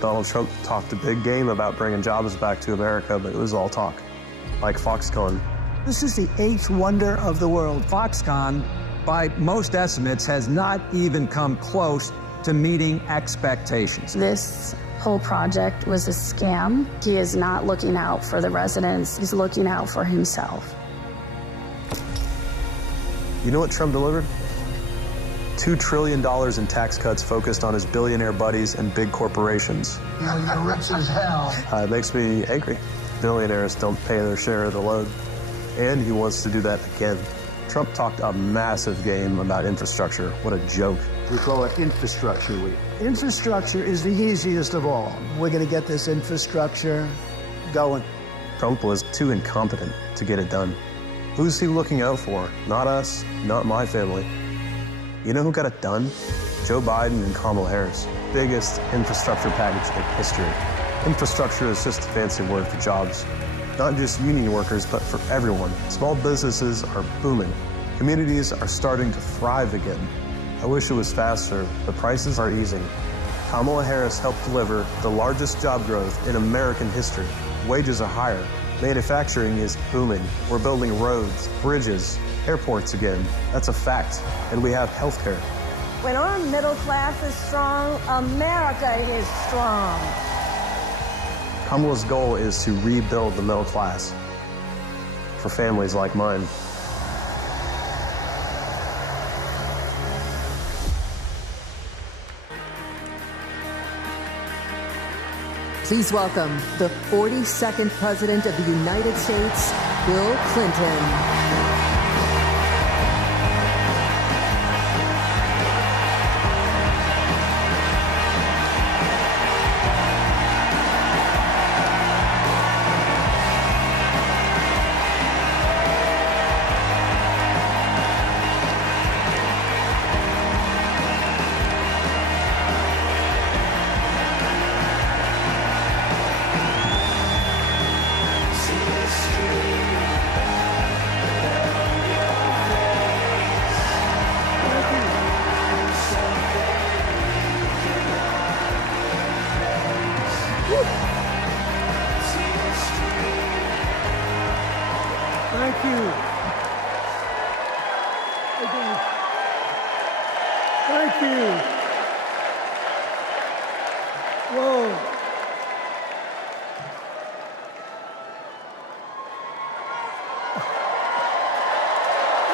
Donald Trump talked a big game about bringing jobs back to America, but it was all talk. Like Foxconn. This is the eighth wonder of the world. Foxconn, by most estimates, has not even come close to meeting expectations. This whole project was a scam. He is not looking out for the residents. He's looking out for himself. You know what Trump delivered? $2 trillion in tax cuts focused on his billionaire buddies and big corporations. You're rich as hell. It makes me angry. Billionaires don't pay their share of the load. And he wants to do that again. Trump talked a massive game about infrastructure. What a joke. We call it Infrastructure Week. Infrastructure is the easiest of all. We're going to get this infrastructure going. Trump was too incompetent to get it done. Who's he looking out for? Not us, not my family. You know who got it done? Joe Biden and Kamala Harris. Biggest infrastructure package in history. Infrastructure is just a fancy word for jobs. Not just union workers, but for everyone. Small businesses are booming. Communities are starting to thrive again. I wish it was faster, but prices are easing. Kamala Harris helped deliver the largest job growth in American history. Wages are higher. Manufacturing is booming. We're building roads, bridges, airports again. That's a fact. And we have healthcare. When our middle class is strong, America is strong. Kamala's goal is to rebuild the middle class for families like mine. Please welcome the 42nd President of the United States, Bill Clinton. Thank you. Thank you. Whoa.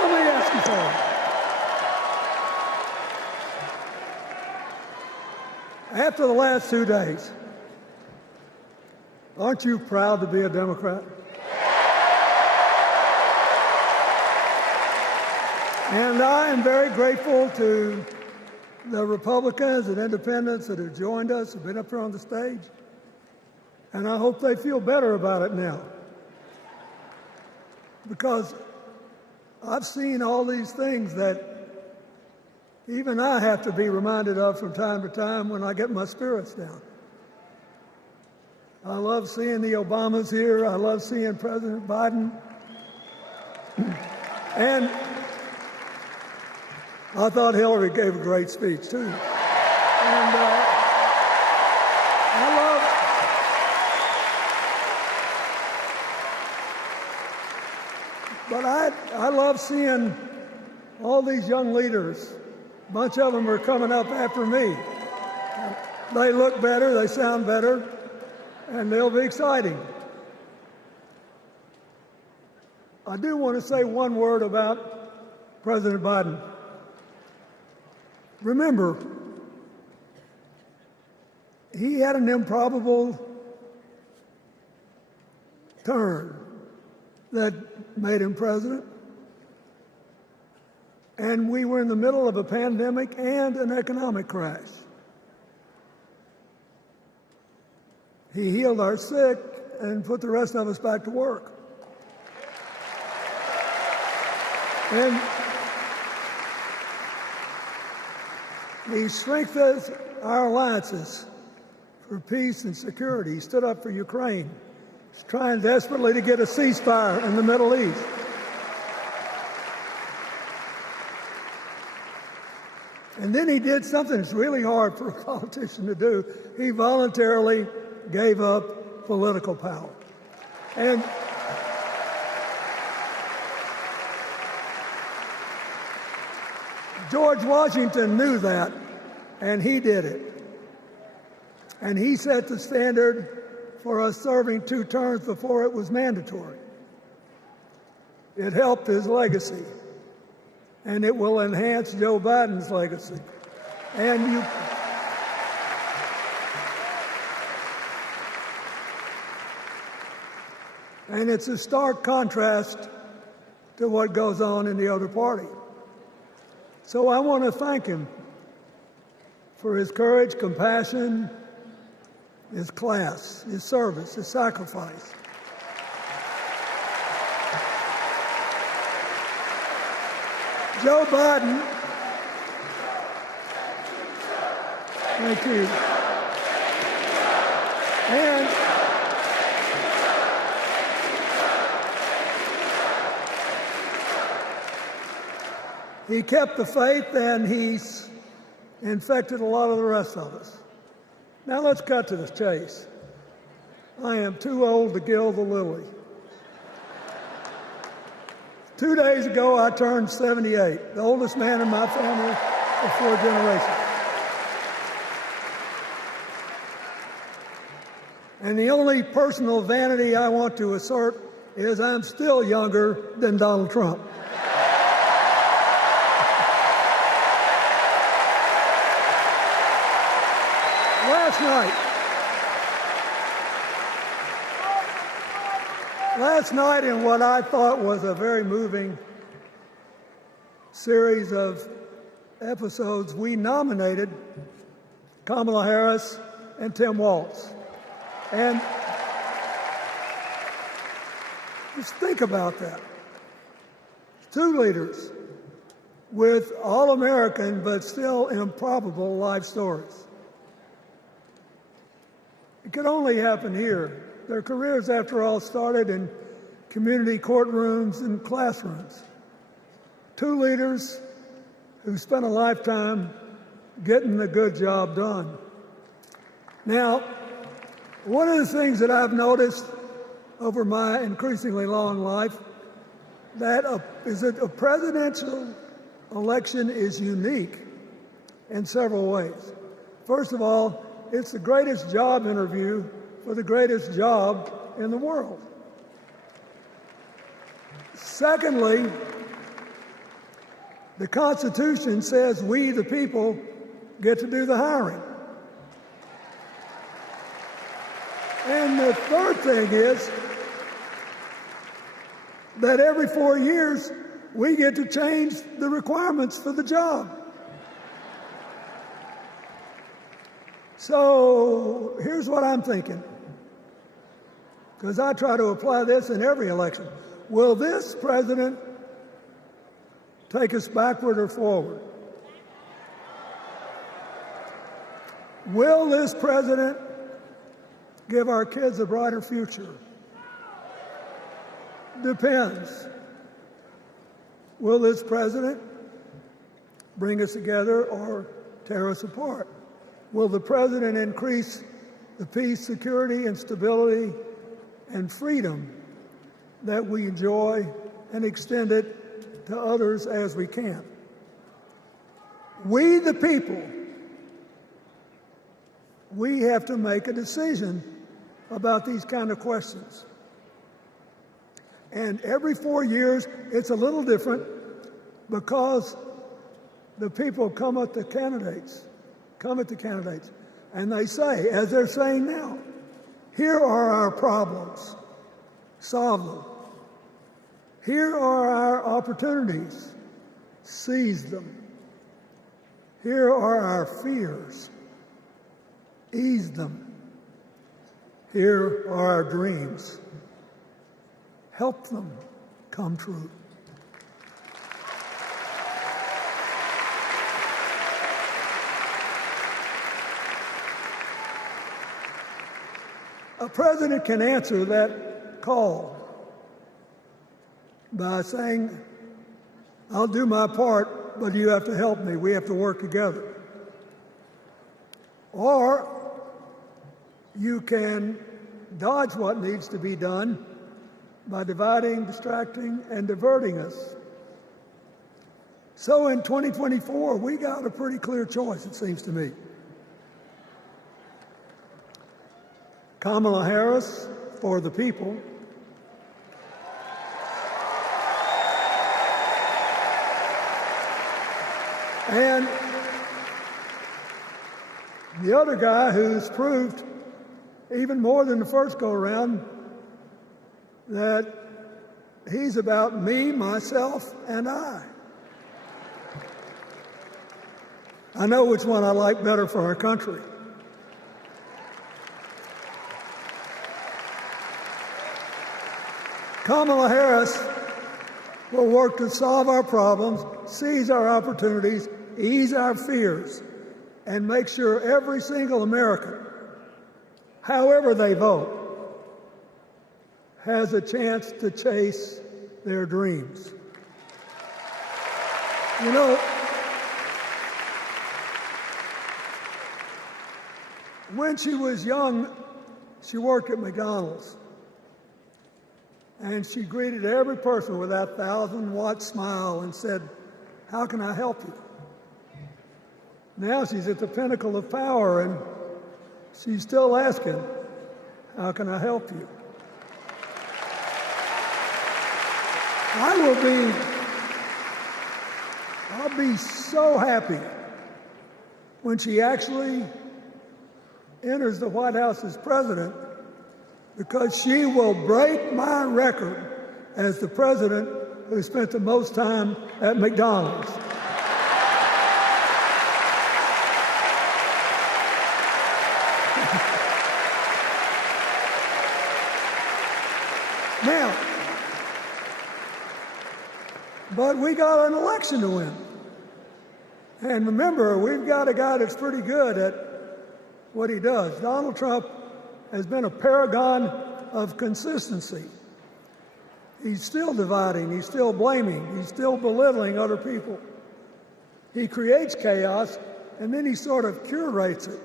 Let me ask you something. After the last 2 days, aren't you proud to be a Democrat? And I am very grateful to the Republicans and independents that have joined us, have been up here on the stage. And I hope they feel better about it now. Because I've seen all these things that even I have to be reminded of from time to time when I get my spirits down. I love seeing the Obamas here. I love seeing President Biden. And I thought Hillary gave a great speech, too. And I love seeing all these young leaders. A bunch of them are coming up after me. They look better, they sound better, and they'll be exciting. I do want to say one word about President Biden. Remember, he had an improbable turn that made him president. And we were in the middle of a pandemic and an economic crash. He healed our sick and put the rest of us back to work. And he strengthened our alliances for peace and security. He stood up for Ukraine. He's trying desperately to get a ceasefire in the Middle East. And then he did something that's really hard for a politician to do. He voluntarily gave up political power. And George Washington knew that, and he did it. And he set the standard for us serving 2 terms before it was mandatory. It helped his legacy, and it will enhance Joe Biden's legacy. And it's a stark contrast to what goes on in the other party. So I want to thank him for his courage, compassion, his class, his service, his sacrifice. Joe Biden, thank you. And he kept the faith, and he's infected a lot of the rest of us. Now let's cut to the chase. I am too old to gild the lily. 2 days ago, I turned 78, the oldest man in my family for 4 generations. And the only personal vanity I want to assert is I'm still younger than Donald Trump. Last night, in what I thought was a very moving series of episodes, we nominated Kamala Harris and Tim Walz. And just think about that. 2 leaders with all-American but still improbable life stories. It could only happen here. Their careers, after all, started in community courtrooms and classrooms. 2 leaders who spent a lifetime getting the good job done. Now, one of the things that I've noticed over my increasingly long life is that a presidential election is unique in several ways. First of all, it's the greatest job interview for the greatest job in the world. Secondly, the Constitution says we, the people, get to do the hiring. And the third thing is that every 4 years, we get to change the requirements for the job. So here's what I'm thinking, because I try to apply this in every election. Will this president take us backward or forward? Will this president give our kids a brighter future? Depends. Will this president bring us together or tear us apart? Will the president increase the peace, security, and stability and freedom that we enjoy and extend it to others as we can? We, the people, we have to make a decision about these kind of questions. And every 4 years, it's a little different because the people come at the candidates, and they say, as they're saying now, here are our problems, solve them. Here are our opportunities. Seize them. Here are our fears. Ease them. Here are our dreams. Help them come true. A president can answer that call by saying, I'll do my part, but you have to help me. We have to work together. Or you can dodge what needs to be done by dividing, distracting, and diverting us. So in 2024, we got a pretty clear choice, it seems to me. Kamala Harris for the people, and the other guy who's proved even more than the first go-around that he's about me, myself, and I. I know which one I like better for our country. Kamala Harris will work to solve our problems, seize our opportunities, ease our fears, and make sure every single American, however they vote, has a chance to chase their dreams. You know, when she was young, she worked at McDonald's. And she greeted every person with that 1,000-watt smile and said, "How can I help you?" Now she's at the pinnacle of power, and she's still asking, "How can I help you?" I'll be so happy when she actually enters the White House as president, because she will break my record as the president who spent the most time at McDonald's. Now, but we got an election to win. And remember, we've got a guy that's pretty good at what he does. Donald Trump has been a paragon of consistency. He's still dividing, he's still blaming, he's still belittling other people. He creates chaos, and then he sort of curates it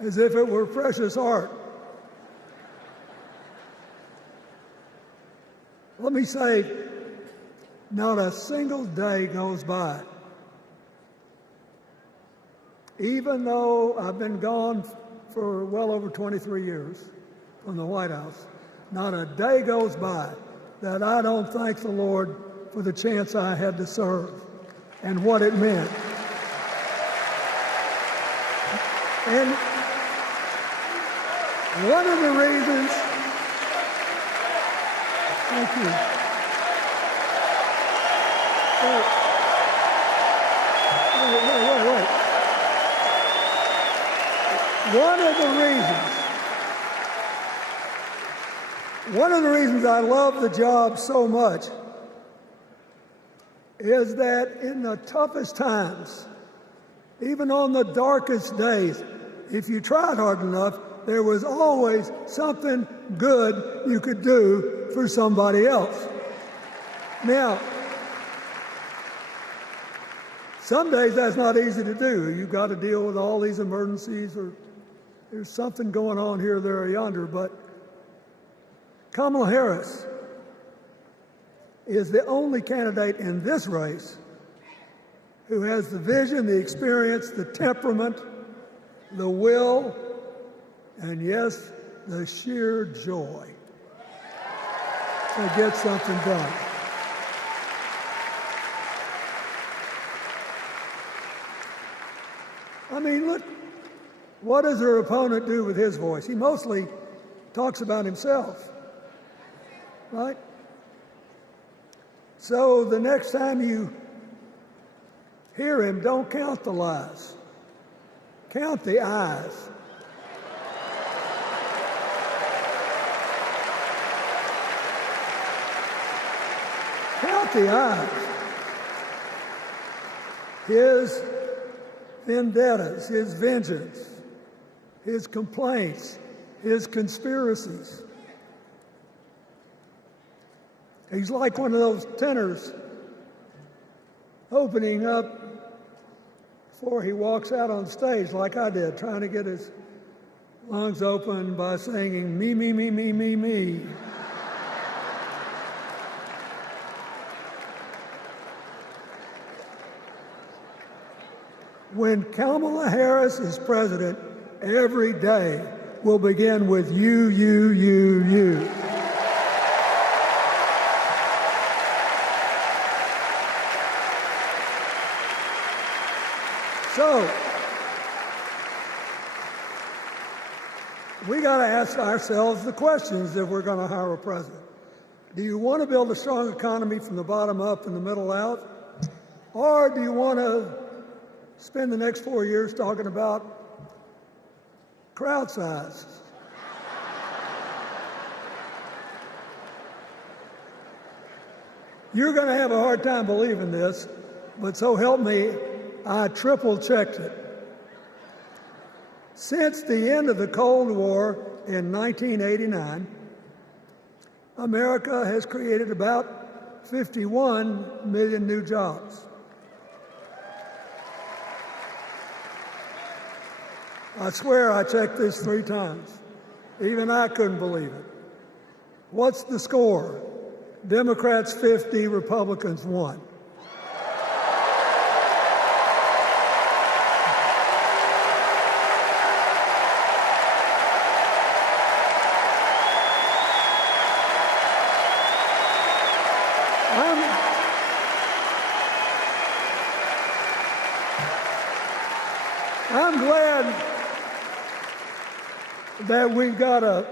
as if it were precious art. Let me say, not a single day goes by, even though I've been gone for well over 23 years from the White House, not a day goes by that I don't thank the Lord for the chance I had to serve and what it meant. And one of the reasons, thank you. Wait. One of the reasons I love the job so much is that in the toughest times, even on the darkest days, if you tried hard enough, there was always something good you could do for somebody else. Now, some days that's not easy to do. You've got to deal with all these emergencies, or there's something going on here, there, or yonder. But Kamala Harris is the only candidate in this race who has the vision, the experience, the temperament, the will, and yes, the sheer joy to get something done. I mean, look, what does her opponent do with his voice? He mostly talks about himself, right? So the next time you hear him, don't count the lies. Count the eyes. Count the eyes. His vendettas, his vengeance, his complaints, his conspiracies. He's like one of those tenors opening up before he walks out on stage, like I did, trying to get his lungs open by singing, me, me, me, me, me, me. When Kamala Harris is president, every day will begin with you, you, you, you. So, we got to ask ourselves the questions if we're going to hire a president. Do you want to build a strong economy from the bottom up and the middle out? Or do you want to spend the next 4 years talking about crowd size? You're going to have a hard time believing this, but so help me, I triple-checked it. Since the end of the Cold War in 1989, America has created about 51 million new jobs. I swear I checked this 3 times. Even I couldn't believe it. What's the score? Democrats 50, Republicans 1. I'm glad that we've got a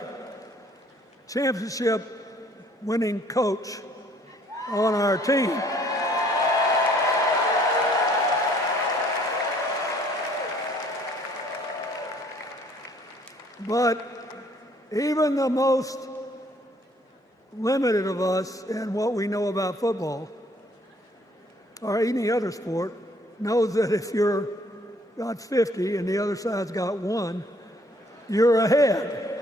championship-winning coach on our team. But even the most limited of us in what we know about football or any other sport knows that if you're got 50 and the other side's got 1, you're ahead.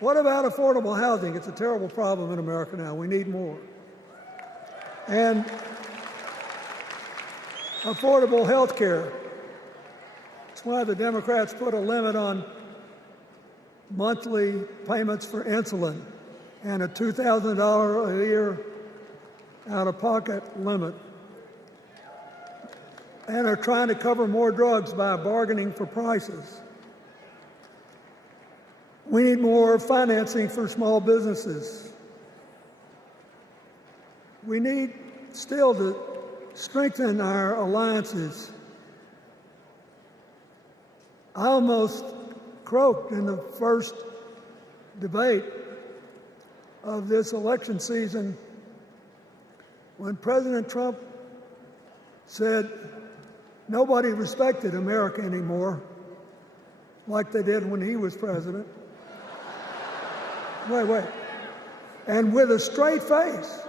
What about affordable housing? It's a terrible problem in America now. We need more. And affordable health care. That's why the Democrats put a limit on monthly payments for insulin and a $2,000 a year out-of-pocket limit, and are trying to cover more drugs by bargaining for prices. We need more financing for small businesses. We need still to strengthen our alliances. I almost croaked in the first debate of this election season when President Trump said nobody respected America anymore like they did when he was president. Wait. And with a straight face.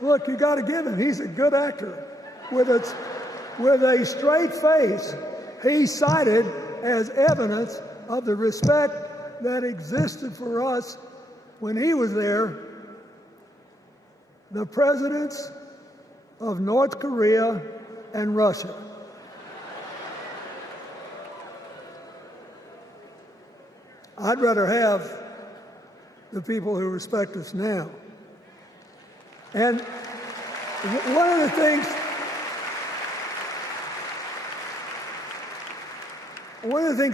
Look, you got to give him. He's a good actor. With a straight face, he cited as evidence of the respect that existed for us when he was there the presidents of North Korea and Russia. I'd rather have the people who respect us now. And one of the things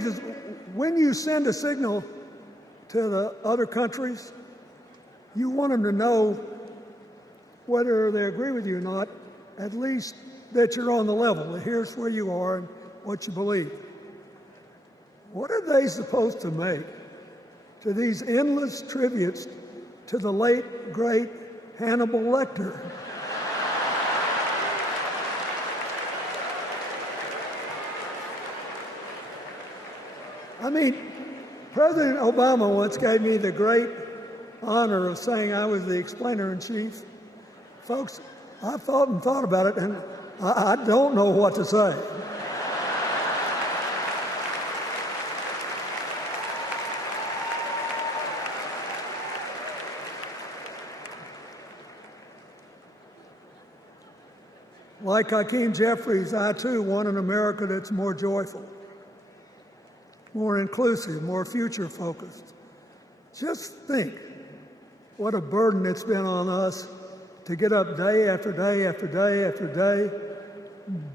is when you send a signal to the other countries, you want them to know whether they agree with you or not, at least that you're on the level. Here's where you are and what you believe. What are they supposed to make to these endless tributes to the late, great Hannibal Lecter? I mean, President Obama once gave me the great honor of saying I was the explainer-in-chief. Folks, I've thought and thought about it, and I don't know what to say. Like Hakeem Jeffries, I too want an America that's more joyful, more inclusive, more future-focused. Just think what a burden it's been on us to get up day after day after day after day,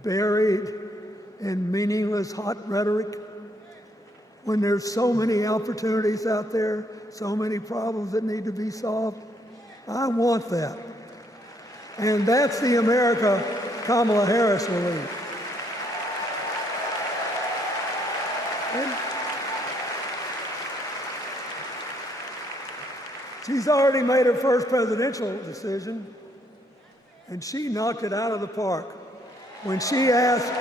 buried in meaningless hot rhetoric, when there's so many opportunities out there, so many problems that need to be solved. I want that. And that's the America Kamala Harris will lead. And she's already made her first presidential decision, and she knocked it out of the park when she asked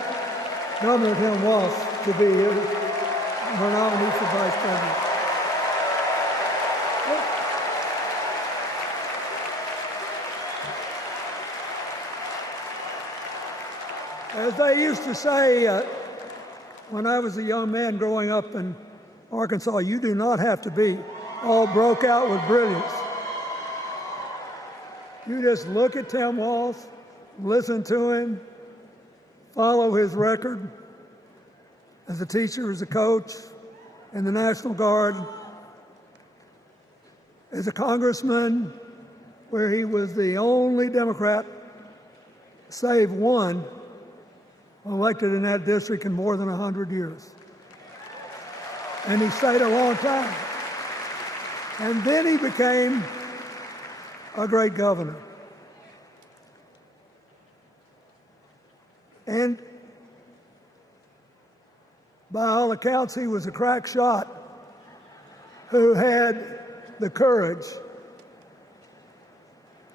Governor Tim Walz to be her nominee for vice president. As they used to say when I was a young man growing up in Arkansas, you do not have to be all broke out with brilliance. You just look at Tim Walz, listen to him, follow his record as a teacher, as a coach, in the National Guard, as a congressman, where he was the only Democrat, save one, elected in that district in more than 100 years. And he stayed a long time. And then he became a great governor. And by all accounts, he was a crack shot who had the courage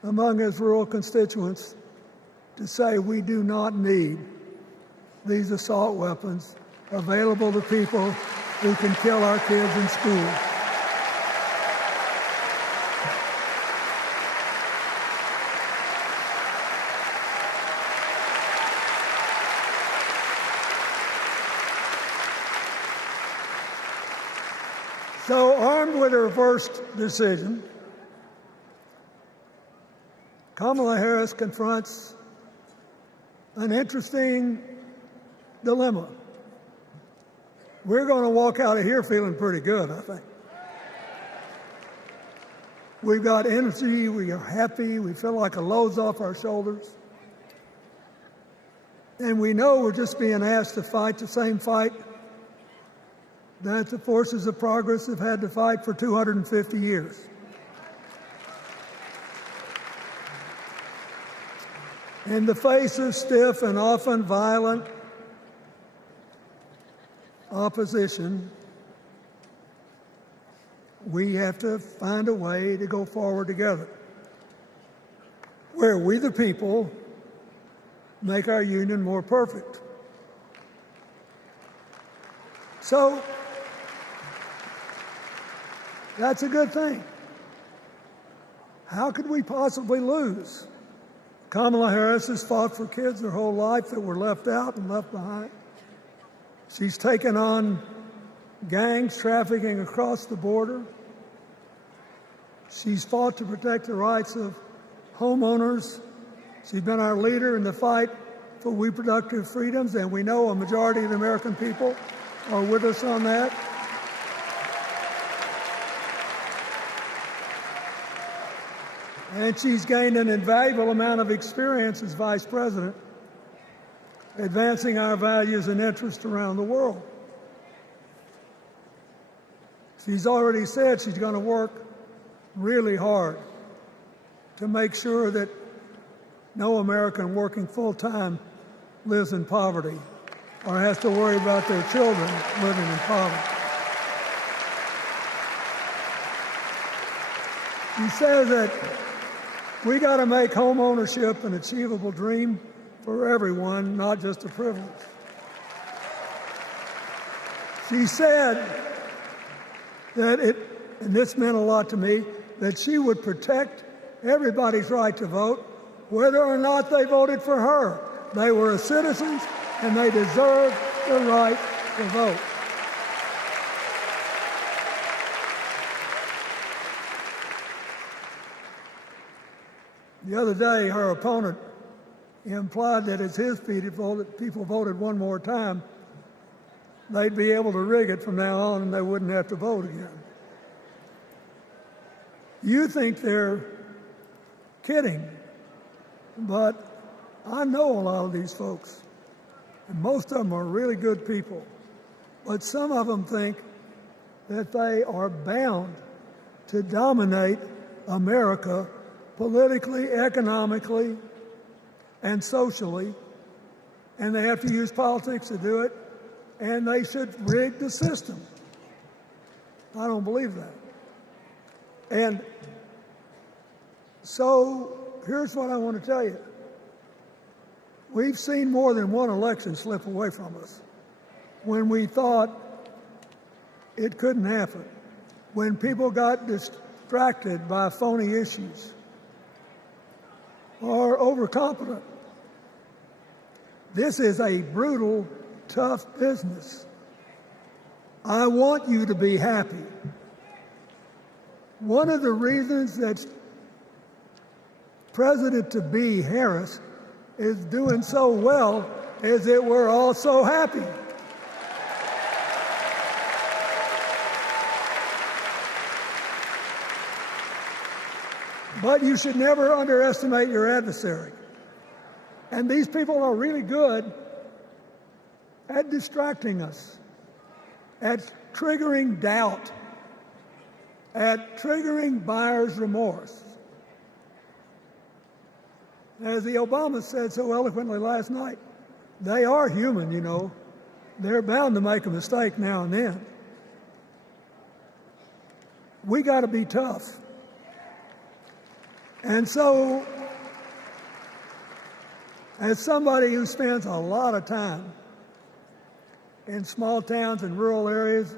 among his rural constituents to say, we do not need these assault weapons available to people who can kill our kids in school. So, armed with her first decision, Kamala Harris confronts an interesting dilemma. We're going to walk out of here feeling pretty good, I think. We've got energy, we are happy, we feel like a load's off our shoulders. And we know we're just being asked to fight the same fight that the forces of progress have had to fight for 250 years. In the face of stiff and often violent opposition, we have to find a way to go forward together, where we the people make our union more perfect. So, that's a good thing. How could we possibly lose? Kamala Harris has fought for kids her whole life that were left out and left behind. She's taken on gangs trafficking across the border. She's fought to protect the rights of homeowners. She's been our leader in the fight for reproductive freedoms, and we know a majority of the American people are with us on that. And she's gained an invaluable amount of experience as vice president, advancing our values and interests around the world. She's already said she's going to work really hard to make sure that no American working full-time lives in poverty or has to worry about their children living in poverty. He says that we got to make home ownership an achievable dream for everyone, not just a privilege. She said that and this meant a lot to me, that she would protect everybody's right to vote, whether or not they voted for her. They were citizens, and they deserved the right to vote. The other day, her opponent implied that as his people voted one more time, they'd be able to rig it from now on and they wouldn't have to vote again. You think they're kidding, but I know a lot of these folks, and most of them are really good people, but some of them think that they are bound to dominate America politically, economically, and socially, and they have to use politics to do it, and they should rig the system. I don't believe that. And so here's what I want to tell you. We've seen more than one election slip away from us when we thought it couldn't happen, when people got distracted by phony issues or overconfident. This is a brutal, tough business. I want you to be happy. One of the reasons that President-to-be Harris is doing so well is that we're all so happy. But you should never underestimate your adversary. And these people are really good at distracting us, at triggering doubt, at triggering buyer's remorse. As the Obama said so eloquently last night, they are human, you know. They're bound to make a mistake now and then. We got to be tough. And so, as somebody who spends a lot of time in small towns and rural areas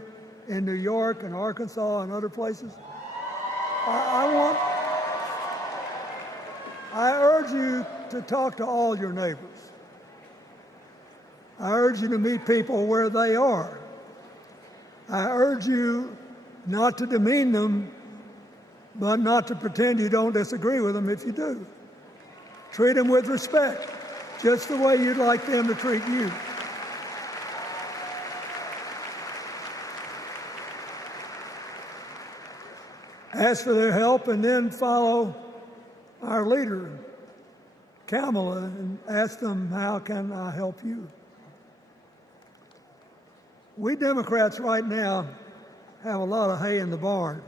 in New York and Arkansas and other places, I urge you to talk to all your neighbors. I urge you to meet people where they are. I urge you not to demean them, but not to pretend you don't disagree with them if you do. Treat them with respect, just the way you'd like them to treat you. Ask for their help and then follow our leader, Kamala, and ask them, how can I help you? We Democrats right now have a lot of hay in the barn.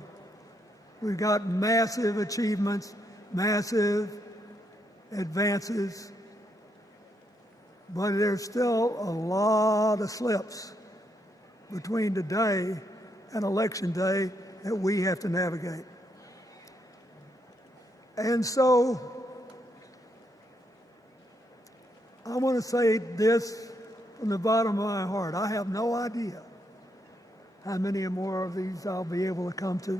We've got massive achievements, massive advances, but there's still a lot of slips between today and Election Day that we have to navigate. And so I want to say this from the bottom of my heart. I have no idea how many more of these I'll be able to come to.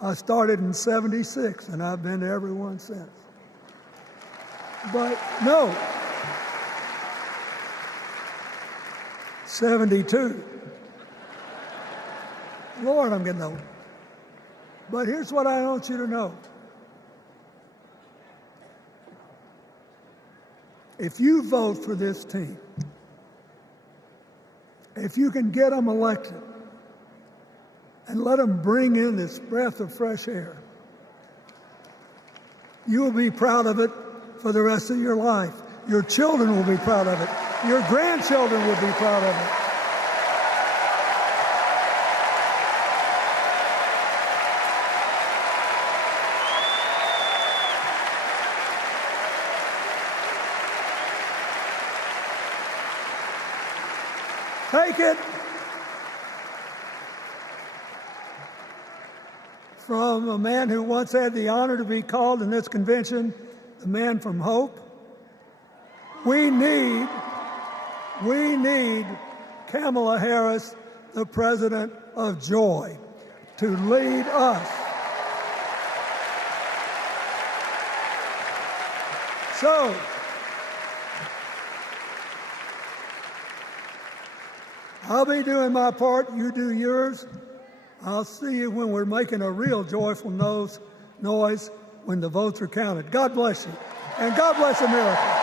I started in '76, and I've been to every one since. But no, 72. Lord, I'm getting old. But here's what I want you to know. If you vote for this team, if you can get them elected and let them bring in this breath of fresh air, you will be proud of it for the rest of your life. Your children will be proud of it. Your grandchildren will be proud of it. Take it from a man who once had the honor to be called in this convention the man from hope. We need Kamala Harris, the president of joy, to lead us. So, I'll be doing my part, you do yours. I'll see you when we're making a real joyful noise when the votes are counted. God bless you, and God bless America.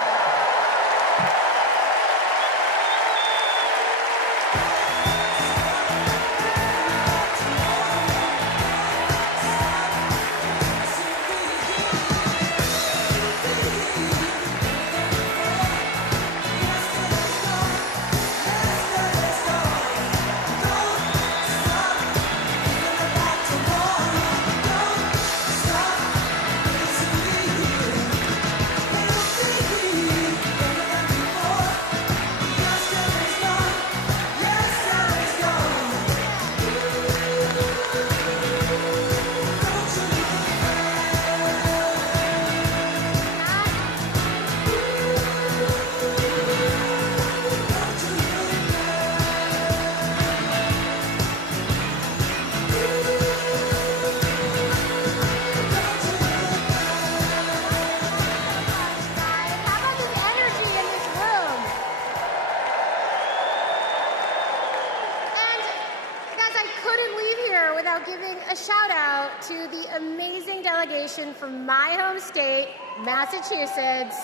From my home state, Massachusetts.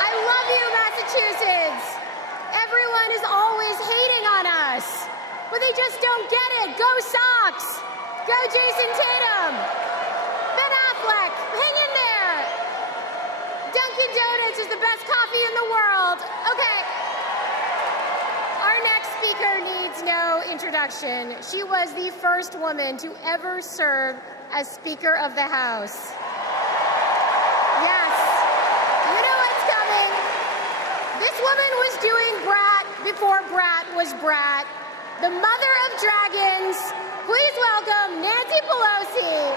I love you, Massachusetts. Everyone is always hating on us, but they just don't get it. Go Sox! Go Jason Tatum! Ben Affleck, hang in there! Dunkin' Donuts is the best coffee in the world. Okay. Our next speaker needs no introduction. She was the first woman to ever serve as Speaker of the House. Yes, you know what's coming. This woman was doing Brat before Brat was Brat. The mother of dragons. Please welcome Nancy Pelosi.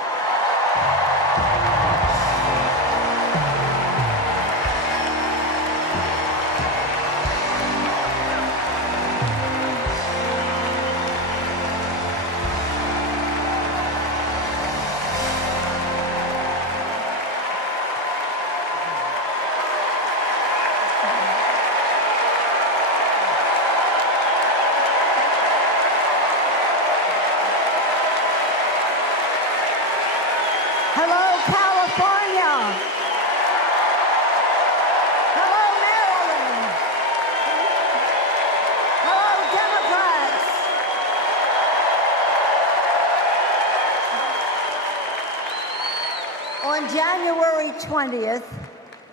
On January 20th,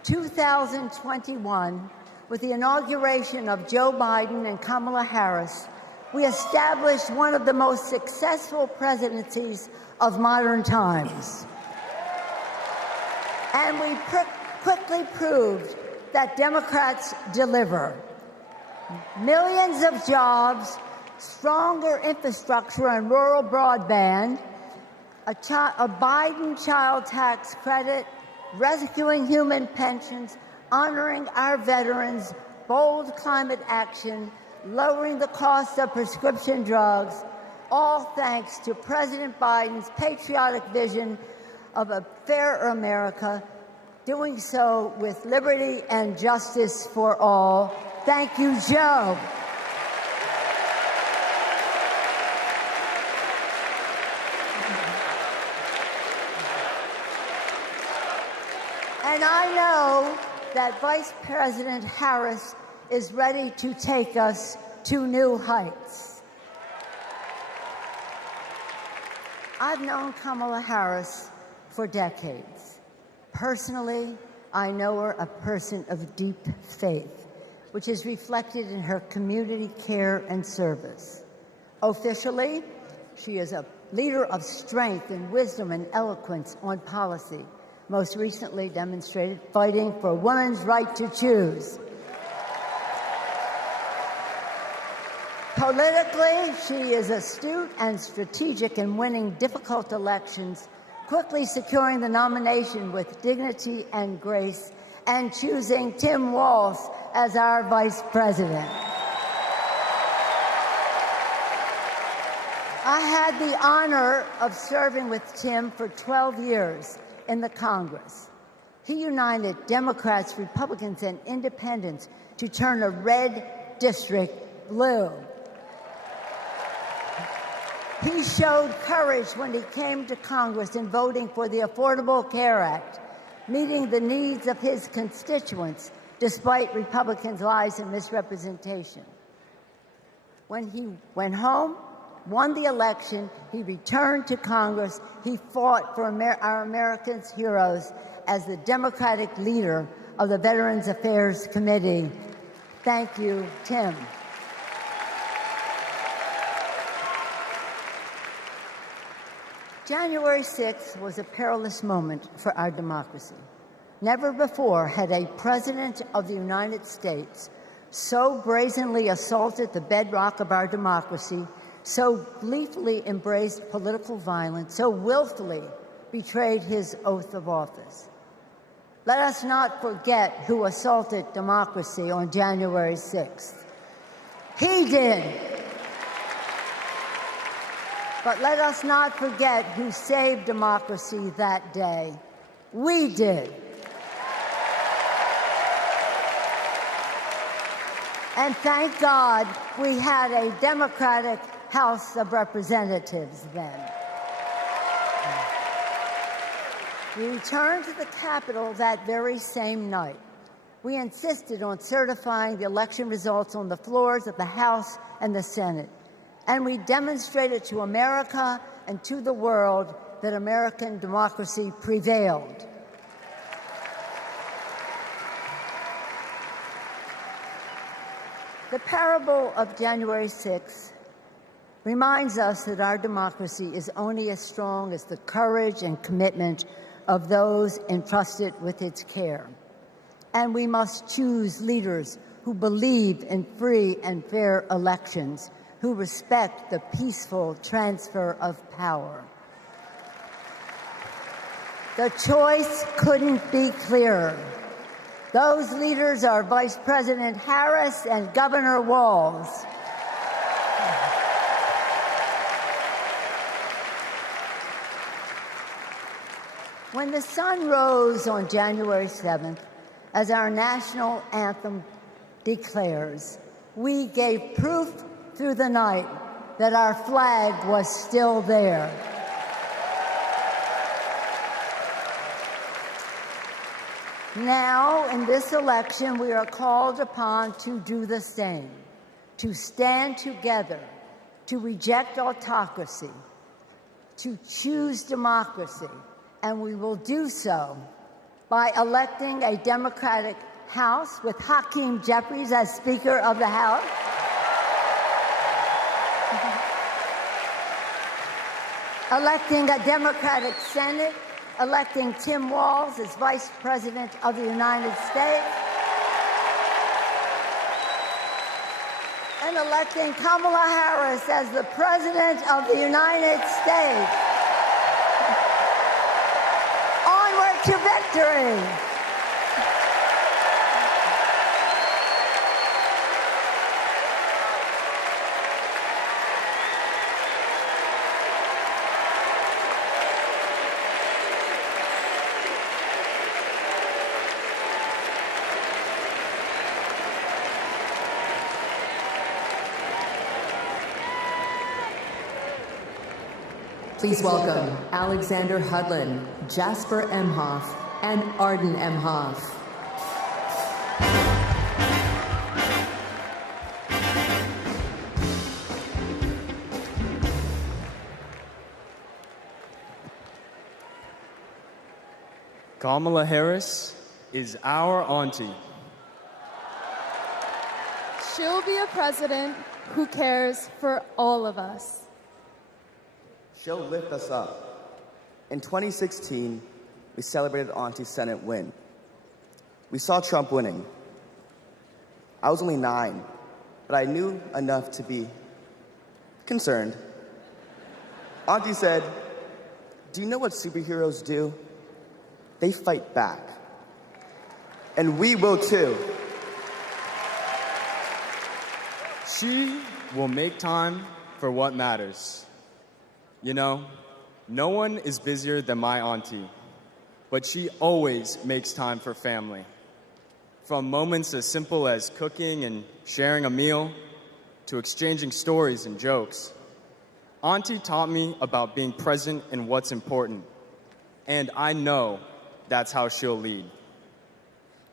2021, with the inauguration of Joe Biden and Kamala Harris, we established one of the most successful presidencies of modern times. And we quickly proved that Democrats deliver. Millions of jobs, stronger infrastructure and rural broadband, a Biden child tax credit, rescuing human pensions, honoring our veterans, bold climate action, lowering the cost of prescription drugs, all thanks to President Biden's patriotic vision of a fairer America, doing so with liberty and justice for all. Thank you, Joe. And I know that Vice President Harris is ready to take us to new heights. I've known Kamala Harris for decades. Personally, I know her a person of deep faith, which is reflected in her community care and service. Officially, she is a leader of strength and wisdom and eloquence on policy, most recently demonstrated fighting for women's right to choose. Politically, she is astute and strategic in winning difficult elections, quickly securing the nomination with dignity and grace, and choosing Tim Walz as our vice president. I had the honor of serving with Tim for 12 years in the Congress. He united Democrats, Republicans, and independents to turn a red district blue. He showed courage when he came to Congress in voting for the Affordable Care Act, meeting the needs of his constituents despite Republicans' lies and misrepresentation. When he went home, won the election, he returned to Congress. He fought for our Americans' heroes as the Democratic leader of the Veterans Affairs Committee. Thank you, Tim. January 6th was a perilous moment for our democracy. Never before had a president of the United States so brazenly assaulted the bedrock of our democracy, so gleefully embraced political violence, so willfully betrayed his oath of office. Let us not forget who assaulted democracy on January 6th. He did. But let us not forget who saved democracy that day. We did. And thank God we had a Democratic House of Representatives then. We returned to the Capitol that very same night. We insisted on certifying the election results on the floors of the House and the Senate. And we demonstrated to America and to the world that American democracy prevailed. The parable of January 6th reminds us that our democracy is only as strong as the courage and commitment of those entrusted with its care. And we must choose leaders who believe in free and fair elections, who respect the peaceful transfer of power. The choice couldn't be clearer. Those leaders are Vice President Harris and Governor Walz. When the sun rose on January 7th, as our national anthem declares, we gave proof through the night that our flag was still there. Now, in this election, we are called upon to do the same, to stand together, to reject autocracy, to choose democracy, and we will do so by electing a Democratic House with Hakeem Jeffries as Speaker of the House, electing a Democratic Senate, electing Tim Walz as Vice President of the United States, and electing Kamala Harris as the President of the United States. Onward to victory! Please welcome Alexander Hudlin, Jasper Emhoff, and Arden Emhoff. Kamala Harris is our auntie. She'll be a president who cares for all of us. She'll lift us up. In 2016, we celebrated Auntie's Senate win. We saw Trump winning. I was only 9, but I knew enough to be concerned, Auntie said, "Do you know what superheroes do? They fight back. And we will too." She will make time for what matters. You know, no one is busier than my auntie, but she always makes time for family. From moments as simple as cooking and sharing a meal to exchanging stories and jokes. Auntie taught me about being present in what's important, and I know that's how she'll lead.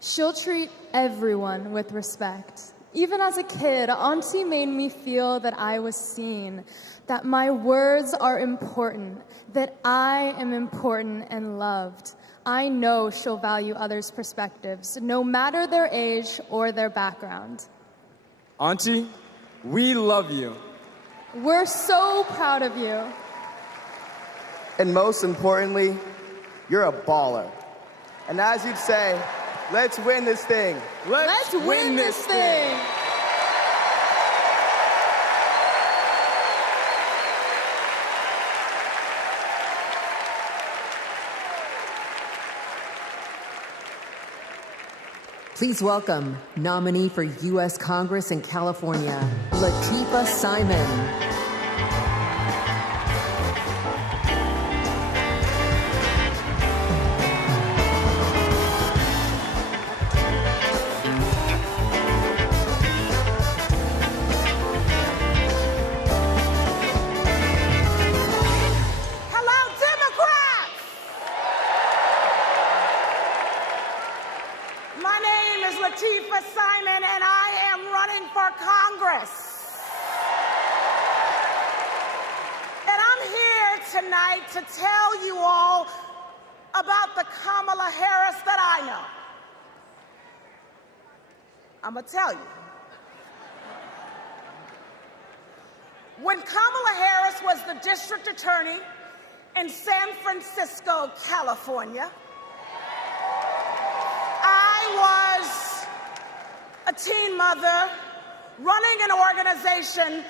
She'll treat everyone with respect. Even as a kid, Auntie made me feel that I was seen, that my words are important, that I am important and loved. I know she'll value others' perspectives, no matter their age or their background. Auntie, we love you. We're so proud of you. And most importantly, you're a baller. And as you'd say, let's win this thing. Let's win this thing. Please welcome nominee for U.S. Congress in California, Latifa Simon. Latifa Simon, and I am running for Congress. And I'm here tonight to tell you all about the Kamala Harris that I know. I'm gonna tell you. When Kamala Harris was the district attorney in San Francisco, California, I was a teen mother running an organization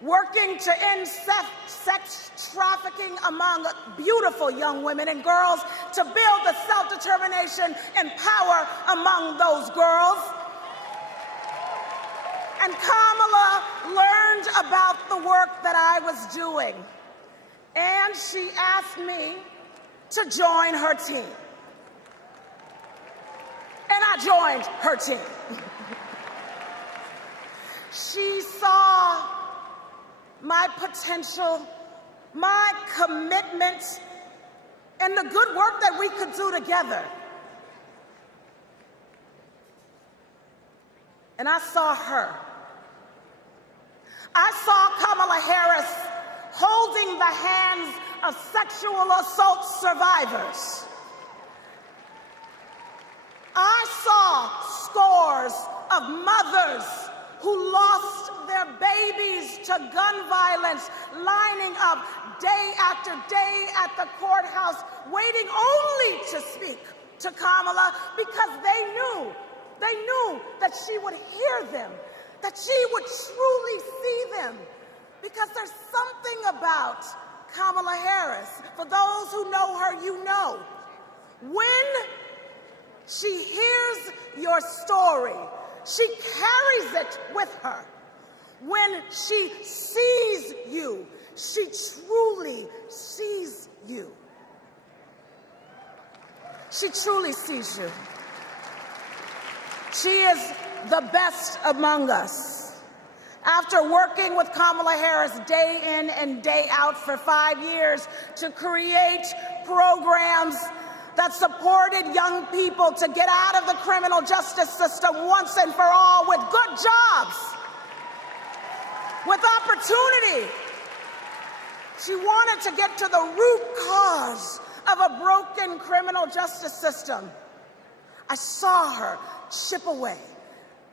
working to end sex trafficking among beautiful young women and girls, to build the self-determination and power among those girls. And Kamala learned about the work that I was doing, and she asked me to join her team. And I joined her team. She saw my potential, my commitment, and the good work that we could do together. And I saw her. I saw Kamala Harris holding the hands of sexual assault survivors. I saw scores of mothers who lost their babies to gun violence, lining up day after day at the courthouse, waiting only to speak to Kamala because they knew that she would hear them, that she would truly see them, because there's something about Kamala Harris. For those who know her, you know. When she hears your story, she carries it with her. When she sees you, she truly sees you. She truly sees you. She is the best among us. After working with Kamala Harris day in and day out for 5 years to create programs that supported young people to get out of the criminal justice system once and for all, with good jobs, with opportunity. She wanted to get to the root cause of a broken criminal justice system. I saw her chip away.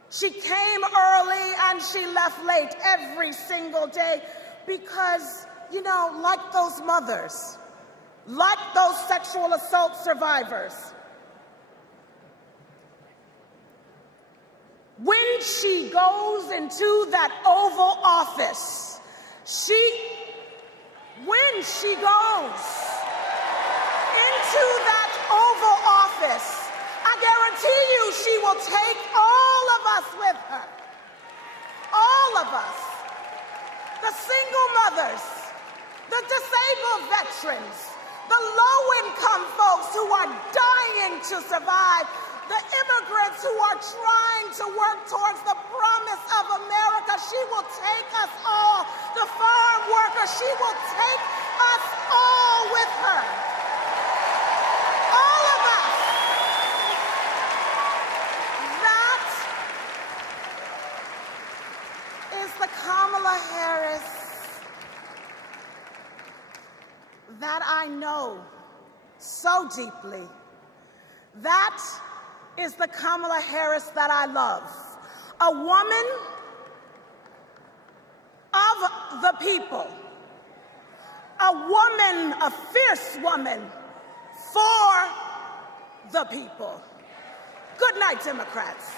She came early and she left late every single day because, you know, like those mothers, like those sexual assault survivors, when she goes into that Oval Office, she she goes into that Oval Office, I guarantee you she will take all of us with her. All of us. The single mothers, the disabled veterans, the low-income folks who are dying to survive, the immigrants who are trying to work towards the promise of America. She will take us all. The farm workers, she will take us all with her. All of us. That is the Kamala Harris that I know so deeply. That is the Kamala Harris that I love. A woman of the people. A woman, a fierce woman for the people. Good night, Democrats.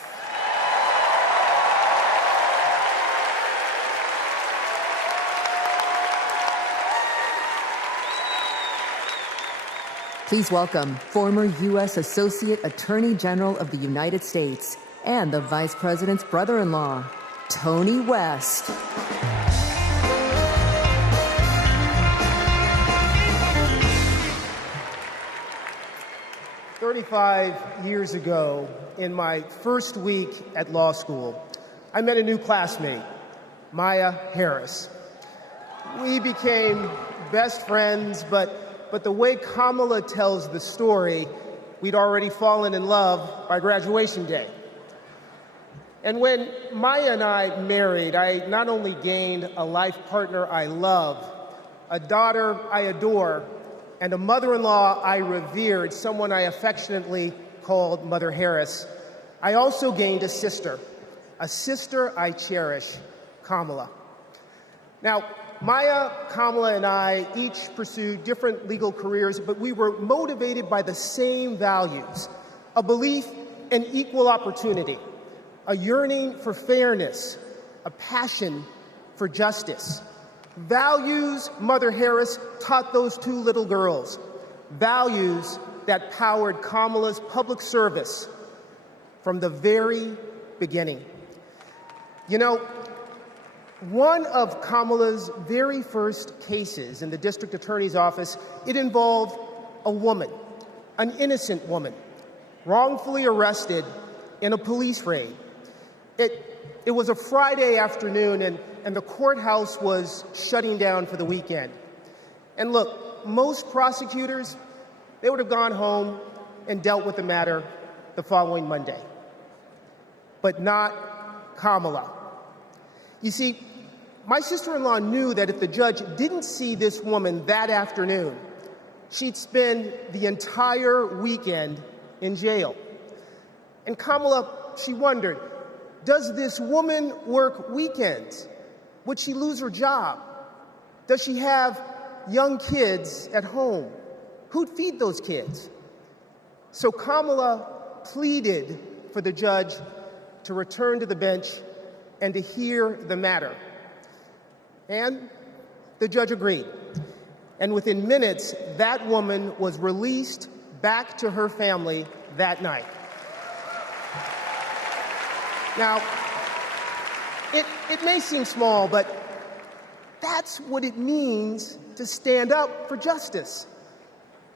Please welcome former U.S. Associate Attorney General of the United States and the Vice President's brother-in-law, Tony West. 35 years ago, in my first week at law school, I met a new classmate, Maya Harris. We became best friends, but the way Kamala tells the story, we'd already fallen in love by graduation day. And when Maya and I married, I not only gained a life partner I love, a daughter I adore, and a mother-in-law I revered, someone I affectionately called Mother Harris, I also gained a sister I cherish, Kamala. Now, Maya, Kamala, and I each pursued different legal careers, but we were motivated by the same values: a belief in equal opportunity, a yearning for fairness, a passion for justice. Values Mother Harris taught those two little girls, values that powered Kamala's public service from the very beginning. You know, one of Kamala's very first cases in the district attorney's office, it involved a woman, an innocent woman, wrongfully arrested in a police raid. It was a Friday afternoon, and the courthouse was shutting down for the weekend. And look, most prosecutors, they would have gone home and dealt with the matter the following Monday. But not Kamala. You see, my sister-in-law knew that if the judge didn't see this woman that afternoon, she'd spend the entire weekend in jail. And Kamala, she wondered, does this woman work weekends? Would she lose her job? Does she have young kids at home? Who'd feed those kids? So Kamala pleaded for the judge to return to the bench and to hear the matter. And the judge agreed. And within minutes, that woman was released back to her family that night. Now, it may seem small, but that's what it means to stand up for justice.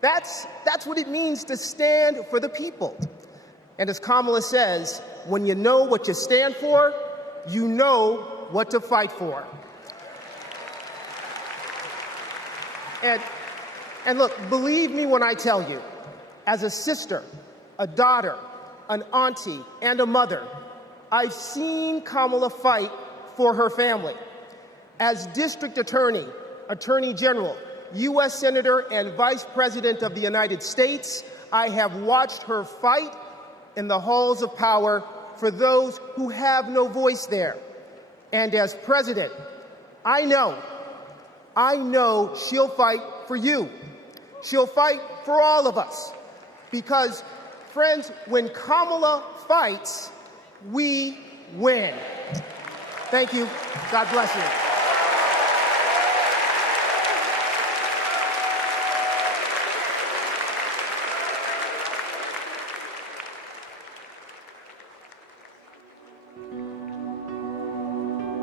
That's what it means to stand for the people. And as Kamala says, when you know what you stand for, you know what to fight for. And look, believe me when I tell you, as a sister, a daughter, an auntie, and a mother, I've seen Kamala fight for her family. As district attorney, attorney general, U.S. Senator, and Vice President of the United States, I have watched her fight in the halls of power for those who have no voice there. And as president, I know she'll fight for you. She'll fight for all of us. Because, friends, when Kamala fights, we win. Thank you. God bless you.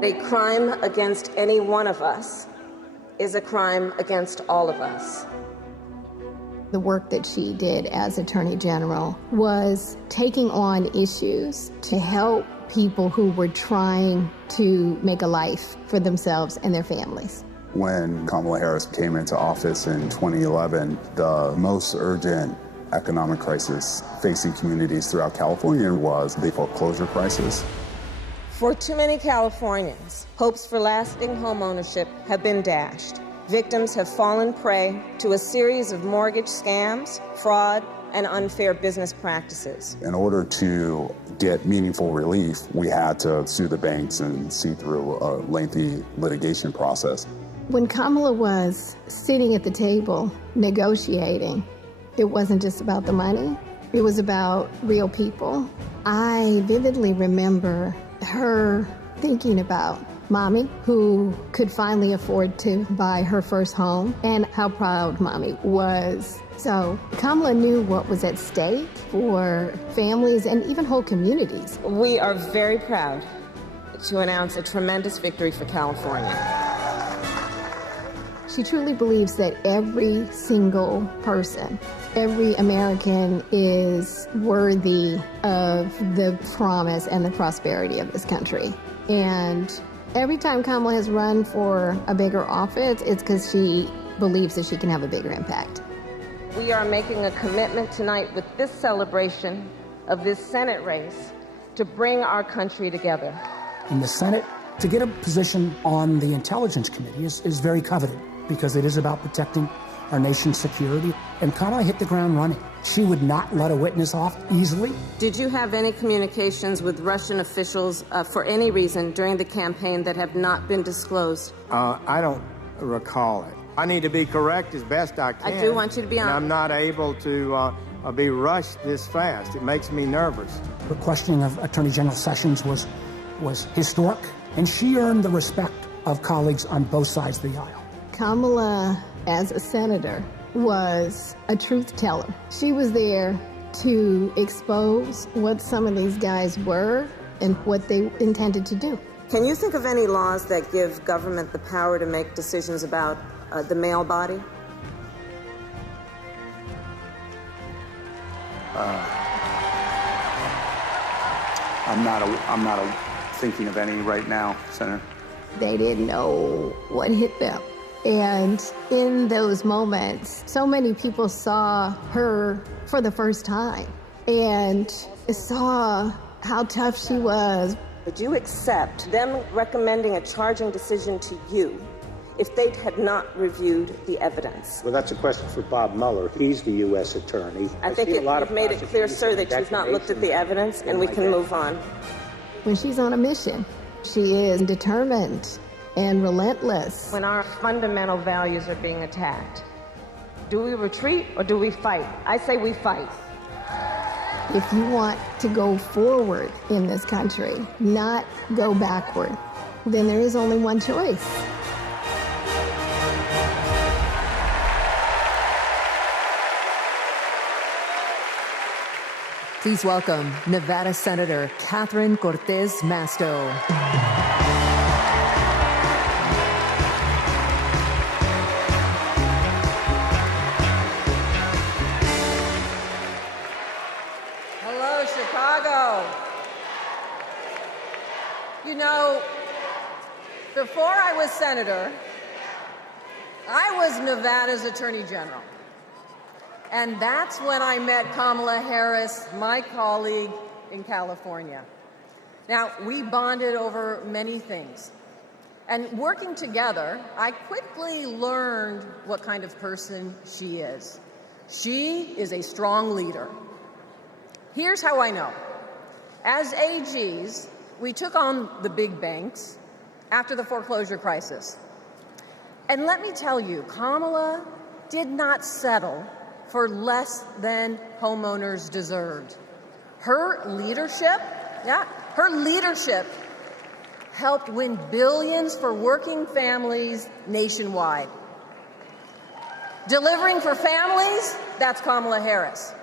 A crime against any one of us is a crime against all of us. The work that she did as Attorney General was taking on issues to help people who were trying to make a life for themselves and their families. When Kamala Harris came into office in 2011, the most urgent economic crisis facing communities throughout California was the foreclosure crisis. For too many Californians, hopes for lasting homeownership have been dashed. Victims have fallen prey to a series of mortgage scams, fraud, and unfair business practices. In order to get meaningful relief, we had to sue the banks and see through a lengthy litigation process. When Kamala was sitting at the table negotiating, it wasn't just about the money, it was about real people. I vividly remember her thinking about Mommy, who could finally afford to buy her first home, and how proud Mommy was. So Kamala knew what was at stake for families and even whole communities. We are very proud to announce a tremendous victory for California. She truly believes that every single person, every American is worthy of the promise and the prosperity of this country. And every time Kamala has run for a bigger office, it's because she believes that she can have a bigger impact. We are making a commitment tonight with this celebration of this Senate race to bring our country together. In the Senate, to get a position on the Intelligence Committee is very coveted because it is about protecting our nation's security. And Kamala hit the ground running. She would not let a witness off easily. Did you have any communications with Russian officials for any reason during the campaign that have not been disclosed? I don't recall it. I need to be correct as best I can. I do want you to be honest. I'm not able to be rushed this fast. It makes me nervous. The questioning of Attorney General Sessions was historic, and she earned the respect of colleagues on both sides of the aisle. Kamala, as a senator, was a truth teller. She was there to expose what some of these guys were and what they intended to do. Can you think of any laws that give government the power to make decisions about the male body? I'm not thinking of any right now, Senator. They didn't know what hit them. And in those moments, so many people saw her for the first time and saw how tough she was. Would you accept them recommending a charging decision to you if they had not reviewed the evidence? Well, that's a question for Bob Mueller. He's the U.S. attorney. I think you've made it clear, sir, that you've not looked at the evidence, and we can move on. When she's on a mission, she is determined and relentless. When our fundamental values are being attacked, do we retreat or do we fight? I say we fight. If you want to go forward in this country, not go backward, then there is only one choice. Please welcome Nevada Senator Catherine Cortez Masto. Hello, Chicago. You know, before I was senator, I was Nevada's Attorney General. And that's when I met Kamala Harris, my colleague in California. Now, we bonded over many things. And working together, I quickly learned what kind of person she is. She is a strong leader. Here's how I know. As AGs, we took on the big banks after the foreclosure crisis. And let me tell you, Kamala did not settle for less than homeowners deserved. Her leadership helped win billions for working families nationwide. Delivering for families, that's Kamala Harris.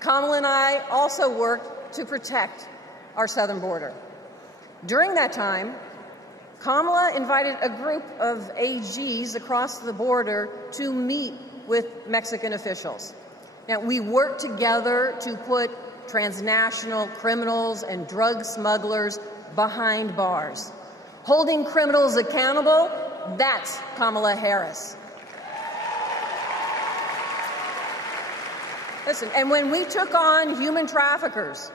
Kamala and I also worked to protect our southern border. During that time, Kamala invited a group of AGs across the border to meet with Mexican officials. Now, we worked together to put transnational criminals and drug smugglers behind bars. Holding criminals accountable, that's Kamala Harris. Listen, and when we took on human traffickers,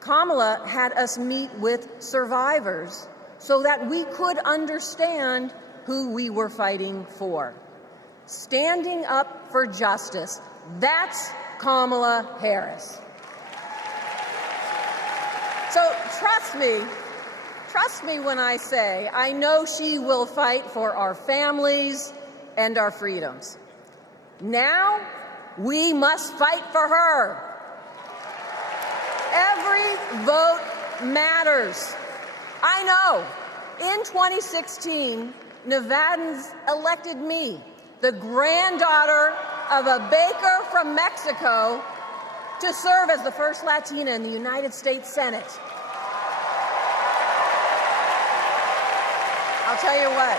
Kamala had us meet with survivors so that we could understand who we were fighting for. Standing up for justice, that's Kamala Harris. So trust me when I say I know she will fight for our families and our freedoms. Now, we must fight for her. Every vote matters. I know. In 2016, Nevadans elected me, the granddaughter of a baker from Mexico, to serve as the first Latina in the United States Senate. I'll tell you what.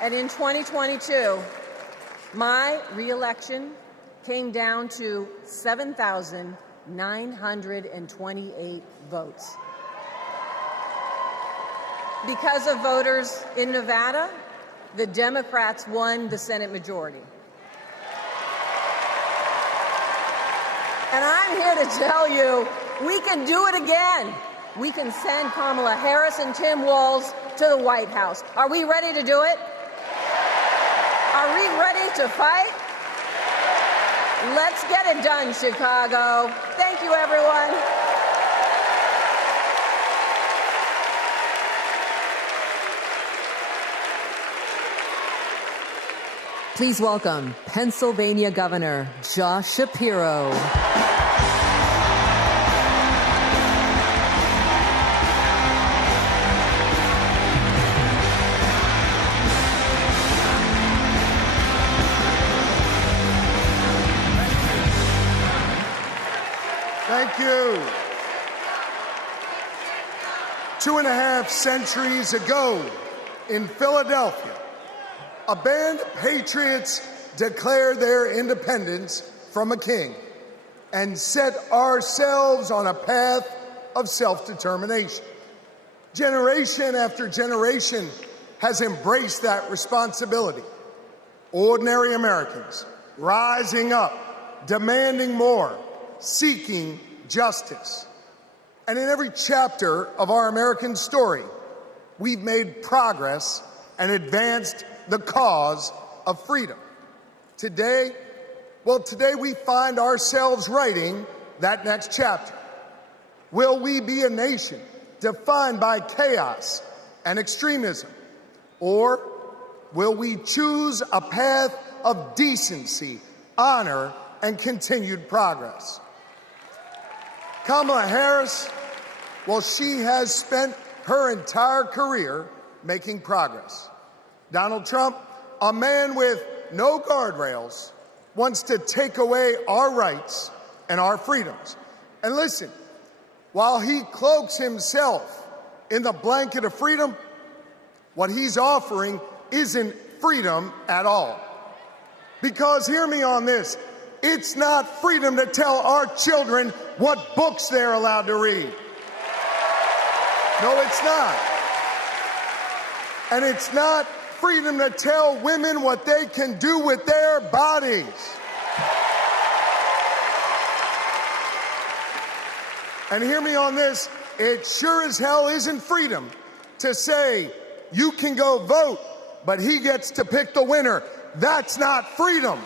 And in 2022, my reelection came down to 7,928 votes. Because of voters in Nevada, the Democrats won the Senate majority. And I'm here to tell you, we can do it again. We can send Kamala Harris and Tim Walz to the White House. Are we ready to do it? Are we ready to fight? Let's get it done, Chicago. Thank you, everyone. Please welcome Pennsylvania Governor Josh Shapiro. Thank you. 2.5 centuries ago in Philadelphia, a band of patriots declared their independence from a king and set ourselves on a path of self-determination. Generation after generation has embraced that responsibility. Ordinary Americans rising up, demanding more, seeking justice. And in every chapter of our American story, we've made progress and advanced the cause of freedom. Today we find ourselves writing that next chapter. Will we be a nation defined by chaos and extremism? Or will we choose a path of decency, honor, and continued progress? Kamala Harris, well, she has spent her entire career making progress. Donald Trump, a man with no guardrails, wants to take away our rights and our freedoms. And listen, while he cloaks himself in the blanket of freedom, what he's offering isn't freedom at all. Because hear me on this, it's not freedom to tell our children what books they're allowed to read. No, it's not. And it's not freedom to tell women what they can do with their bodies. And hear me on this, it sure as hell isn't freedom to say you can go vote, but he gets to pick the winner. That's not freedom.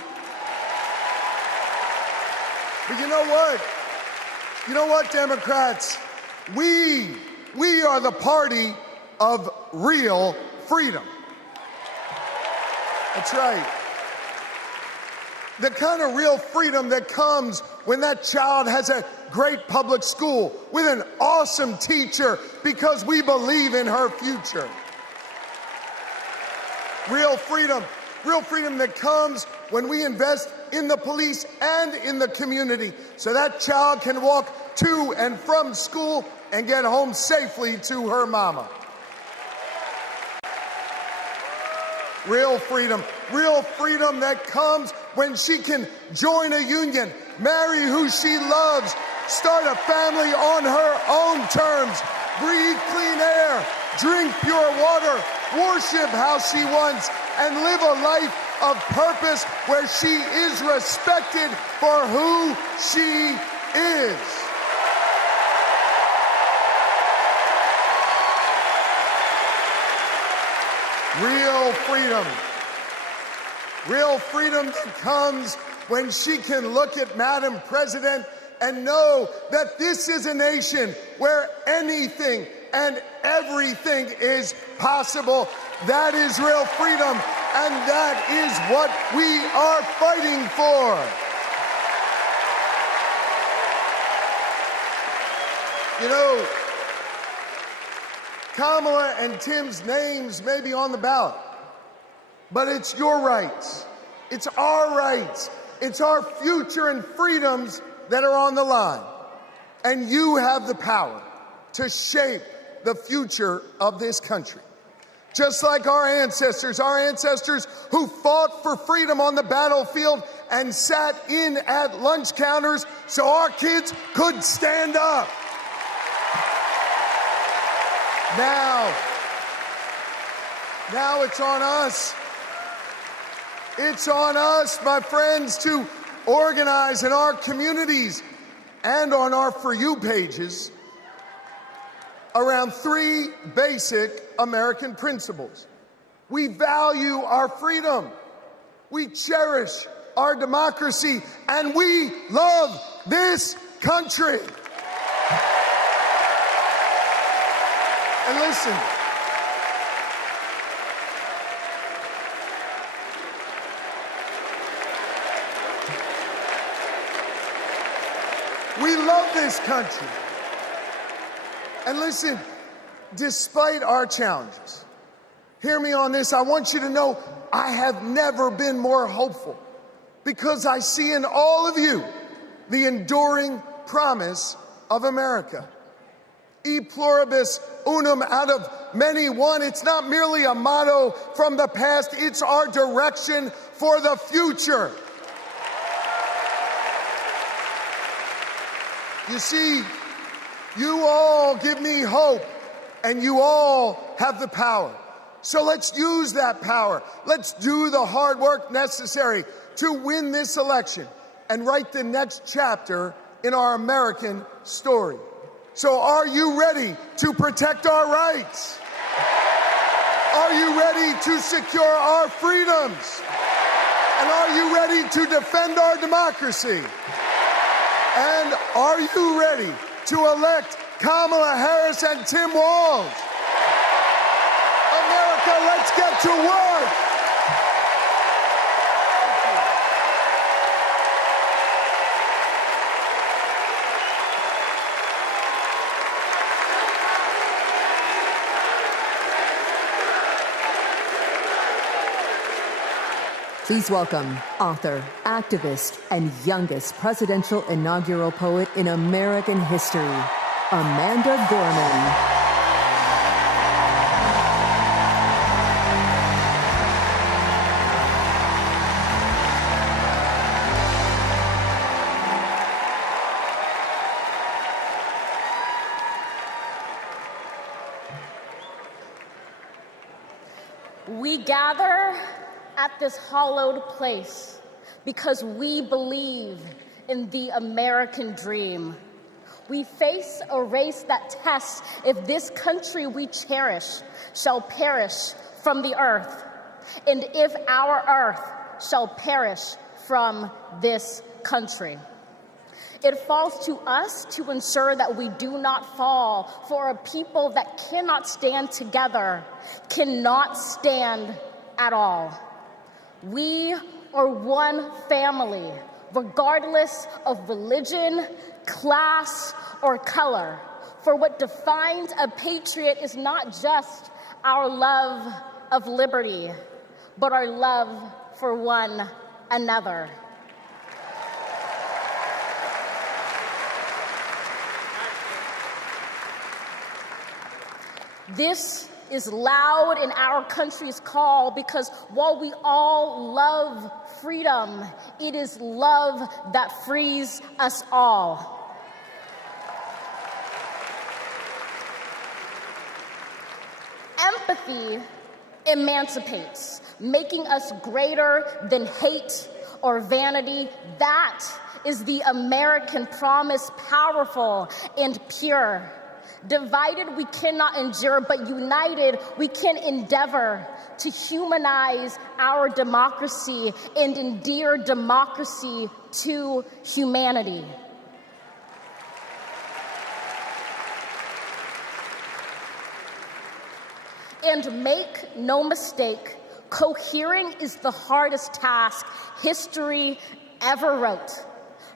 But you know what? You know what, Democrats? We are the party of real freedom. That's right. The kind of real freedom that comes when that child has a great public school with an awesome teacher because we believe in her future. Real freedom that comes when we invest in the police and in the community so that child can walk to and from school and get home safely to her mama. Real freedom that comes when she can join a union, marry who she loves, start a family on her own terms, breathe clean air, drink pure water, worship how she wants, and live a life of purpose where she is respected for who she is. Real freedom that comes when she can look at Madam President and know that this is a nation where anything and everything is possible. That is real freedom, and that is what we are fighting for. You know, Kamala and Tim's names may be on the ballot, but it's your rights. It's our rights. It's our future and freedoms that are on the line. And you have the power to shape the future of this country. Just like our ancestors who fought for freedom on the battlefield and sat in at lunch counters so our kids could stand up. Now it's on us. It's on us, my friends, to organize in our communities and on our For You pages around three basic American principles. We value our freedom, we cherish our democracy, and we love this country. And listen, we love this country. And listen, despite our challenges, hear me on this, I want you to know I have never been more hopeful because I see in all of you the enduring promise of America. E pluribus unum, out of many one. It's not merely a motto from the past, it's our direction for the future. You see, you all give me hope, and you all have the power. So let's use that power. Let's do the hard work necessary to win this election and write the next chapter in our American story. So are you ready to protect our rights? Are you ready to secure our freedoms? And are you ready to defend our democracy? And are you ready to elect Kamala Harris and Tim Walz? America, let's get to work! Please welcome author, activist, and youngest presidential inaugural poet in American history, Amanda Gorman. We gather at this hallowed place because we believe in the American dream. We face a race that tests if this country we cherish shall perish from the earth, and if our earth shall perish from this country. It falls to us to ensure that we do not fall, for a people that cannot stand together cannot stand at all. We are one family, regardless of religion, class, or color. For what defines a patriot is not just our love of liberty, but our love for one another. This is loud in our country's call because while we all love freedom, it is love that frees us all. Empathy emancipates, making us greater than hate or vanity. That is the American promise, powerful and pure. Divided, we cannot endure, but united, we can endeavor to humanize our democracy and endear democracy to humanity. And make no mistake, cohering is the hardest task history ever wrote.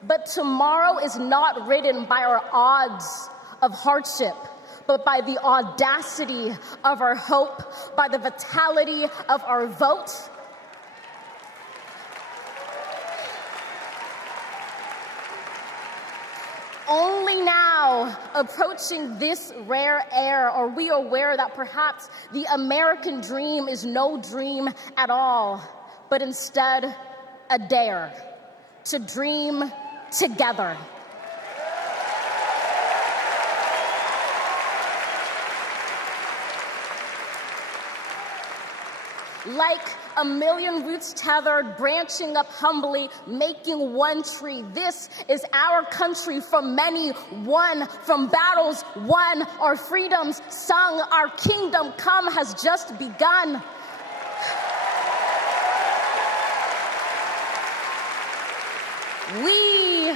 But tomorrow is not written by our odds of hardship, but by the audacity of our hope, by the vitality of our vote. Only now, approaching this rare era, are we aware that perhaps the American dream is no dream at all, but instead a dare to dream together. Like a million roots tethered, branching up humbly, making one tree. This is our country from many, won from battles won, our freedoms sung, our kingdom come has just begun. We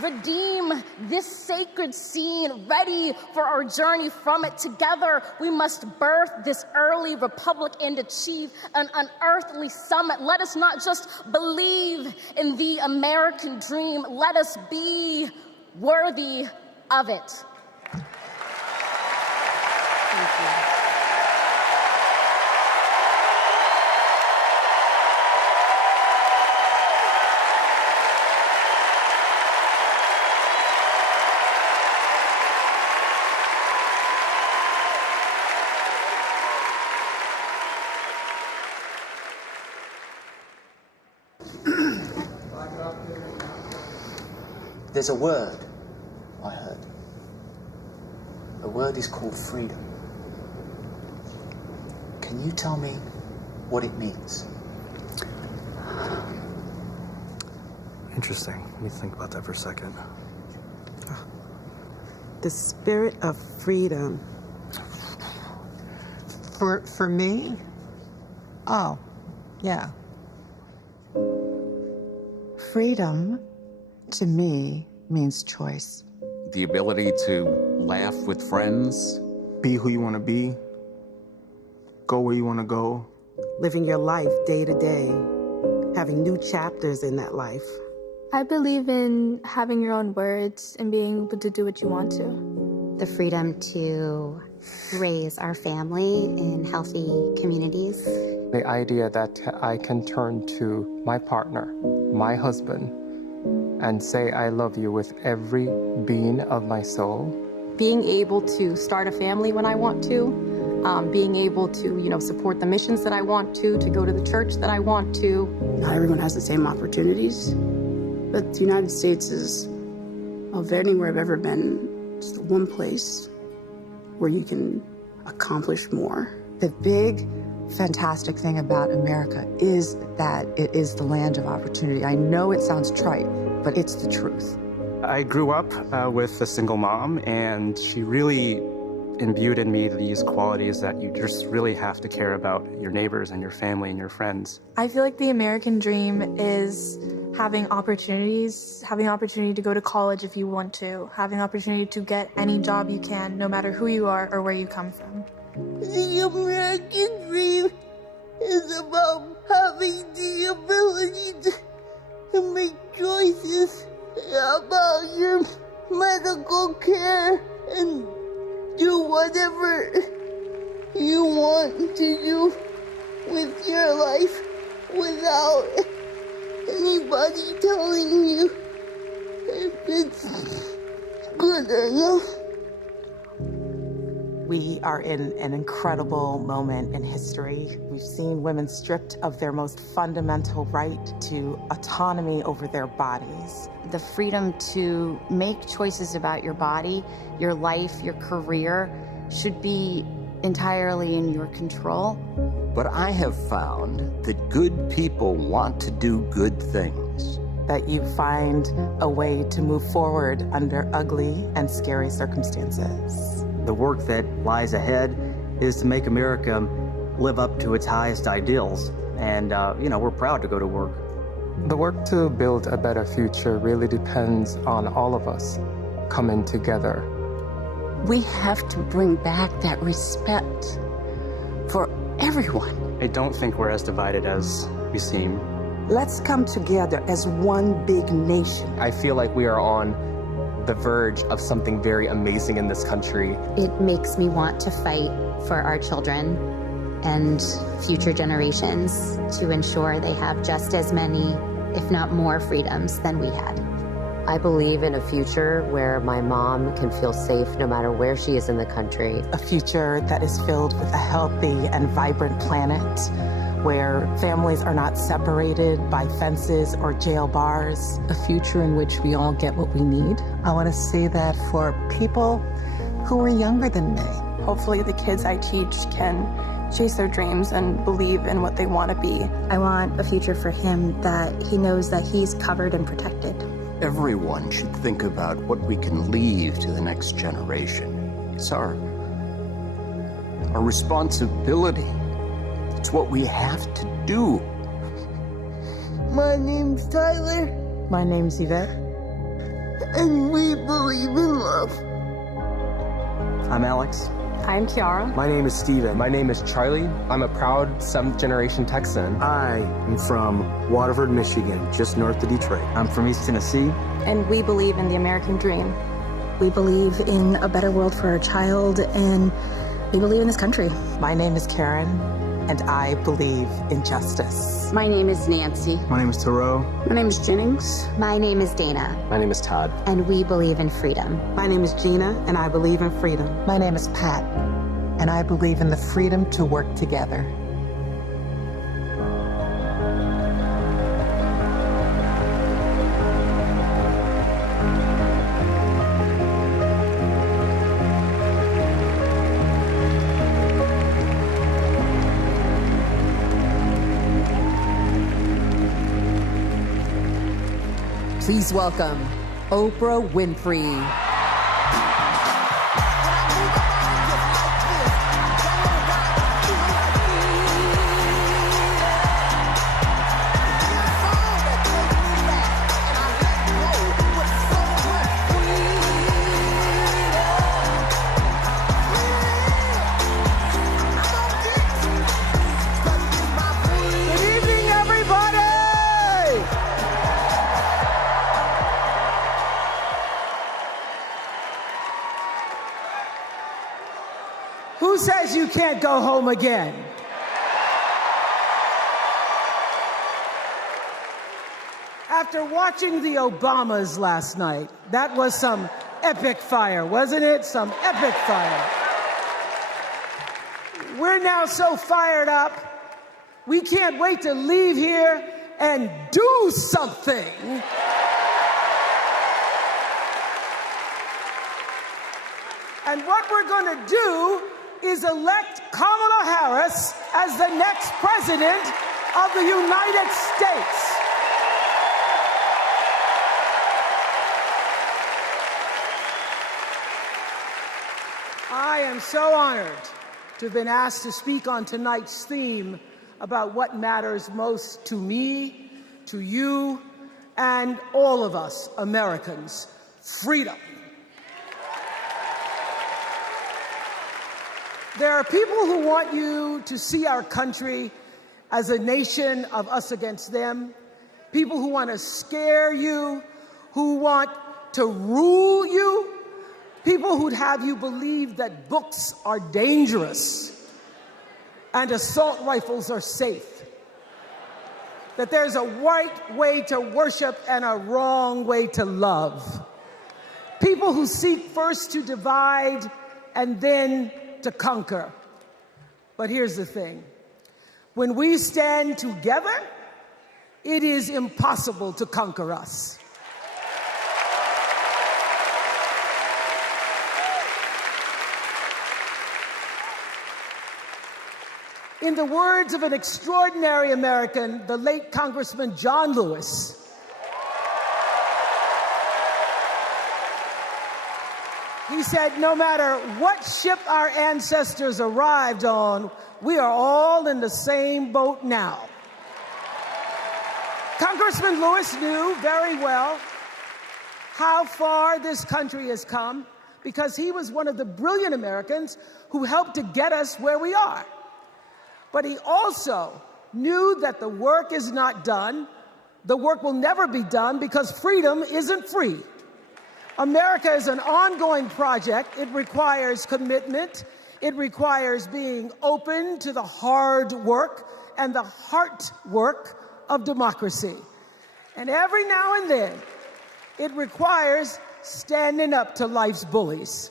redeem this sacred scene, ready for our journey from it. Together, we must birth this early republic and achieve an unearthly summit. Let us not just believe in the American dream, let us be worthy of it. Thank you. There's a word I heard. The word is called freedom. Can you tell me what it means? Interesting. Let me think about that for a second. The spirit of freedom. For me? Oh, yeah. Freedom, to me, means choice. The ability to laugh with friends. Be who you want to be. Go where you want to go. Living your life day to day. Having new chapters in that life. I believe in having your own words and being able to do what you want to. The freedom to raise our family in healthy communities. The idea that I can turn to my partner, my husband, and say I love you with every being of my soul. Being able to start a family when I want to, being able to, support the missions that I want to go to the church that I want to. Not everyone has the same opportunities, but the United States is, of anywhere I've ever been, just one place where you can accomplish more. The big, fantastic thing about America is that it is the land of opportunity. I know it sounds trite, but it's the truth. I grew up with a single mom, and she really imbued in me these qualities that you just really have to care about your neighbors and your family and your friends. I feel like the American dream is having opportunities, having opportunity to go to college if you want to, having opportunity to get any job you can, no matter who you are or where you come from. The American dream is about having the ability to make choices about your medical care and do whatever you want to do with your life without anybody telling you if it's good enough. We are in an incredible moment in history. We've seen women stripped of their most fundamental right to autonomy over their bodies. The freedom to make choices about your body, your life, your career should be entirely in your control. But I have found that good people want to do good things. That you find a way to move forward under ugly and scary circumstances. The work that lies ahead is to make America live up to its highest ideals. And, we're proud to go to work. The work to build a better future really depends on all of us coming together. We have to bring back that respect for everyone. I don't think we're as divided as we seem. Let's come together as one big nation. I feel like we are on the verge of something very amazing in this country. It makes me want to fight for our children and future generations to ensure they have just as many, if not more, freedoms than we had. I believe in a future where my mom can feel safe no matter where she is in the country. A future that is filled with a healthy and vibrant planet, where families are not separated by fences or jail bars. A future in which we all get what we need. I want to see that for people who are younger than me. Hopefully the kids I teach can chase their dreams and believe in what they want to be. I want a future for him that he knows that he's covered and protected. Everyone should think about what we can leave to the next generation. It's our responsibility. It's what we have to do. My name's Tyler. My name's Yvette. And we believe in love. I'm Alex. I'm Kiara. My name is Steven. My name is Charlie. I'm a proud 7th generation Texan. I am from Waterford, Michigan, just north of Detroit. I'm from East Tennessee. And we believe in the American dream. We believe in a better world for our child, and we believe in this country. My name is Karen, and I believe in justice. My name is Nancy. My name is Thoreau. My name is Jennings. My name is Dana. My name is Todd. And we believe in freedom. My name is Gina, and I believe in freedom. My name is Pat, and I believe in the freedom to work together. Please welcome Oprah Winfrey. Who says you can't go home again? After watching the Obamas last night, that was some epic fire, wasn't it? Some epic fire. We're now so fired up, we can't wait to leave here and do something. And what we're going to do is elect Kamala Harris as the next president of the United States. I am so honored to have been asked to speak on tonight's theme about what matters most to me, to you, and all of us Americans: freedom. There are people who want you to see our country as a nation of us against them, people who want to scare you, who want to rule you, people who'd have you believe that books are dangerous and assault rifles are safe. that there's a right way to worship and a wrong way to love. People who seek first to divide and then to conquer. But here's the thing. When we stand together, it is impossible to conquer us. In the words of an extraordinary American, the late Congressman John Lewis, he said, no matter what ship our ancestors arrived on, we are all in the same boat now. Congressman Lewis knew very well how far this country has come because he was one of the brilliant Americans who helped to get us where we are. But he also knew that the work is not done. The work will never be done because freedom isn't free. America is an ongoing project. It requires commitment. It requires being open to the hard work and the heart work of democracy. And every now and then, it requires standing up to life's bullies.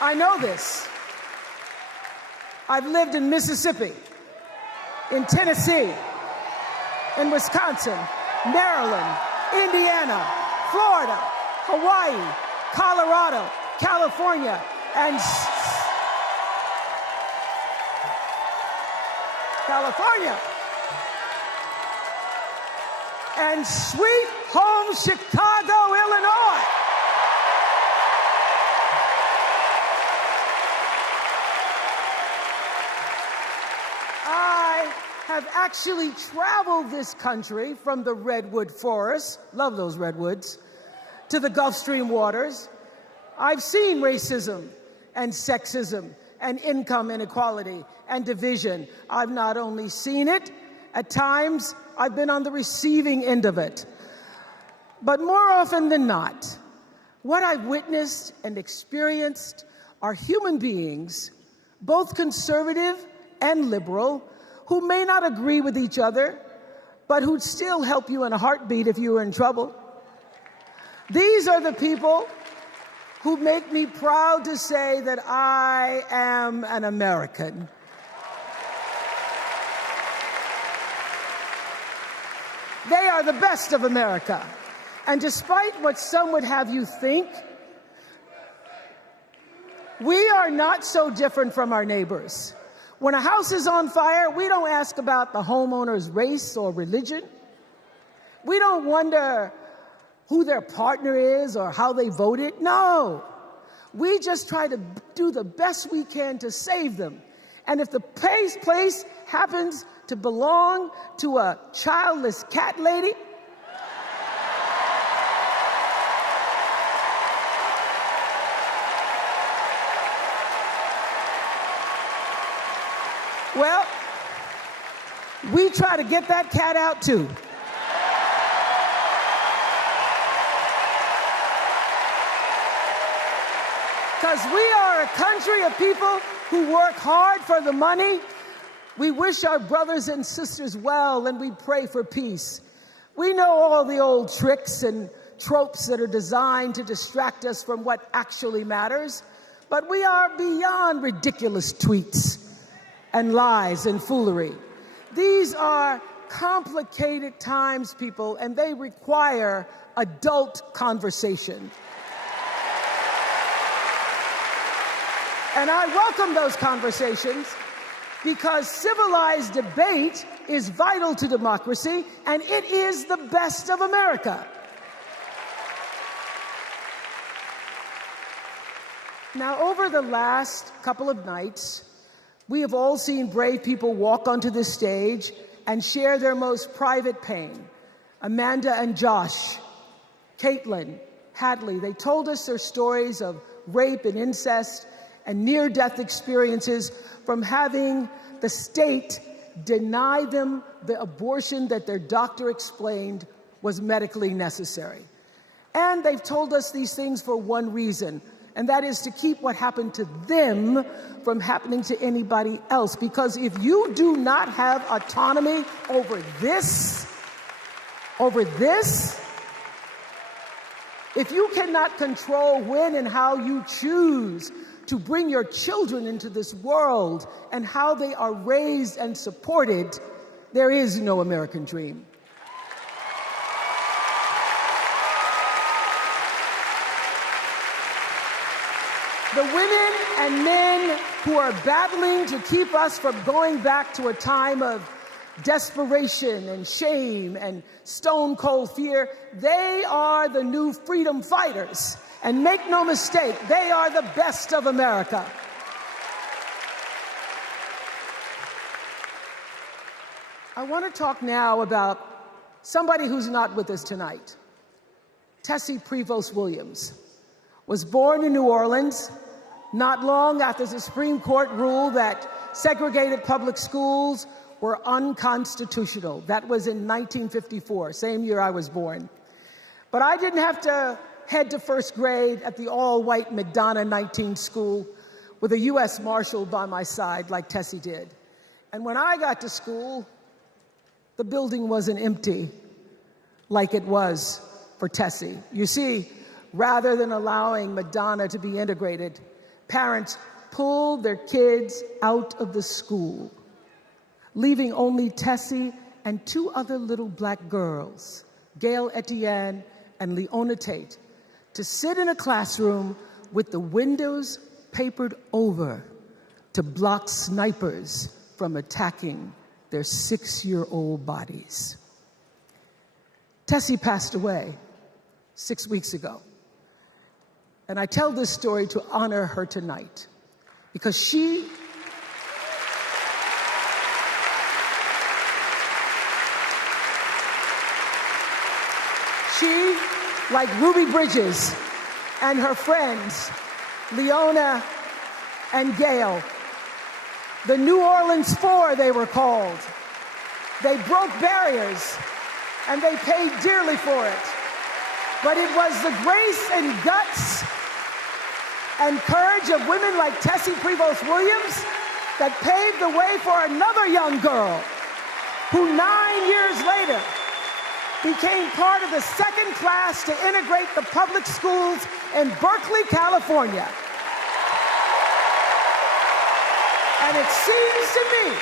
I know this. I've lived in Mississippi, in Tennessee, in Wisconsin, Maryland, Indiana, Florida, Hawaii, Colorado, California, and sweet home Chicago, Illinois. Have actually traveled this country from the redwood forests, love those redwoods, to the Gulf Stream waters. I've seen racism and sexism and income inequality and division. I've not only seen it, at times I've been on the receiving end of it. But more often than not, what I've witnessed and experienced are human beings, both conservative and liberal, who may not agree with each other, but who'd still help you in a heartbeat if you were in trouble. These are the people who make me proud to say that I am an American. They are the best of America. And despite what some would have you think, we are not so different from our neighbors. When a house is on fire, we don't ask about the homeowner's race or religion. We don't wonder who their partner is or how they voted. No. We just try to do the best we can to save them. And if the place happens to belong to a childless cat lady, well, we try to get that cat out too. Because we are a country of people who work hard for the money. We wish our brothers and sisters well, and we pray for peace. We know all the old tricks and tropes that are designed to distract us from what actually matters, but we are beyond ridiculous tweets and lies and foolery. These are complicated times, people, and they require adult conversation. And I welcome those conversations because civilized debate is vital to democracy, and it is the best of America. Now, over the last couple of nights, we have all seen brave people walk onto this stage and share their most private pain. Amanda and Josh, Caitlin, Hadley, they told us their stories of rape and incest and near-death experiences from having the state deny them the abortion that their doctor explained was medically necessary. And they've told us these things for one reason, and that is to keep what happened to them from happening to anybody else. Because if you do not have autonomy over this, if you cannot control when and how you choose to bring your children into this world and how they are raised and supported, there is no American dream. The women and men who are battling to keep us from going back to a time of desperation and shame and stone cold fear, they are the new freedom fighters. And make no mistake, they are the best of America. I want to talk now about somebody who's not with us tonight. Tessie Prevost Williams was born in New Orleans not long after the Supreme Court ruled that segregated public schools were unconstitutional. That was in 1954, same year I was born. But I didn't have to head to first grade at the all-white McDonough 19 school with a U.S. Marshal by my side like Tessie did. And when I got to school, the building wasn't empty like it was for Tessie. You see, rather than allowing McDonough to be integrated, parents pulled their kids out of the school, leaving only Tessie and two other little black girls, Gail Etienne and Leona Tate, to sit in a classroom with the windows papered over to block snipers from attacking their 6-year-old bodies. Tessie passed away 6 weeks ago. And I tell this story to honor her tonight because she like Ruby Bridges and her friends, Leona and Gail, the New Orleans Four they were called. They broke barriers and they paid dearly for it. But it was the grace and guts and courage of women like Tessie Prevost Williams that paved the way for another young girl who 9 years later became part of the second class to integrate the public schools in Berkeley, California. And it seems to me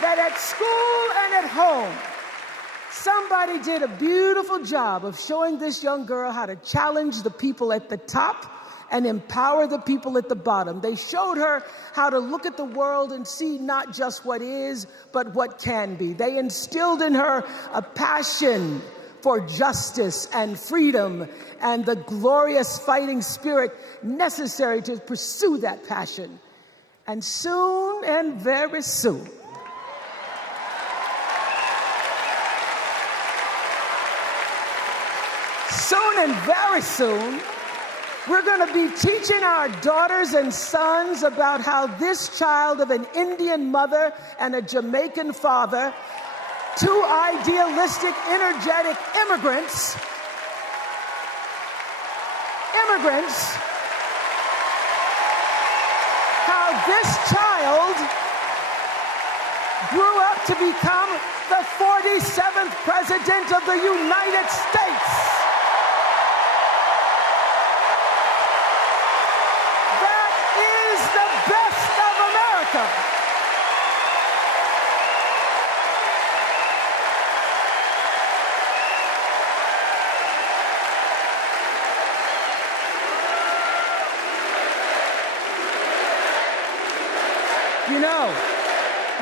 that at school and at home, somebody did a beautiful job of showing this young girl how to challenge the people at the top and empower the people at the bottom. They showed her how to look at the world and see not just what is, but what can be. They instilled in her a passion for justice and freedom and the glorious fighting spirit necessary to pursue that passion. And soon, and very soon, very soon, we're going to be teaching our daughters and sons about how this child of an Indian mother and a Jamaican father, two idealistic, energetic immigrants, how this child grew up to become the 47th president of the United States.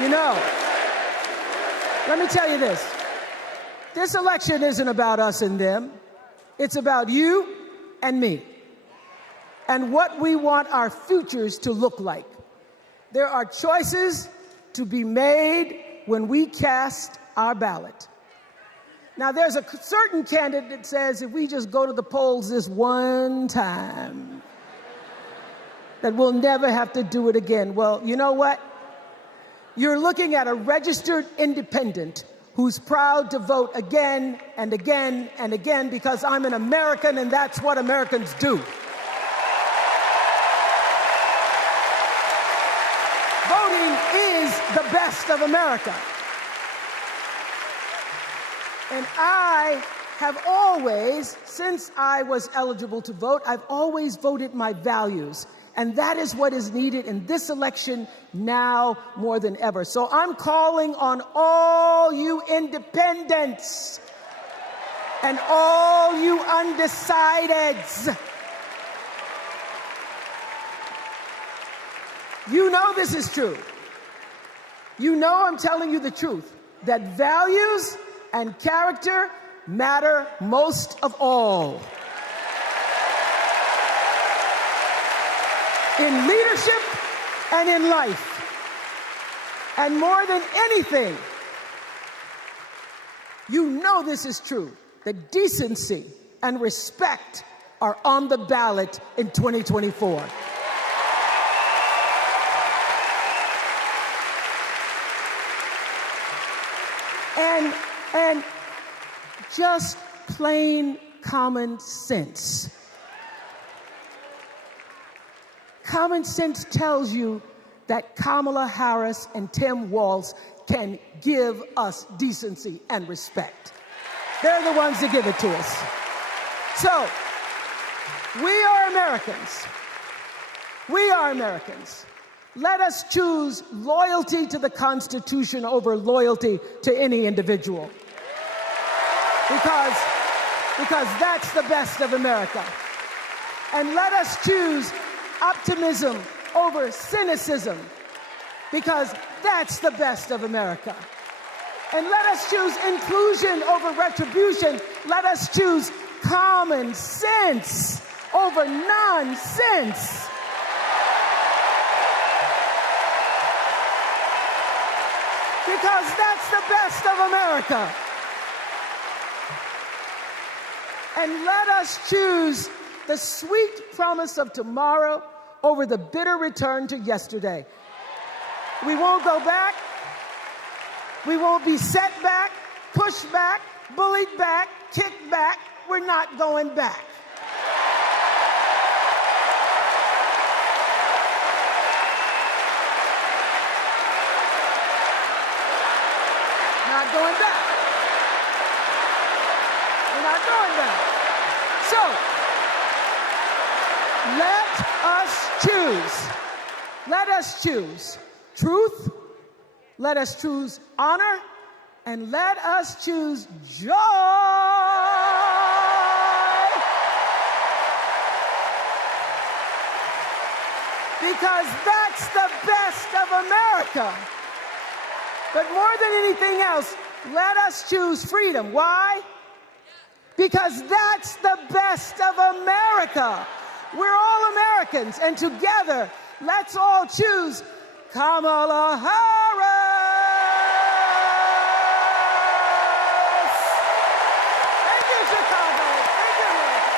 You know, let me tell you this. This election isn't about us and them. It's about you and me and what we want our futures to look like. There are choices to be made when we cast our ballot. Now, there's a certain candidate that says if we just go to the polls this one time, that we'll never have to do it again. Well, you know what? You're looking at a registered independent who's proud to vote again and again and again because I'm an American and that's what Americans do. the best of America. And I have always, since I was eligible to vote, I've always voted my values. And that is what is needed in this election now more than ever. So I'm calling on all you independents and all you undecideds. You know this is true. You know I'm telling you the truth, that values and character matter most of all. In leadership and in life. And more than anything, you know this is true, that decency and respect are on the ballot in 2024. And just plain common sense. Common sense tells you that Kamala Harris and Tim Walz can give us decency and respect. They're the ones that give it to us. So, we are Americans. We are Americans. Let us choose loyalty to the Constitution over loyalty to any individual. Because that's the best of America. And let us choose optimism over cynicism, because that's the best of America. And let us choose inclusion over retribution. Let us choose common sense over nonsense. Because that's the best of America. And let us choose the sweet promise of tomorrow over the bitter return to yesterday. We won't go back. We won't be set back, pushed back, bullied back, kicked back. We're not going back. Not going back. We're not going back. So, let us choose. Let us choose truth. Let us choose honor. And let us choose joy. Because that's the best of America. But more than anything else, let us choose freedom. Why? Because that's the best of America. We're all Americans, and together, let's all choose Kamala Harris. Thank you, Chicago. Thank you, America.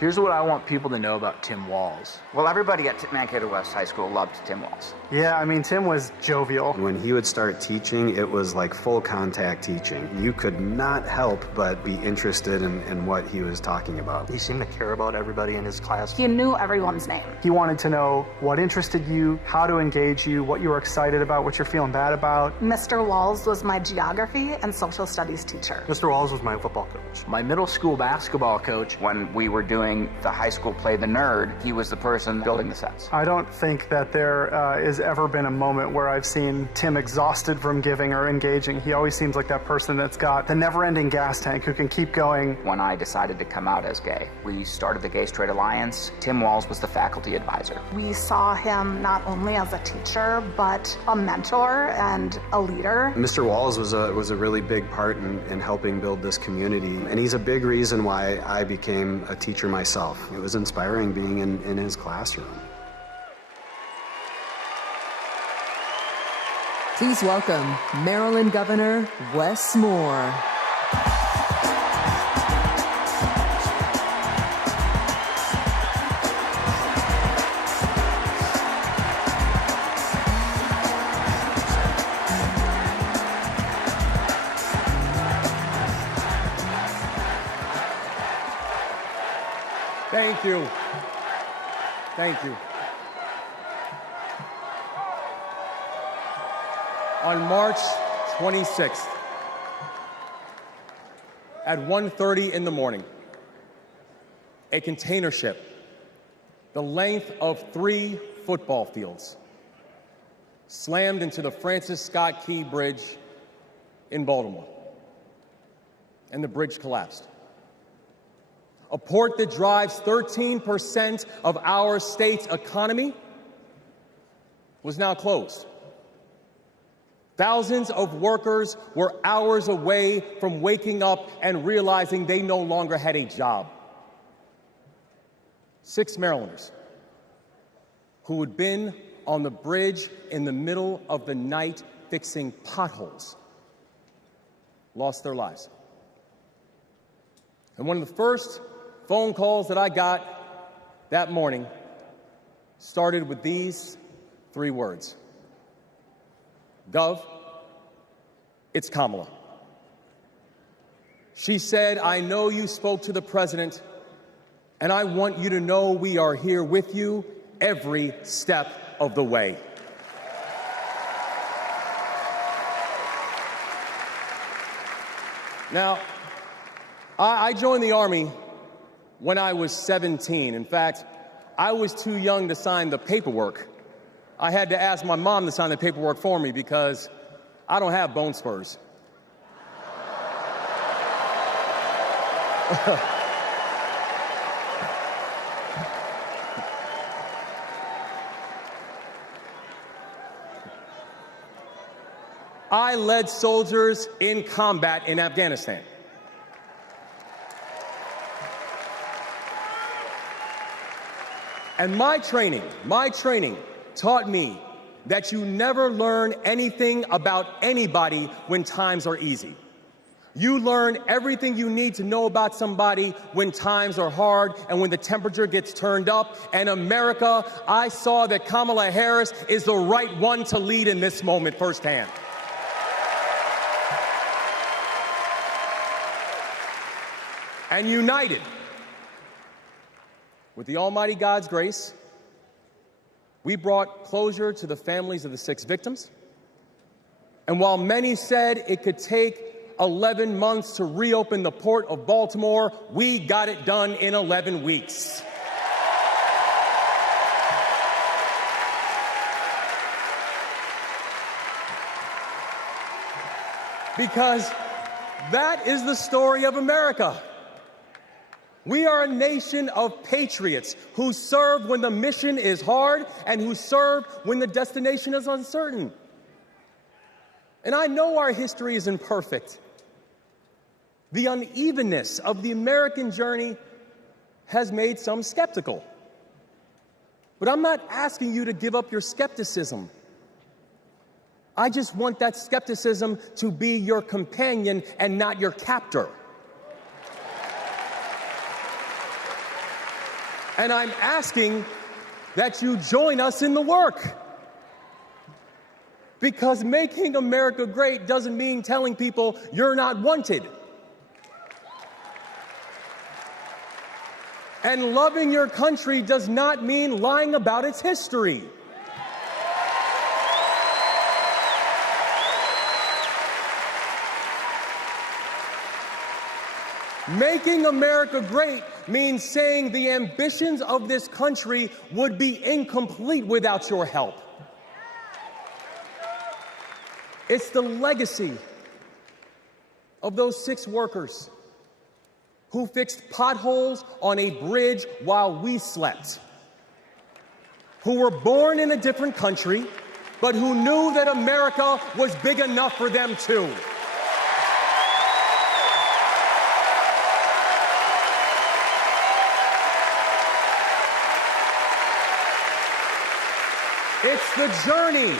Here's what I want people to know about Tim Walz. Well, everybody at Mankato West High School loved Tim Walz. Yeah, I mean, Tim was jovial. When he would start teaching, it was like full contact teaching. You could not help but be interested in what he was talking about. He seemed to care about everybody in his class. He knew everyone's name. He wanted to know what interested you, how to engage you, what you were excited about, what you're feeling bad about. Mr. Walz was my geography and social studies teacher. Mr. Walz was my football coach. My middle school basketball coach. When we were doing the high school play The Nerd, he was the person building the sets. I don't think that there has ever been a moment where I've seen Tim exhausted from giving or engaging. He always seems like that person that's got the never-ending gas tank who can keep going. When I decided to come out as gay, we started the Gay Straight Alliance. Tim Walz was the faculty advisor. We saw him not only as a teacher, but a mentor and a leader. Mr. Walz was a really big part in helping build this community, and he's a big reason why I became a teacher myself. It was inspiring being in his classroom. Please welcome Maryland Governor Wes Moore. Thank you. Thank you. On March 26th, at 1:30 in the morning, a container ship the length of 3 football fields slammed into the Francis Scott Key Bridge in Baltimore, and the bridge collapsed. A port that drives 13% of our state's economy was now closed. Thousands of workers were hours away from waking up and realizing they no longer had a job. 6 Marylanders who had been on the bridge in the middle of the night fixing potholes lost their lives. And one of the first phone calls that I got that morning started with these 3 words: Gov, it's Kamala. She said, I know you spoke to the president, and I want you to know we are here with you every step of the way. Now, I joined the Army when I was 17. In fact, I was too young to sign the paperwork. I had to ask my mom to sign the paperwork for me because I don't have bone spurs. I led soldiers in combat in Afghanistan. And my training taught me that you never learn anything about anybody when times are easy. You learn everything you need to know about somebody when times are hard and when the temperature gets turned up. And America, I saw that Kamala Harris is the right one to lead in this moment firsthand. And united with the Almighty God's grace, we brought closure to the families of the 6 victims. And while many said it could take 11 months to reopen the port of Baltimore, we got it done in 11 weeks. Because that is the story of America. We are a nation of patriots who serve when the mission is hard and who serve when the destination is uncertain. And I know our history is imperfect. The unevenness of the American journey has made some skeptical. But I'm not asking you to give up your skepticism. I just want that skepticism to be your companion and not your captor. And I'm asking that you join us in the work. Because making America great doesn't mean telling people you're not wanted. And loving your country does not mean lying about its history. Making America great means saying the ambitions of this country would be incomplete without your help. It's the legacy of those 6 workers who fixed potholes on a bridge while we slept, who were born in a different country, but who knew that America was big enough for them too. It's the journey.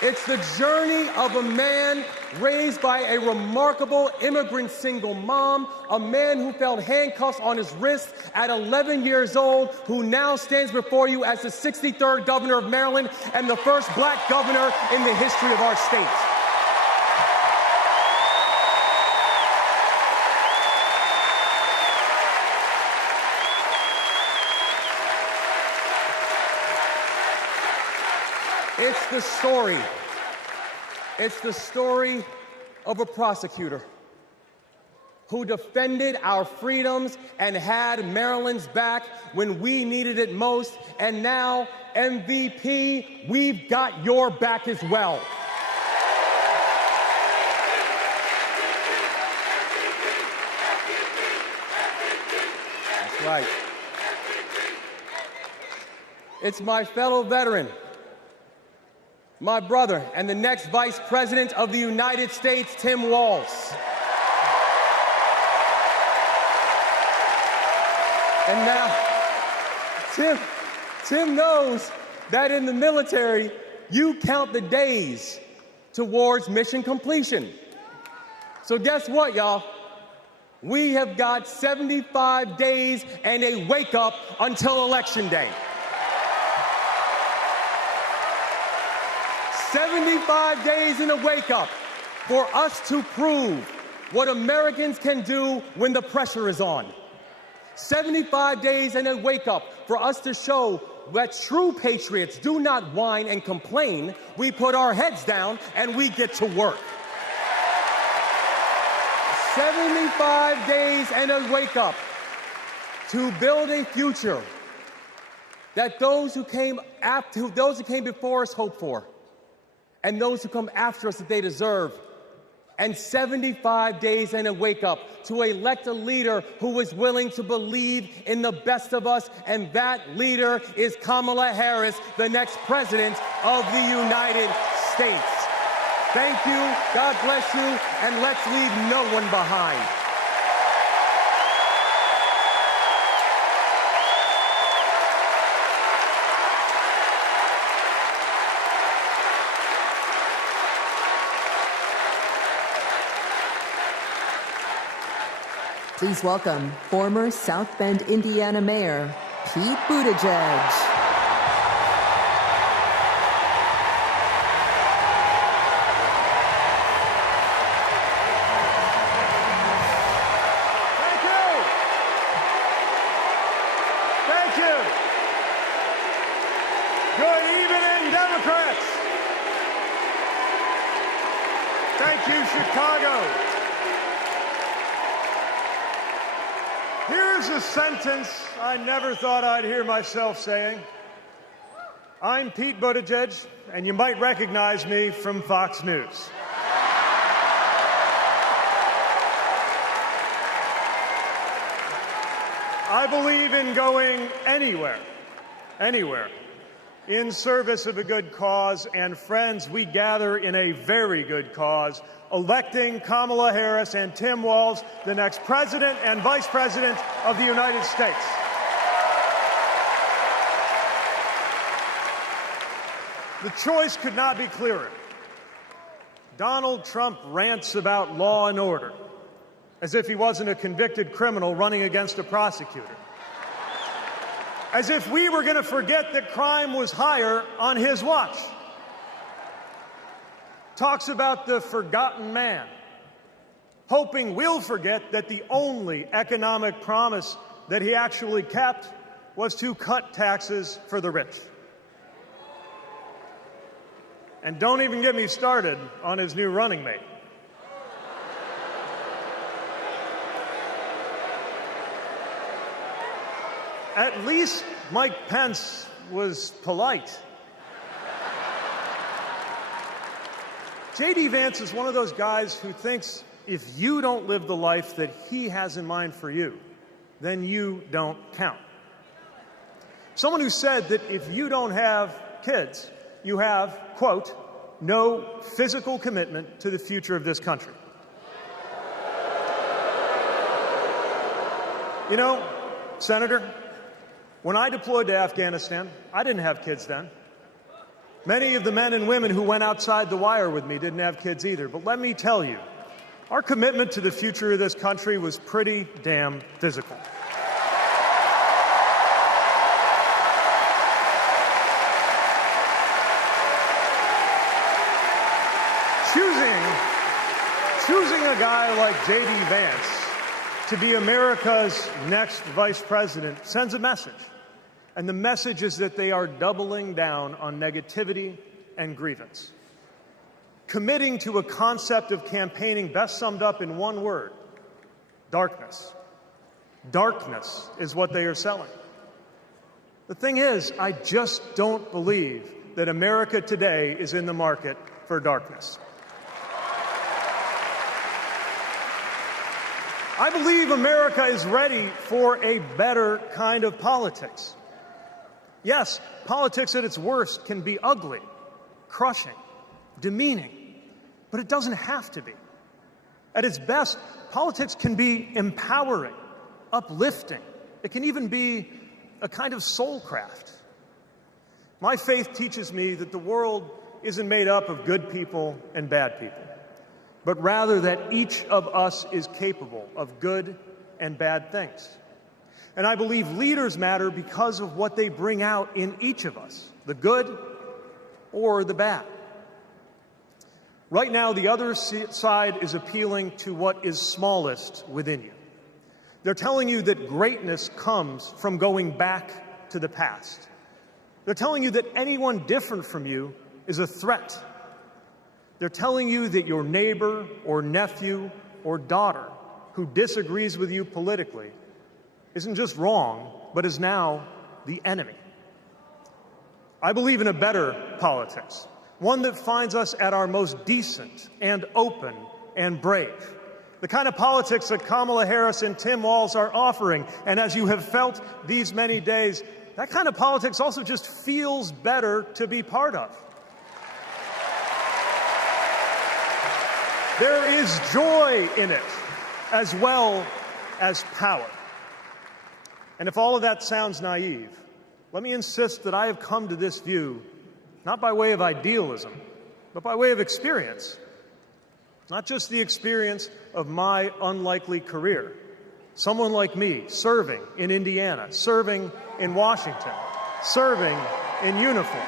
It's the journey of a man raised by a remarkable immigrant single mom, a man who felt handcuffs on his wrists at 11 years old, who now stands before you as the 63rd governor of Maryland and the first black governor in the history of our state. It's the story. It's the story of a prosecutor who defended our freedoms and had Maryland's back when we needed it most. And now, MVP, we've got your back as well. That's right. It's my fellow veteran, my brother, and the next Vice President of the United States, Tim Walz. And now, Tim knows that in the military, you count the days towards mission completion. So guess what, y'all? We have got 75 days and a wake-up until Election Day. 75 days and a wake-up for us to prove what Americans can do when the pressure is on. 75 days and a wake-up for us to show that true patriots do not whine and complain. We put our heads down and we get to work. 75 days and a wake-up to build a future that those who came before us hope for, and those who come after us that they deserve. And 75 days and a wake-up to elect a leader who is willing to believe in the best of us, and that leader is Kamala Harris, the next President of the United States. Thank you, God bless you, and let's leave no one behind. Please welcome former South Bend, Indiana Mayor Pete Buttigieg. Thank you. Thank you. Good evening, Democrats. Thank you, Chicago. Here's a sentence I never thought I'd hear myself saying. I'm Pete Buttigieg, and you might recognize me from Fox News. I believe in going anywhere, in service of a good cause, and friends, we gather in a very good cause, electing Kamala Harris and Tim Walz, the next President and Vice President of the United States. The choice could not be clearer. Donald Trump rants about law and order, as if he wasn't a convicted criminal running against a prosecutor. As if we were going to forget that crime was higher on his watch. Talks about the forgotten man, hoping we'll forget that the only economic promise that he actually kept was to cut taxes for the rich. And don't even get me started on his new running mate. At least Mike Pence was polite. J.D. Vance is one of those guys who thinks if you don't live the life that he has in mind for you, then you don't count. Someone who said that if you don't have kids, you have, quote, no physical commitment to the future of this country. You know, Senator, when I deployed to Afghanistan, I didn't have kids then. Many of the men and women who went outside the wire with me didn't have kids either. But let me tell you, our commitment to the future of this country was pretty damn physical. Choosing a guy like J.D. Vance to be America's next vice president sends a message. And the message is that they are doubling down on negativity and grievance. Committing to a concept of campaigning best summed up in one word: darkness. Darkness is what they are selling. The thing is, I just don't believe that America today is in the market for darkness. I believe America is ready for a better kind of politics. Yes, politics at its worst can be ugly, crushing, demeaning, but it doesn't have to be. At its best, politics can be empowering, uplifting. It can even be a kind of soul craft. My faith teaches me that the world isn't made up of good people and bad people, but rather that each of us is capable of good and bad things. And I believe leaders matter because of what they bring out in each of us, the good or the bad. Right now, the other side is appealing to what is smallest within you. They're telling you that greatness comes from going back to the past. They're telling you that anyone different from you is a threat. They're telling you that your neighbor or nephew or daughter who disagrees with you politically isn't just wrong, but is now the enemy. I believe in a better politics, one that finds us at our most decent and open and brave. The kind of politics that Kamala Harris and Tim Walz are offering. And as you have felt these many days, that kind of politics also just feels better to be part of. There is joy in it, as well as power. And if all of that sounds naive, let me insist that I have come to this view not by way of idealism, but by way of experience. Not just the experience of my unlikely career. Someone like me serving in Indiana, serving in Washington, serving in uniform.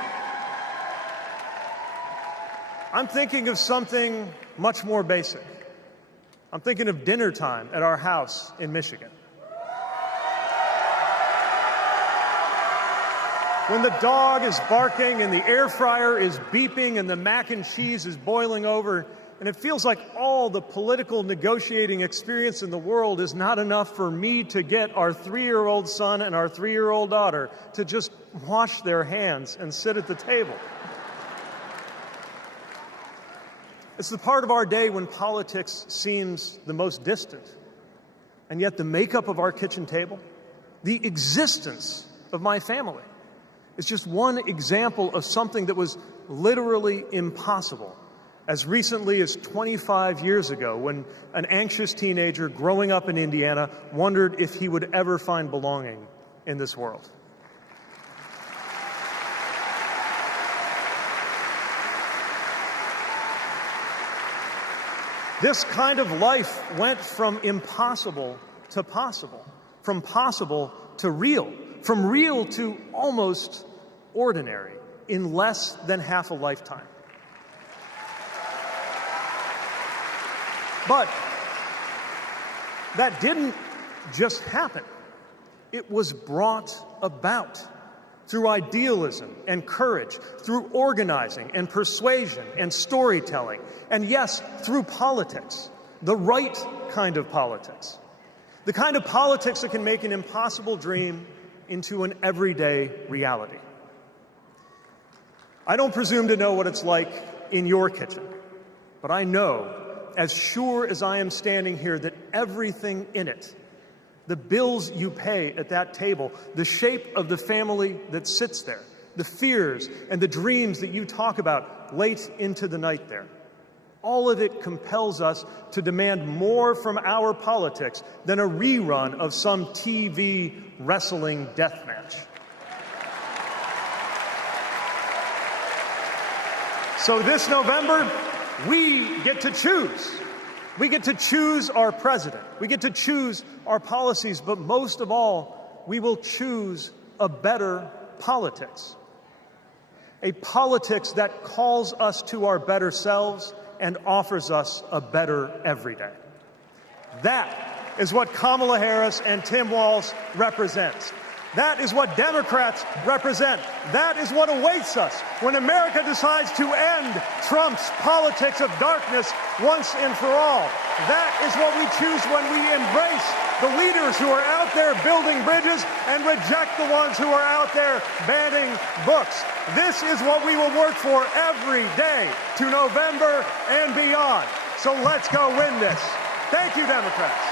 I'm thinking of something much more basic. I'm thinking of dinner time at our house in Michigan. When the dog is barking and the air fryer is beeping and the mac and cheese is boiling over, and it feels like all the political negotiating experience in the world is not enough for me to get our 3-year-old son and our 3-year-old daughter to just wash their hands and sit at the table. It's the part of our day when politics seems the most distant, and yet the makeup of our kitchen table, the existence of my family, is just one example of something that was literally impossible as recently as 25 years ago, when an anxious teenager growing up in Indiana wondered if he would ever find belonging in this world. This kind of life went from impossible to possible, from possible to real, from real to almost ordinary in less than half a lifetime. But that didn't just happen. It was brought about through idealism and courage, through organizing and persuasion and storytelling, and yes, through politics, the right kind of politics, the kind of politics that can make an impossible dream into an everyday reality. I don't presume to know what it's like in your kitchen, but I know, as sure as I am standing here, that everything in it, the bills you pay at that table, the shape of the family that sits there, the fears and the dreams that you talk about late into the night there, all of it compels us to demand more from our politics than a rerun of some TV wrestling death match. So this November, we get to choose. We get to choose our president. We get to choose our policies, but most of all, we will choose a better politics. A politics that calls us to our better selves and offers us a better everyday. That is what Kamala Harris and Tim Walz represents. That is what Democrats represent. That is what awaits us when America decides to end Trump's politics of darkness once and for all. That is what we choose when we embrace the leaders who are out there building bridges and reject the ones who are out there banning books. This is what we will work for every day to November and beyond. So let's go win this. Thank you, Democrats.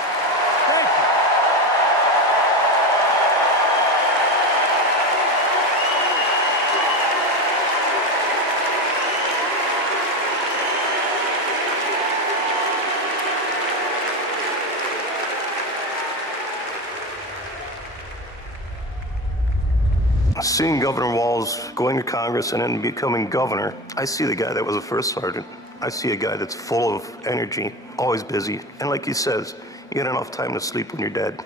Thank you. Seeing Governor Walz going to Congress and then becoming governor, I see the guy that was a first sergeant. I see a guy that's full of energy, always busy, and like he says, you get enough time to sleep when you're dead.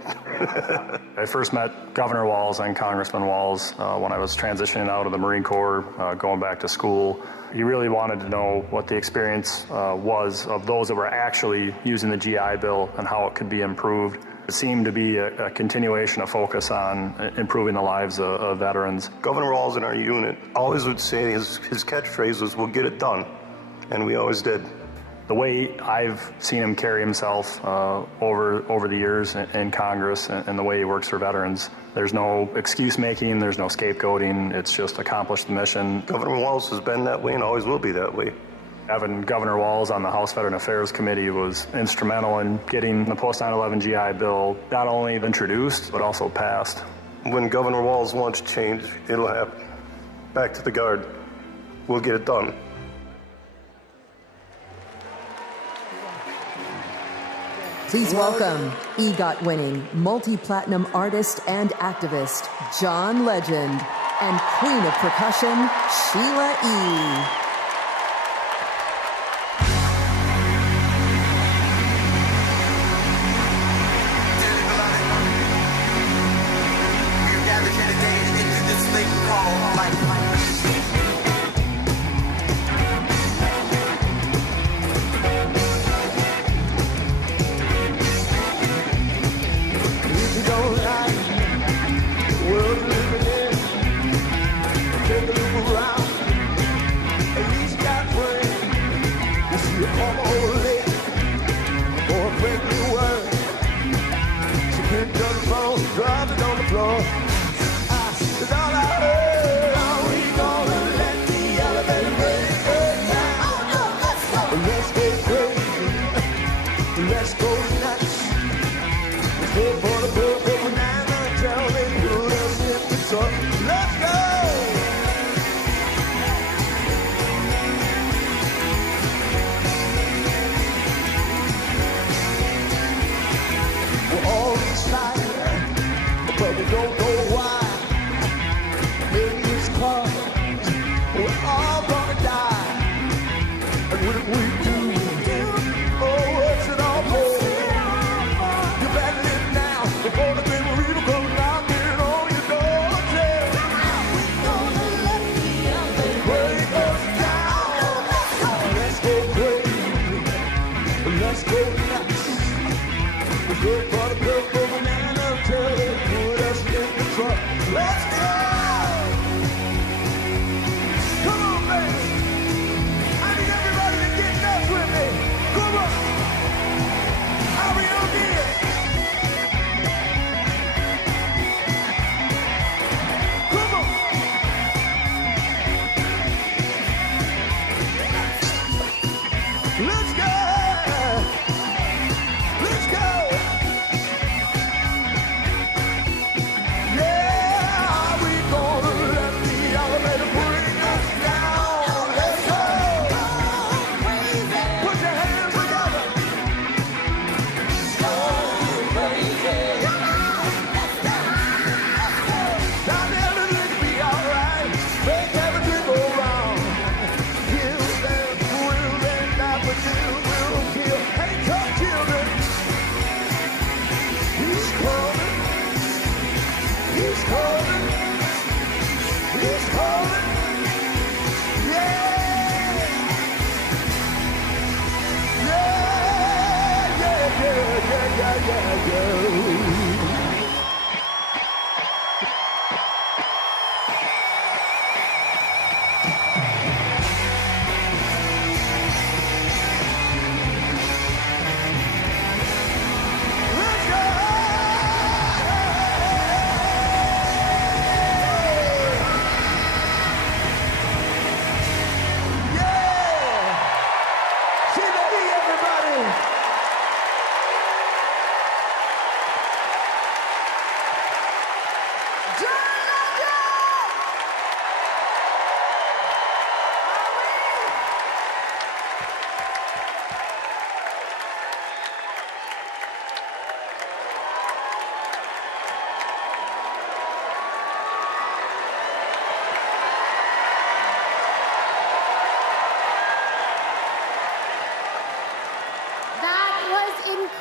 I first met Governor Walz and Congressman Walz when I was transitioning out of the Marine Corps, going back to school. He really wanted to know what the experience was of those that were actually using the GI Bill and how it could be improved. It seemed to be a continuation of focus on improving the lives of veterans. Governor Walz in our unit always would say his catchphrase was, "We'll get it done," and we always did. The way I've seen him carry himself over the years in Congress and the way he works for veterans, there's no excuse making, there's no scapegoating, it's just accomplish the mission. Governor Walz has been that way and always will be that way. Having Governor Walz on the House Veteran Affairs Committee was instrumental in getting the post-9/11 GI Bill not only introduced, but also passed. When Governor Walz wants change, it'll happen. Back to the Guard. We'll get it done. Please welcome EGOT-winning, multi-platinum artist and activist, John Legend, and Queen of Percussion, Sheila E.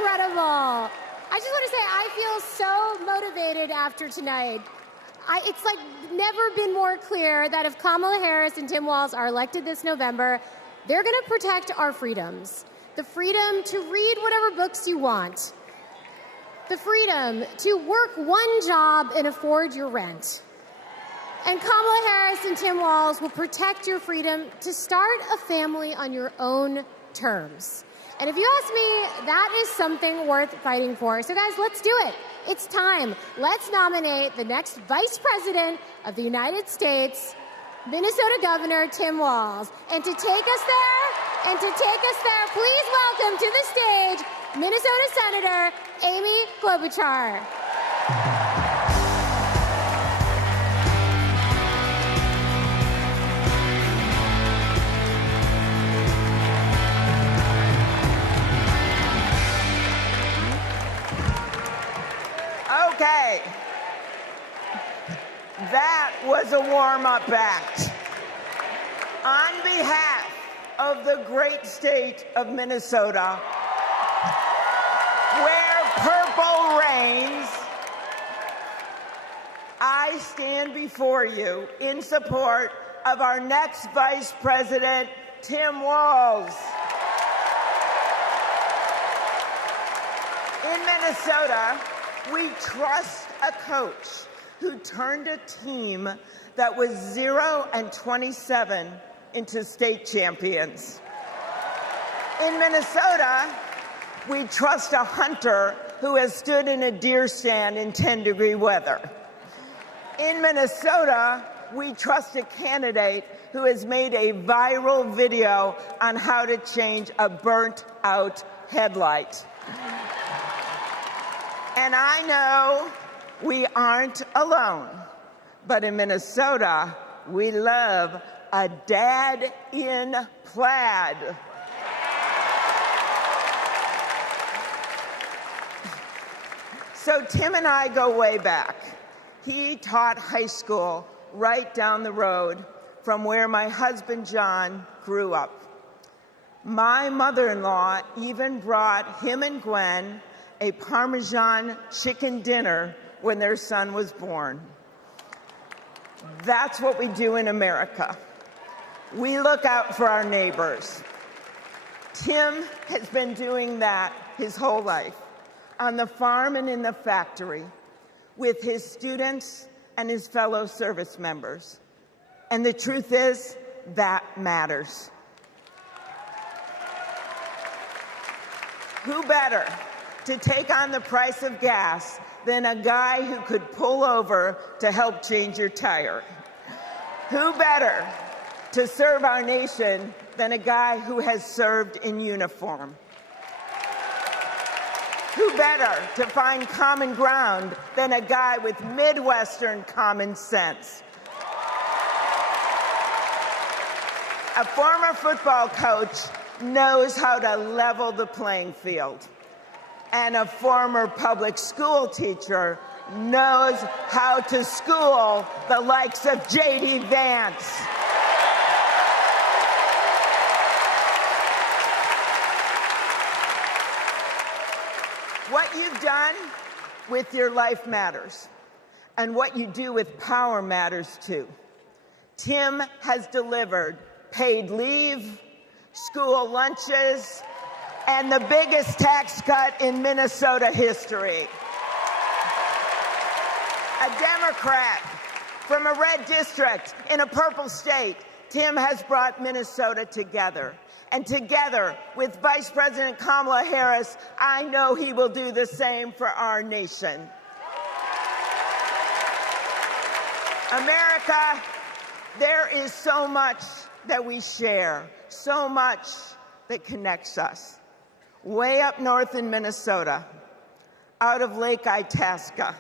incredible. I just want to say I feel so motivated after tonight. It's like never been more clear that if Kamala Harris and Tim Walz are elected this November, they're going to protect our freedoms. The freedom to read whatever books you want. The freedom to work one job and afford your rent. And Kamala Harris and Tim Walz will protect your freedom to start a family on your own terms. And if you ask me, that is something worth fighting for. So guys, let's do it. It's time. Let's nominate the next Vice President of the United States, Minnesota Governor Tim Walz. And to take us there, please welcome to the stage Minnesota Senator Amy Klobuchar. Okay, that was a warm-up act. On behalf of the great state of Minnesota, where purple reigns, I stand before you in support of our next Vice President, Tim Walz. In Minnesota, we trust a coach who turned a team that was 0-27 into state champions. In Minnesota, we trust a hunter who has stood in a deer stand in 10-degree weather. In Minnesota, we trust a candidate who has made a viral video on how to change a burnt-out headlight. And I know we aren't alone, but in Minnesota, we love a dad in plaid. So Tim and I go way back. He taught high school right down the road from where my husband John grew up. My mother-in-law even brought him and Gwen a Parmesan chicken dinner when their son was born. That's what we do in America. We look out for our neighbors. Tim has been doing that his whole life, on the farm and in the factory, with his students and his fellow service members. And the truth is, that matters. Who better to take on the price of gas than a guy who could pull over to help change your tire? Who better to serve our nation than a guy who has served in uniform? Who better to find common ground than a guy with Midwestern common sense? A former football coach knows how to level the playing field. And a former public school teacher knows how to school the likes of J.D. Vance. What you've done with your life matters, and what you do with power matters too. Tim has delivered paid leave, school lunches, and the biggest tax cut in Minnesota history. A Democrat from a red district in a purple state, Tim has brought Minnesota together. And together with Vice President Kamala Harris, I know he will do the same for our nation. America, there is so much that we share, so much that connects us. Way up north in Minnesota, out of Lake Itasca,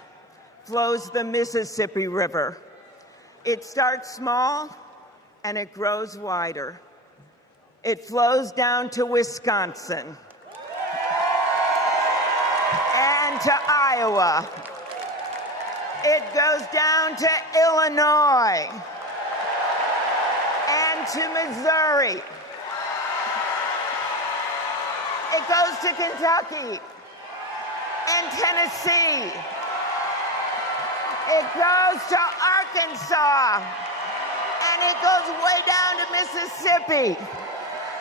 flows the Mississippi River. It starts small and it grows wider. It flows down to Wisconsin and to Iowa. It goes down to Illinois and to Missouri. It goes to Kentucky and Tennessee. It goes to Arkansas, and it goes way down to Mississippi,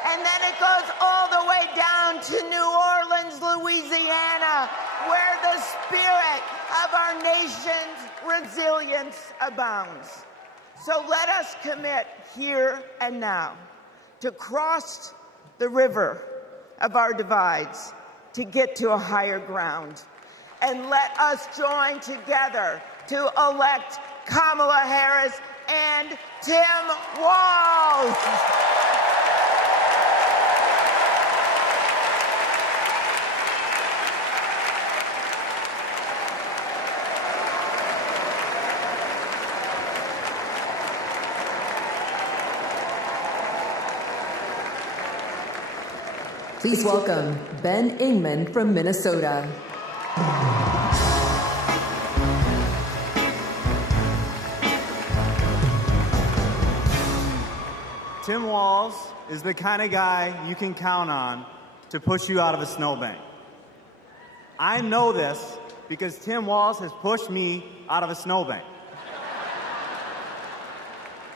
and then it goes all the way down to New Orleans, Louisiana, where the spirit of our nation's resilience abounds. So let us commit here and now to cross the river of our divides to get to a higher ground. And let us join together to elect Kamala Harris and Tim Walz. Please welcome Ben Ingman from Minnesota. Tim Walz is the kind of guy you can count on to push you out of a snowbank. I know this because Tim Walz has pushed me out of a snowbank.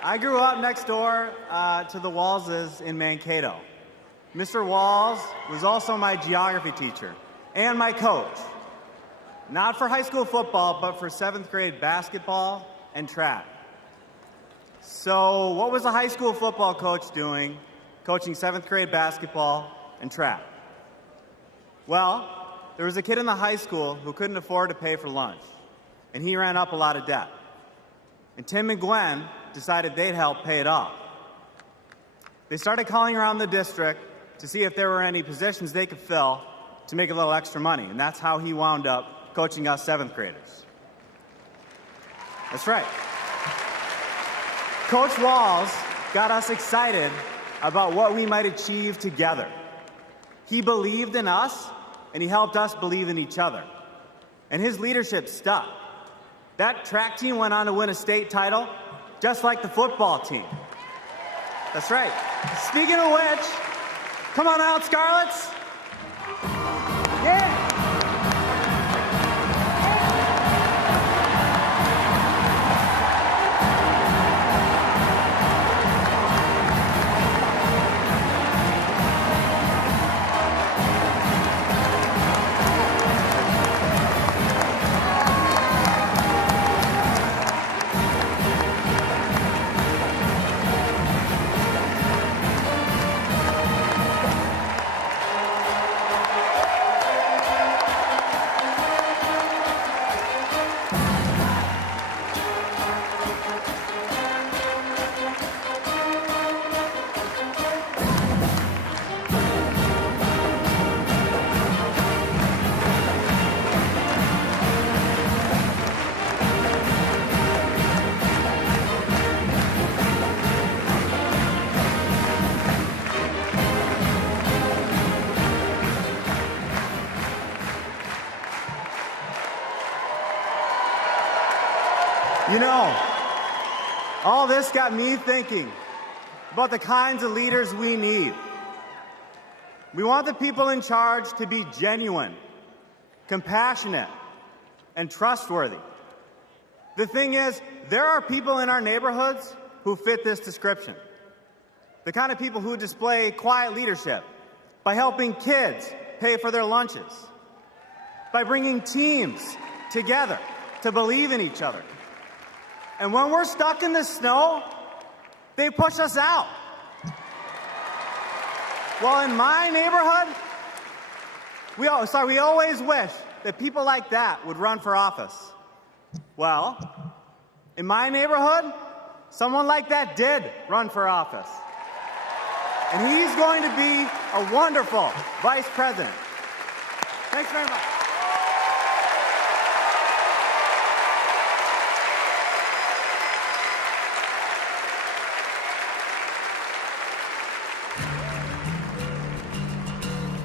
I grew up next door to the Walzes in Mankato. Mr. Walz was also my geography teacher and my coach. Not for high school football, but for 7th grade basketball and track. So what was a high school football coach doing coaching 7th grade basketball and track? Well, there was a kid in the high school who couldn't afford to pay for lunch, and he ran up a lot of debt. And Tim and Gwen decided they'd help pay it off. They started calling around the district to see if there were any positions they could fill to make a little extra money, and that's how he wound up coaching us 7th graders. That's right. Coach Walz got us excited about what we might achieve together. He believed in us, and he helped us believe in each other. And his leadership stuck. That track team went on to win a state title, just like the football team. That's right. Speaking of which, come on out, Scarlets. Yeah. You know, all this got me thinking about the kinds of leaders we need. We want the people in charge to be genuine, compassionate, and trustworthy. The thing is, there are people in our neighborhoods who fit this description. The kind of people who display quiet leadership by helping kids pay for their lunches, by bringing teams together to believe in each other. And when we're stuck in the snow, they push us out. Well, in my neighborhood, we always wish that people like that would run for office. Well, in my neighborhood, someone like that did run for office. And he's going to be a wonderful vice president. Thanks very much.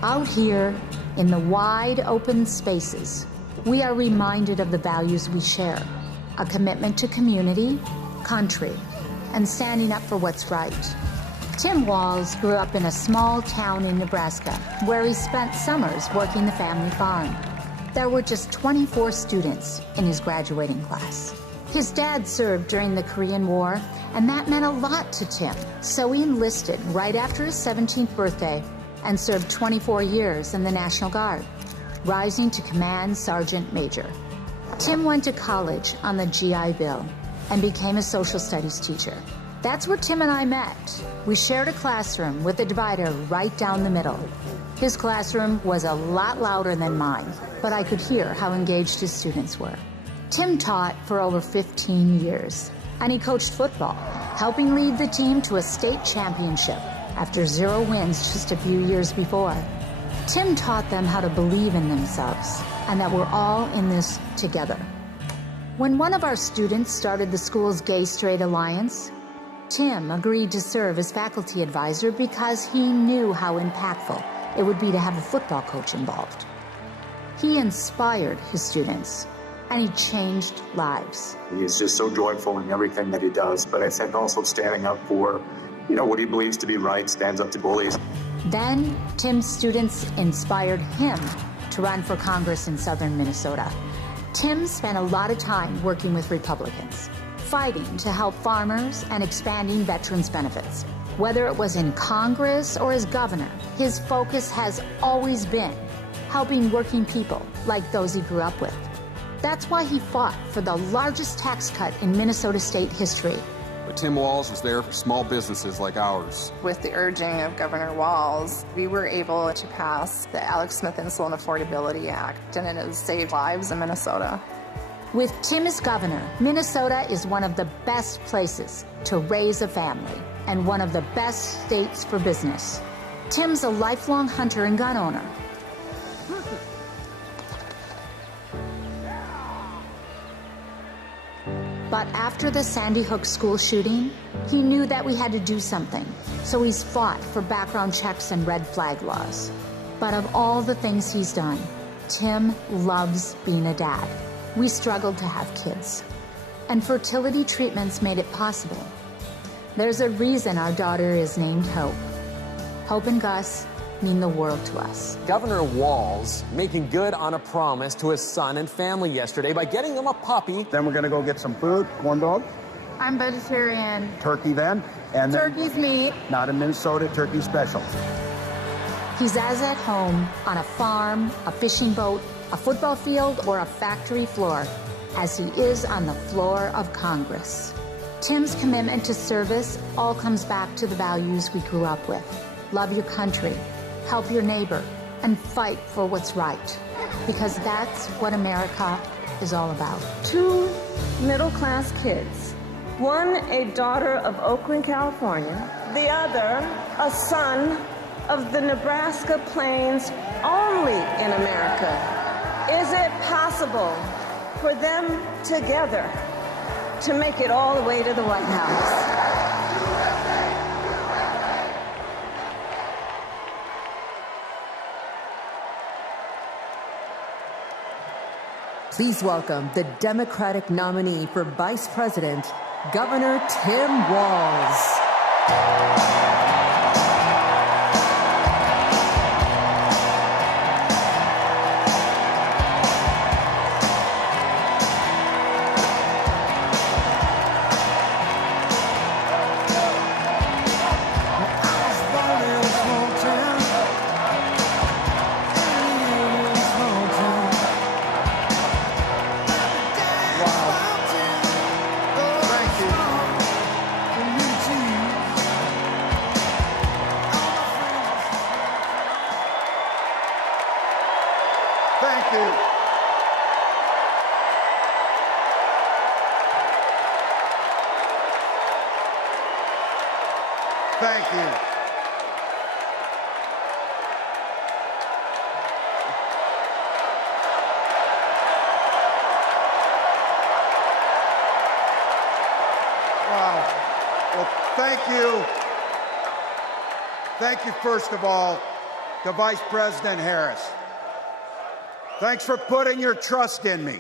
Out here in the wide open spaces, we are reminded of the values we share: a commitment to community, country, and standing up for what's right. Tim Walz grew up in a small town in Nebraska where he spent summers working the family farm. there were just 24 students in his graduating class. His dad served during the Korean War, and that meant a lot to Tim. So he enlisted right after his 17th birthday and served 24 years in the National Guard, rising to Command Sergeant Major. Tim went to college on the GI Bill and became a social studies teacher. That's where Tim and I met. We shared a classroom with a divider right down the middle. His classroom was a lot louder than mine, but I could hear how engaged his students were. Tim taught for over 15 years, and he coached football, helping lead the team to a state championship after 0 wins just a few years before. Tim taught them how to believe in themselves and that we're all in this together. When one of our students started the school's Gay-Straight Alliance, Tim agreed to serve as faculty advisor because he knew how impactful it would be to have a football coach involved. He inspired his students, and he changed lives. He's just so joyful in everything that he does, but I think also standing up for, what he believes to be right, stands up to bullies. Then, Tim's students inspired him to run for Congress in southern Minnesota. Tim spent a lot of time working with Republicans, fighting to help farmers and expanding veterans' benefits. Whether it was in Congress or as governor, his focus has always been helping working people like those he grew up with. That's why he fought for the largest tax cut in Minnesota state history. But Tim Walz was there for small businesses like ours. With the urging of Governor Walz, we were able to pass the Alex Smith Insulin Affordability Act, and it has saved lives in Minnesota. With Tim as governor, Minnesota is one of the best places to raise a family and one of the best states for business. Tim's a lifelong hunter and gun owner. But after the Sandy Hook school shooting, he knew that we had to do something. So he's fought for background checks and red flag laws. But of all the things he's done, Tim loves being a dad. We struggled to have kids, and fertility treatments made it possible. There's a reason our daughter is named Hope. Hope and Gus mean the world to us. Governor Walz making good on a promise to his son and family yesterday by getting him a puppy. Then we're going to go get some food, corn dog. I'm vegetarian. Turkey then. And Turkey's meat. Not in Minnesota, turkey special. He's as at home on a farm, a fishing boat, a football field, or a factory floor as he is on the floor of Congress. Tim's commitment to service all comes back to the values we grew up with. Love your country, help your neighbor, and fight for what's right. Because that's what America is all about. 2 middle-class kids. One, a daughter of Oakland, California. The other, a son of the Nebraska Plains, only in America. Is it possible for them together to make it all the way to the White House? Please welcome the Democratic nominee for Vice President, Governor Tim Walz. Thank you. Wow. Well, thank you. Thank you, first of all, to Vice President Harris. Thanks for putting your trust in me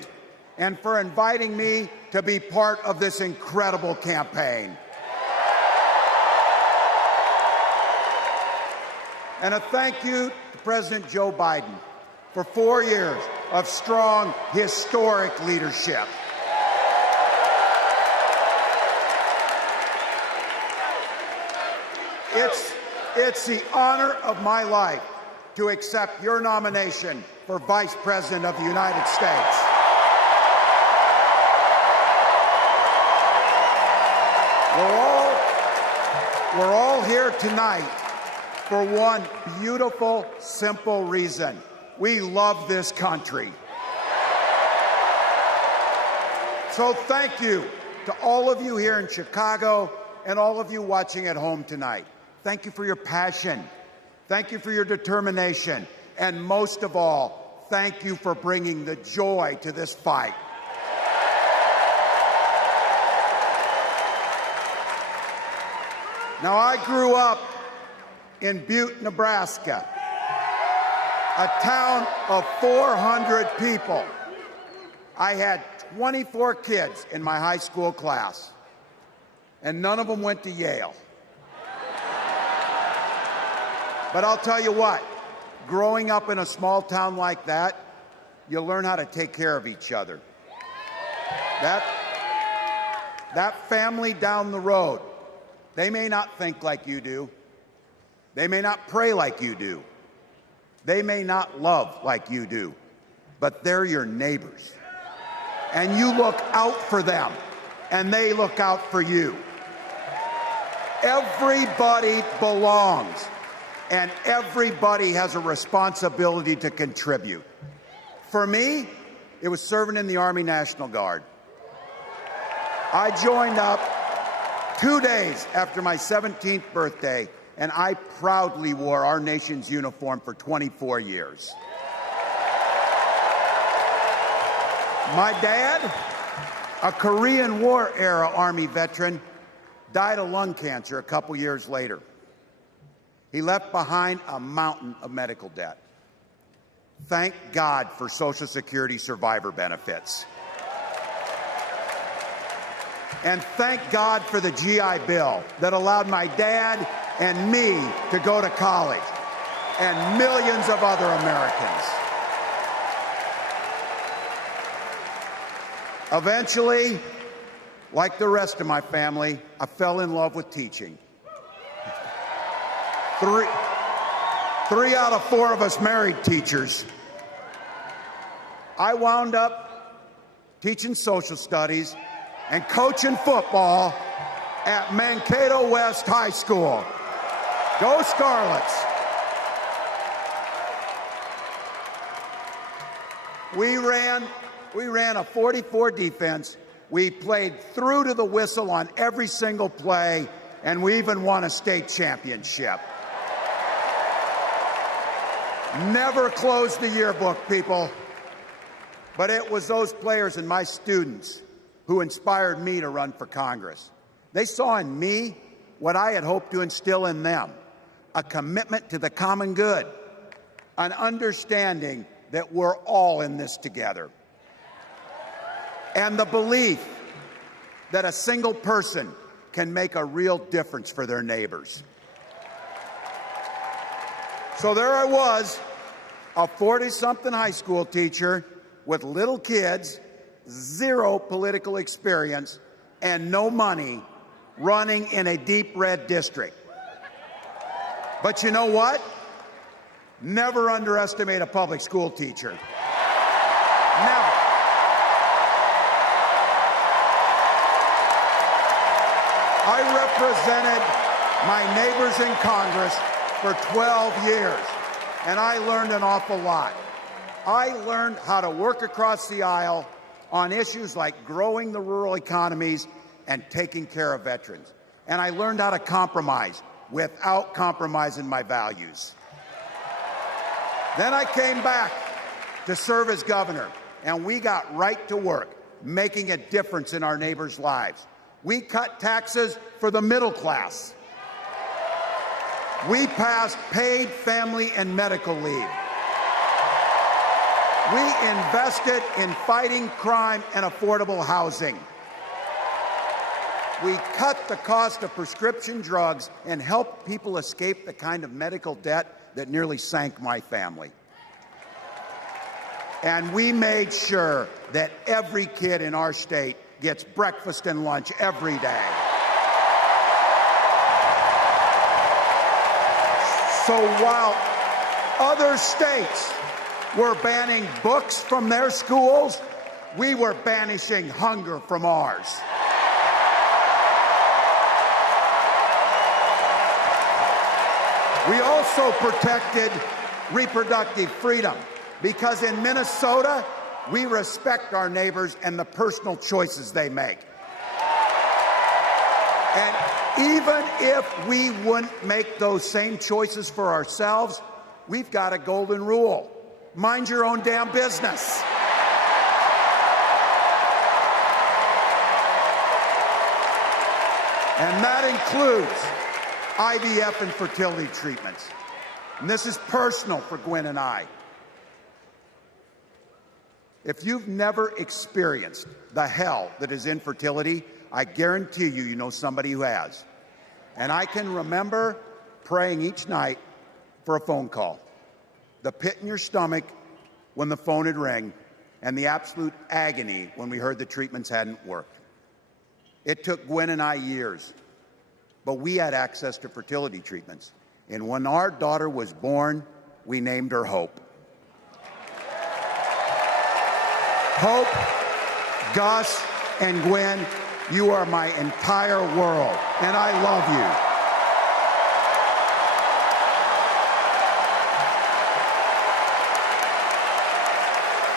and for inviting me to be part of this incredible campaign. And a thank you to President Joe Biden for 4 years of strong, historic leadership. It's the honor of my life to accept your nomination for Vice President of the United States. We're all here tonight for one beautiful, simple reason. We love this country. So thank you to all of you here in Chicago and all of you watching at home tonight. Thank you for your passion. Thank you for your determination. And most of all, thank you for bringing the joy to this fight. Now, I grew up in Butte, Nebraska, a town of 400 people. I had 24 kids in my high school class, and none of them went to Yale. But I'll tell you what, growing up in a small town like that, you learn how to take care of each other. That family down the road, they may not think like you do. They may not pray like you do. They may not love like you do. But they're your neighbors. And you look out for them, and they look out for you. Everybody belongs, and everybody has a responsibility to contribute. For me, it was serving in the Army National Guard. I joined up 2 days after my 17th birthday, and I proudly wore our nation's uniform for 24 years. My dad, a Korean War era Army veteran, died of lung cancer a couple years later. He left behind a mountain of medical debt. Thank God for Social Security survivor benefits. And thank God for the GI Bill that allowed my dad and me to go to college, and millions of other Americans. Eventually, like the rest of my family, I fell in love with teaching. Three out of 4 of us married teachers. I wound up teaching social studies and coaching football at Mankato West High School. Go Scarlets! We ran a 44 defense. We played through to the whistle on every single play, and we even won a state championship. Never closed the yearbook, people. But it was those players and my students who inspired me to run for Congress. They saw in me what I had hoped to instill in them, a commitment to the common good, an understanding that we're all in this together, and the belief that a single person can make a real difference for their neighbors. So there I was, a 40-something high school teacher with little kids, 0 political experience, and no money, running in a deep red district. But you know what? Never underestimate a public school teacher. Never. I represented my neighbors in Congress for 12 years, and I learned an awful lot. I learned how to work across the aisle on issues like growing the rural economies and taking care of veterans. And I learned how to compromise without compromising my values. Then I came back to serve as governor, and we got right to work, making a difference in our neighbors' lives. We cut taxes for the middle class. We passed paid family and medical leave. We invested in fighting crime and affordable housing. We cut the cost of prescription drugs and helped people escape the kind of medical debt that nearly sank my family. And we made sure that every kid in our state gets breakfast and lunch every day. So while other states were banning books from their schools, we were banishing hunger from ours. We also protected reproductive freedom because in Minnesota, we respect our neighbors and the personal choices they make. And even if we wouldn't make those same choices for ourselves, we've got a golden rule. Mind your own damn business. And that includes IVF and fertility treatments. And this is personal for Gwen and I. If you've never experienced the hell that is infertility, I guarantee you, you know somebody who has. And I can remember praying each night for a phone call. The pit in your stomach when the phone would ring, and the absolute agony when we heard the treatments hadn't worked. It took Gwen and I years, but we had access to fertility treatments. And when our daughter was born, we named her Hope. Hope, Gus, and Gwen, you are my entire world, and I love you.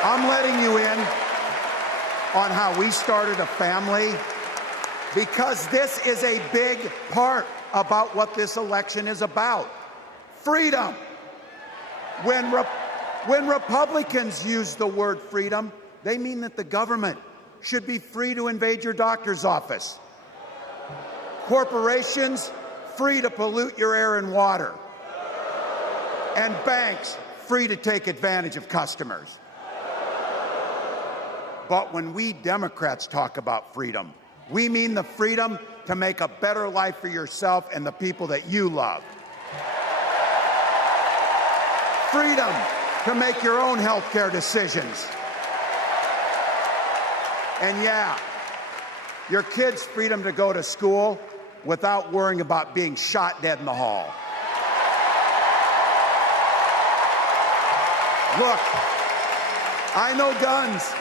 I'm letting you in on how we started a family because this is a big part about what this election is about. Freedom. When Republicans use the word freedom, they mean that the government should be free to invade your doctor's office. Corporations free to pollute your air and water. And banks free to take advantage of customers. But when we Democrats talk about freedom, we mean the freedom to make a better life for yourself and the people that you love. Freedom to make your own health care decisions. And yeah, your kids' freedom to go to school without worrying about being shot dead in the hall. Look, I know guns.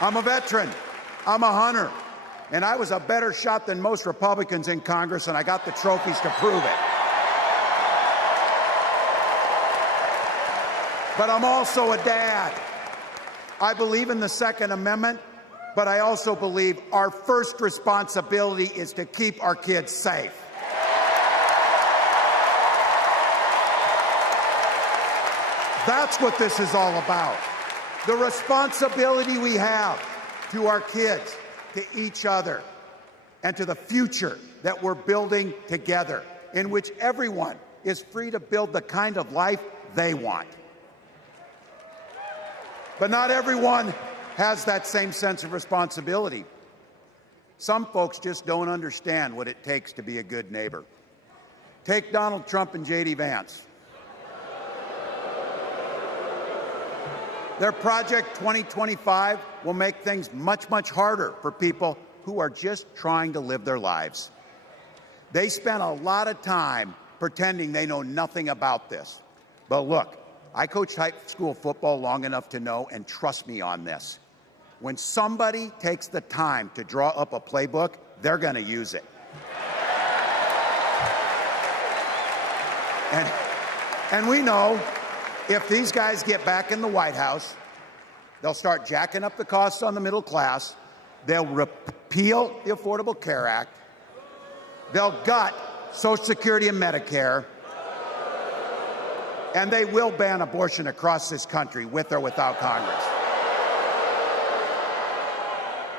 I'm a veteran. I'm a hunter. And I was a better shot than most Republicans in Congress, and I got the trophies to prove it. But I'm also a dad. I believe in the Second Amendment, but I also believe our first responsibility is to keep our kids safe. That's what this is all about. The responsibility we have to our kids, to each other, and to the future that we're building together, in which everyone is free to build the kind of life they want. But not everyone has that same sense of responsibility. Some folks just don't understand what it takes to be a good neighbor. Take Donald Trump and J.D. Vance. Their Project 2025 will make things much, much harder for people who are just trying to live their lives. They spent a lot of time pretending they know nothing about this. But look, I coached high school football long enough to know, and trust me on this, when somebody takes the time to draw up a playbook, they're going to use it. And we know if these guys get back in the White House, they'll start jacking up the costs on the middle class, they'll repeal the Affordable Care Act, they'll gut Social Security and Medicare, and they will ban abortion across this country with or without Congress.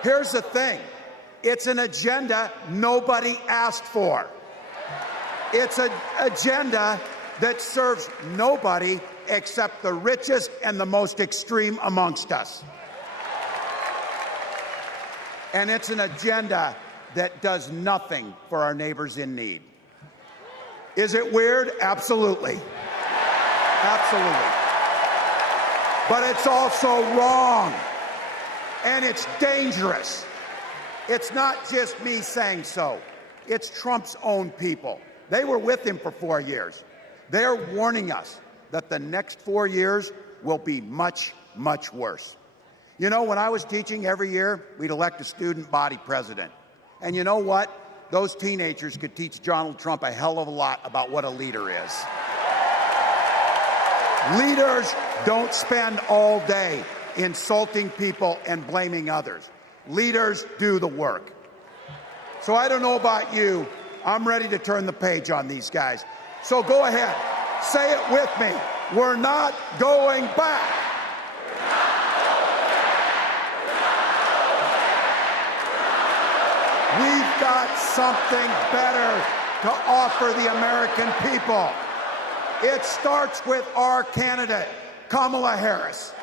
Here's the thing. It's an agenda nobody asked for. It's an agenda that serves nobody except the richest and the most extreme amongst us. And it's an agenda that does nothing for our neighbors in need. Is it weird? Absolutely. Absolutely. But it's also wrong, and it's dangerous. It's not just me saying so. It's Trump's own people. They were with him for 4 years. They're warning us that the next 4 years will be much, much worse. You know, when I was teaching, every year we'd elect a student body president. And you know what? Those teenagers could teach Donald Trump a hell of a lot about what a leader is. Leaders don't spend all day insulting people and blaming others. Leaders do the work. So I don't know about you. I'm ready to turn the page on these guys. So go ahead. Say it with me. We're not going back. We've got something better to offer the American people. It starts with our candidate, Kamala Harris.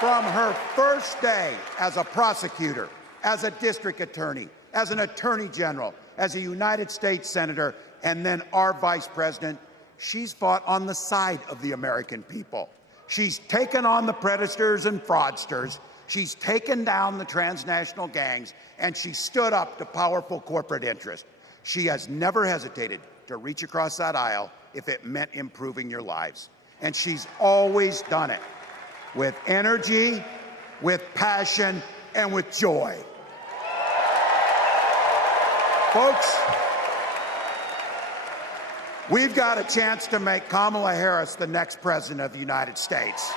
From her first day as a prosecutor, as a district attorney, as an attorney general, as a United States senator, and then our vice president, she's fought on the side of the American people. She's taken on the predators and fraudsters. She's taken down the transnational gangs, and she stood up to powerful corporate interests. She has never hesitated to reach across that aisle if it meant improving your lives. And she's always done it with energy, with passion, and with joy. Folks, we've got a chance to make Kamala Harris the next president of the United States.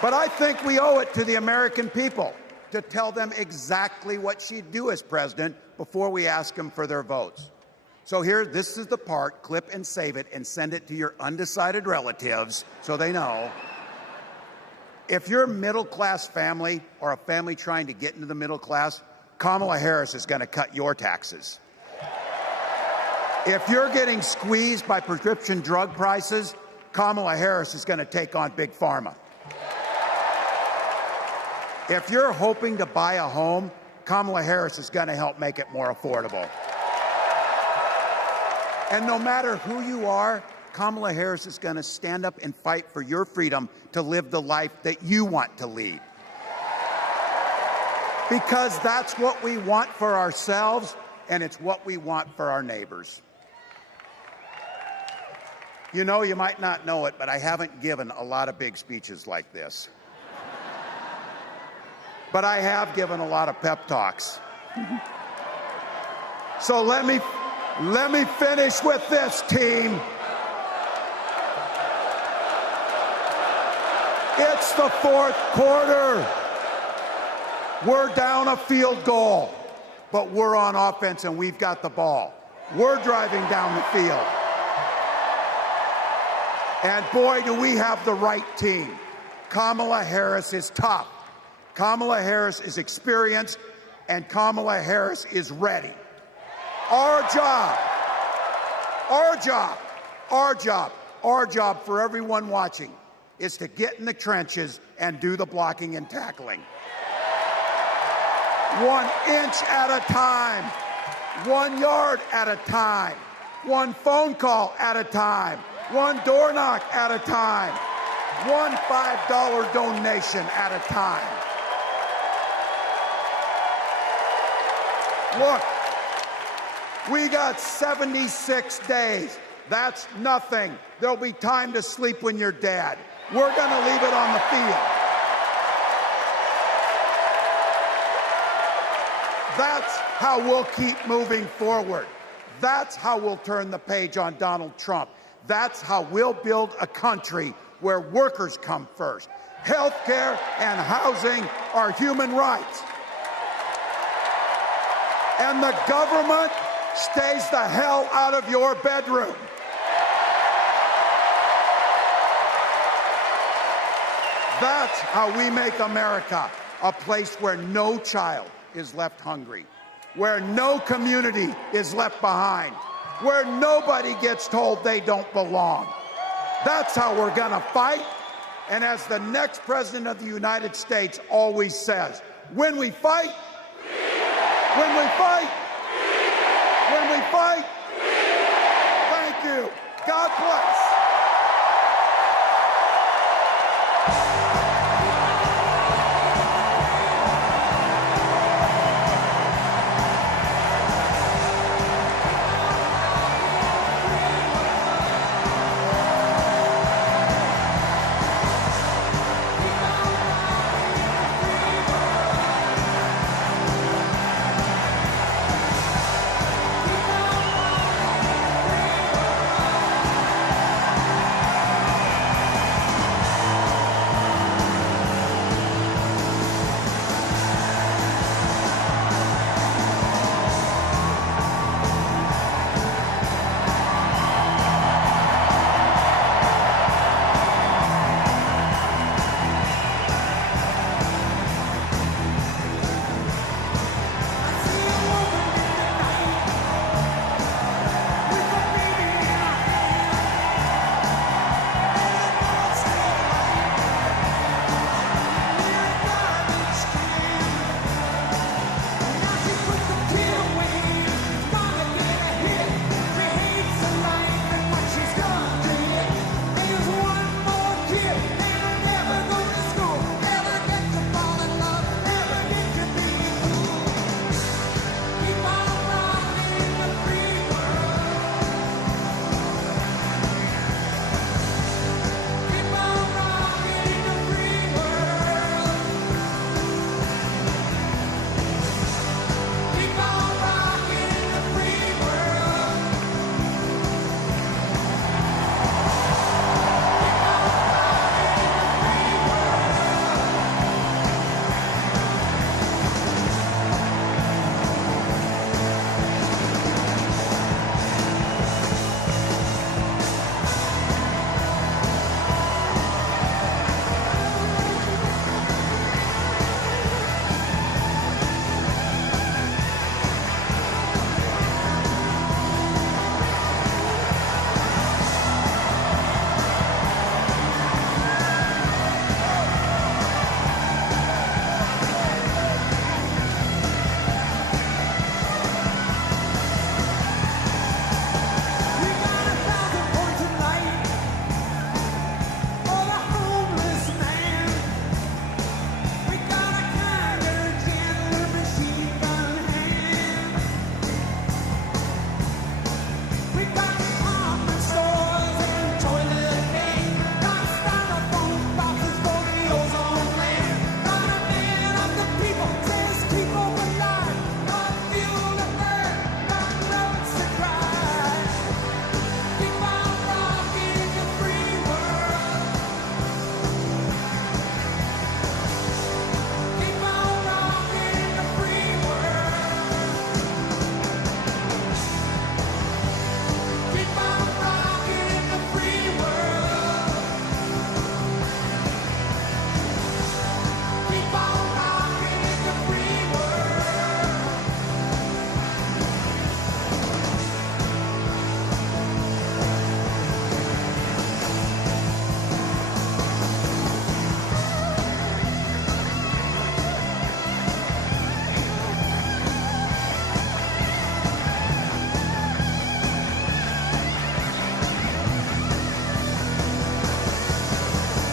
But I think we owe it to the American people to tell them exactly what she'd do as president before we ask them for their votes. So here, this is the part, clip and save it and send it to your undecided relatives so they know. If you're a middle-class family or a family trying to get into the middle class, Kamala Harris is going to cut your taxes. If you're getting squeezed by prescription drug prices, Kamala Harris is going to take on Big Pharma. If you're hoping to buy a home, Kamala Harris is going to help make it more affordable. And no matter who you are, Kamala Harris is going to stand up and fight for your freedom to live the life that you want to lead. Because that's what we want for ourselves, and it's what we want for our neighbors. You know, you might not know it, but I haven't given a lot of big speeches like this. But I have given a lot of pep talks. So let me finish with this, team. It's the fourth quarter. We're down a field goal, but we're on offense and we've got the ball. We're driving down the field. And boy, do we have the right team. Kamala Harris is tough. Kamala Harris is experienced, and Kamala Harris is ready. Our job for everyone watching is to get in the trenches and do the blocking and tackling. 1 inch at a time, 1 yard at a time, 1 phone call at a time, 1 door knock at a time, 1 $5 donation at a time. Look, we got 76 days. That's nothing. There'll be time to sleep when you're dead. We're going to leave it on the field. That's how we'll keep moving forward. That's how we'll turn the page on Donald Trump. That's how we'll build a country where workers come first. Healthcare and housing are human rights. And the government stays the hell out of your bedroom. That's how we make America a place where no child is left hungry, where no community is left behind, where nobody gets told they don't belong. That's how we're going to fight. And as the next president of the United States always says, when we fight, when we fight, when we fight.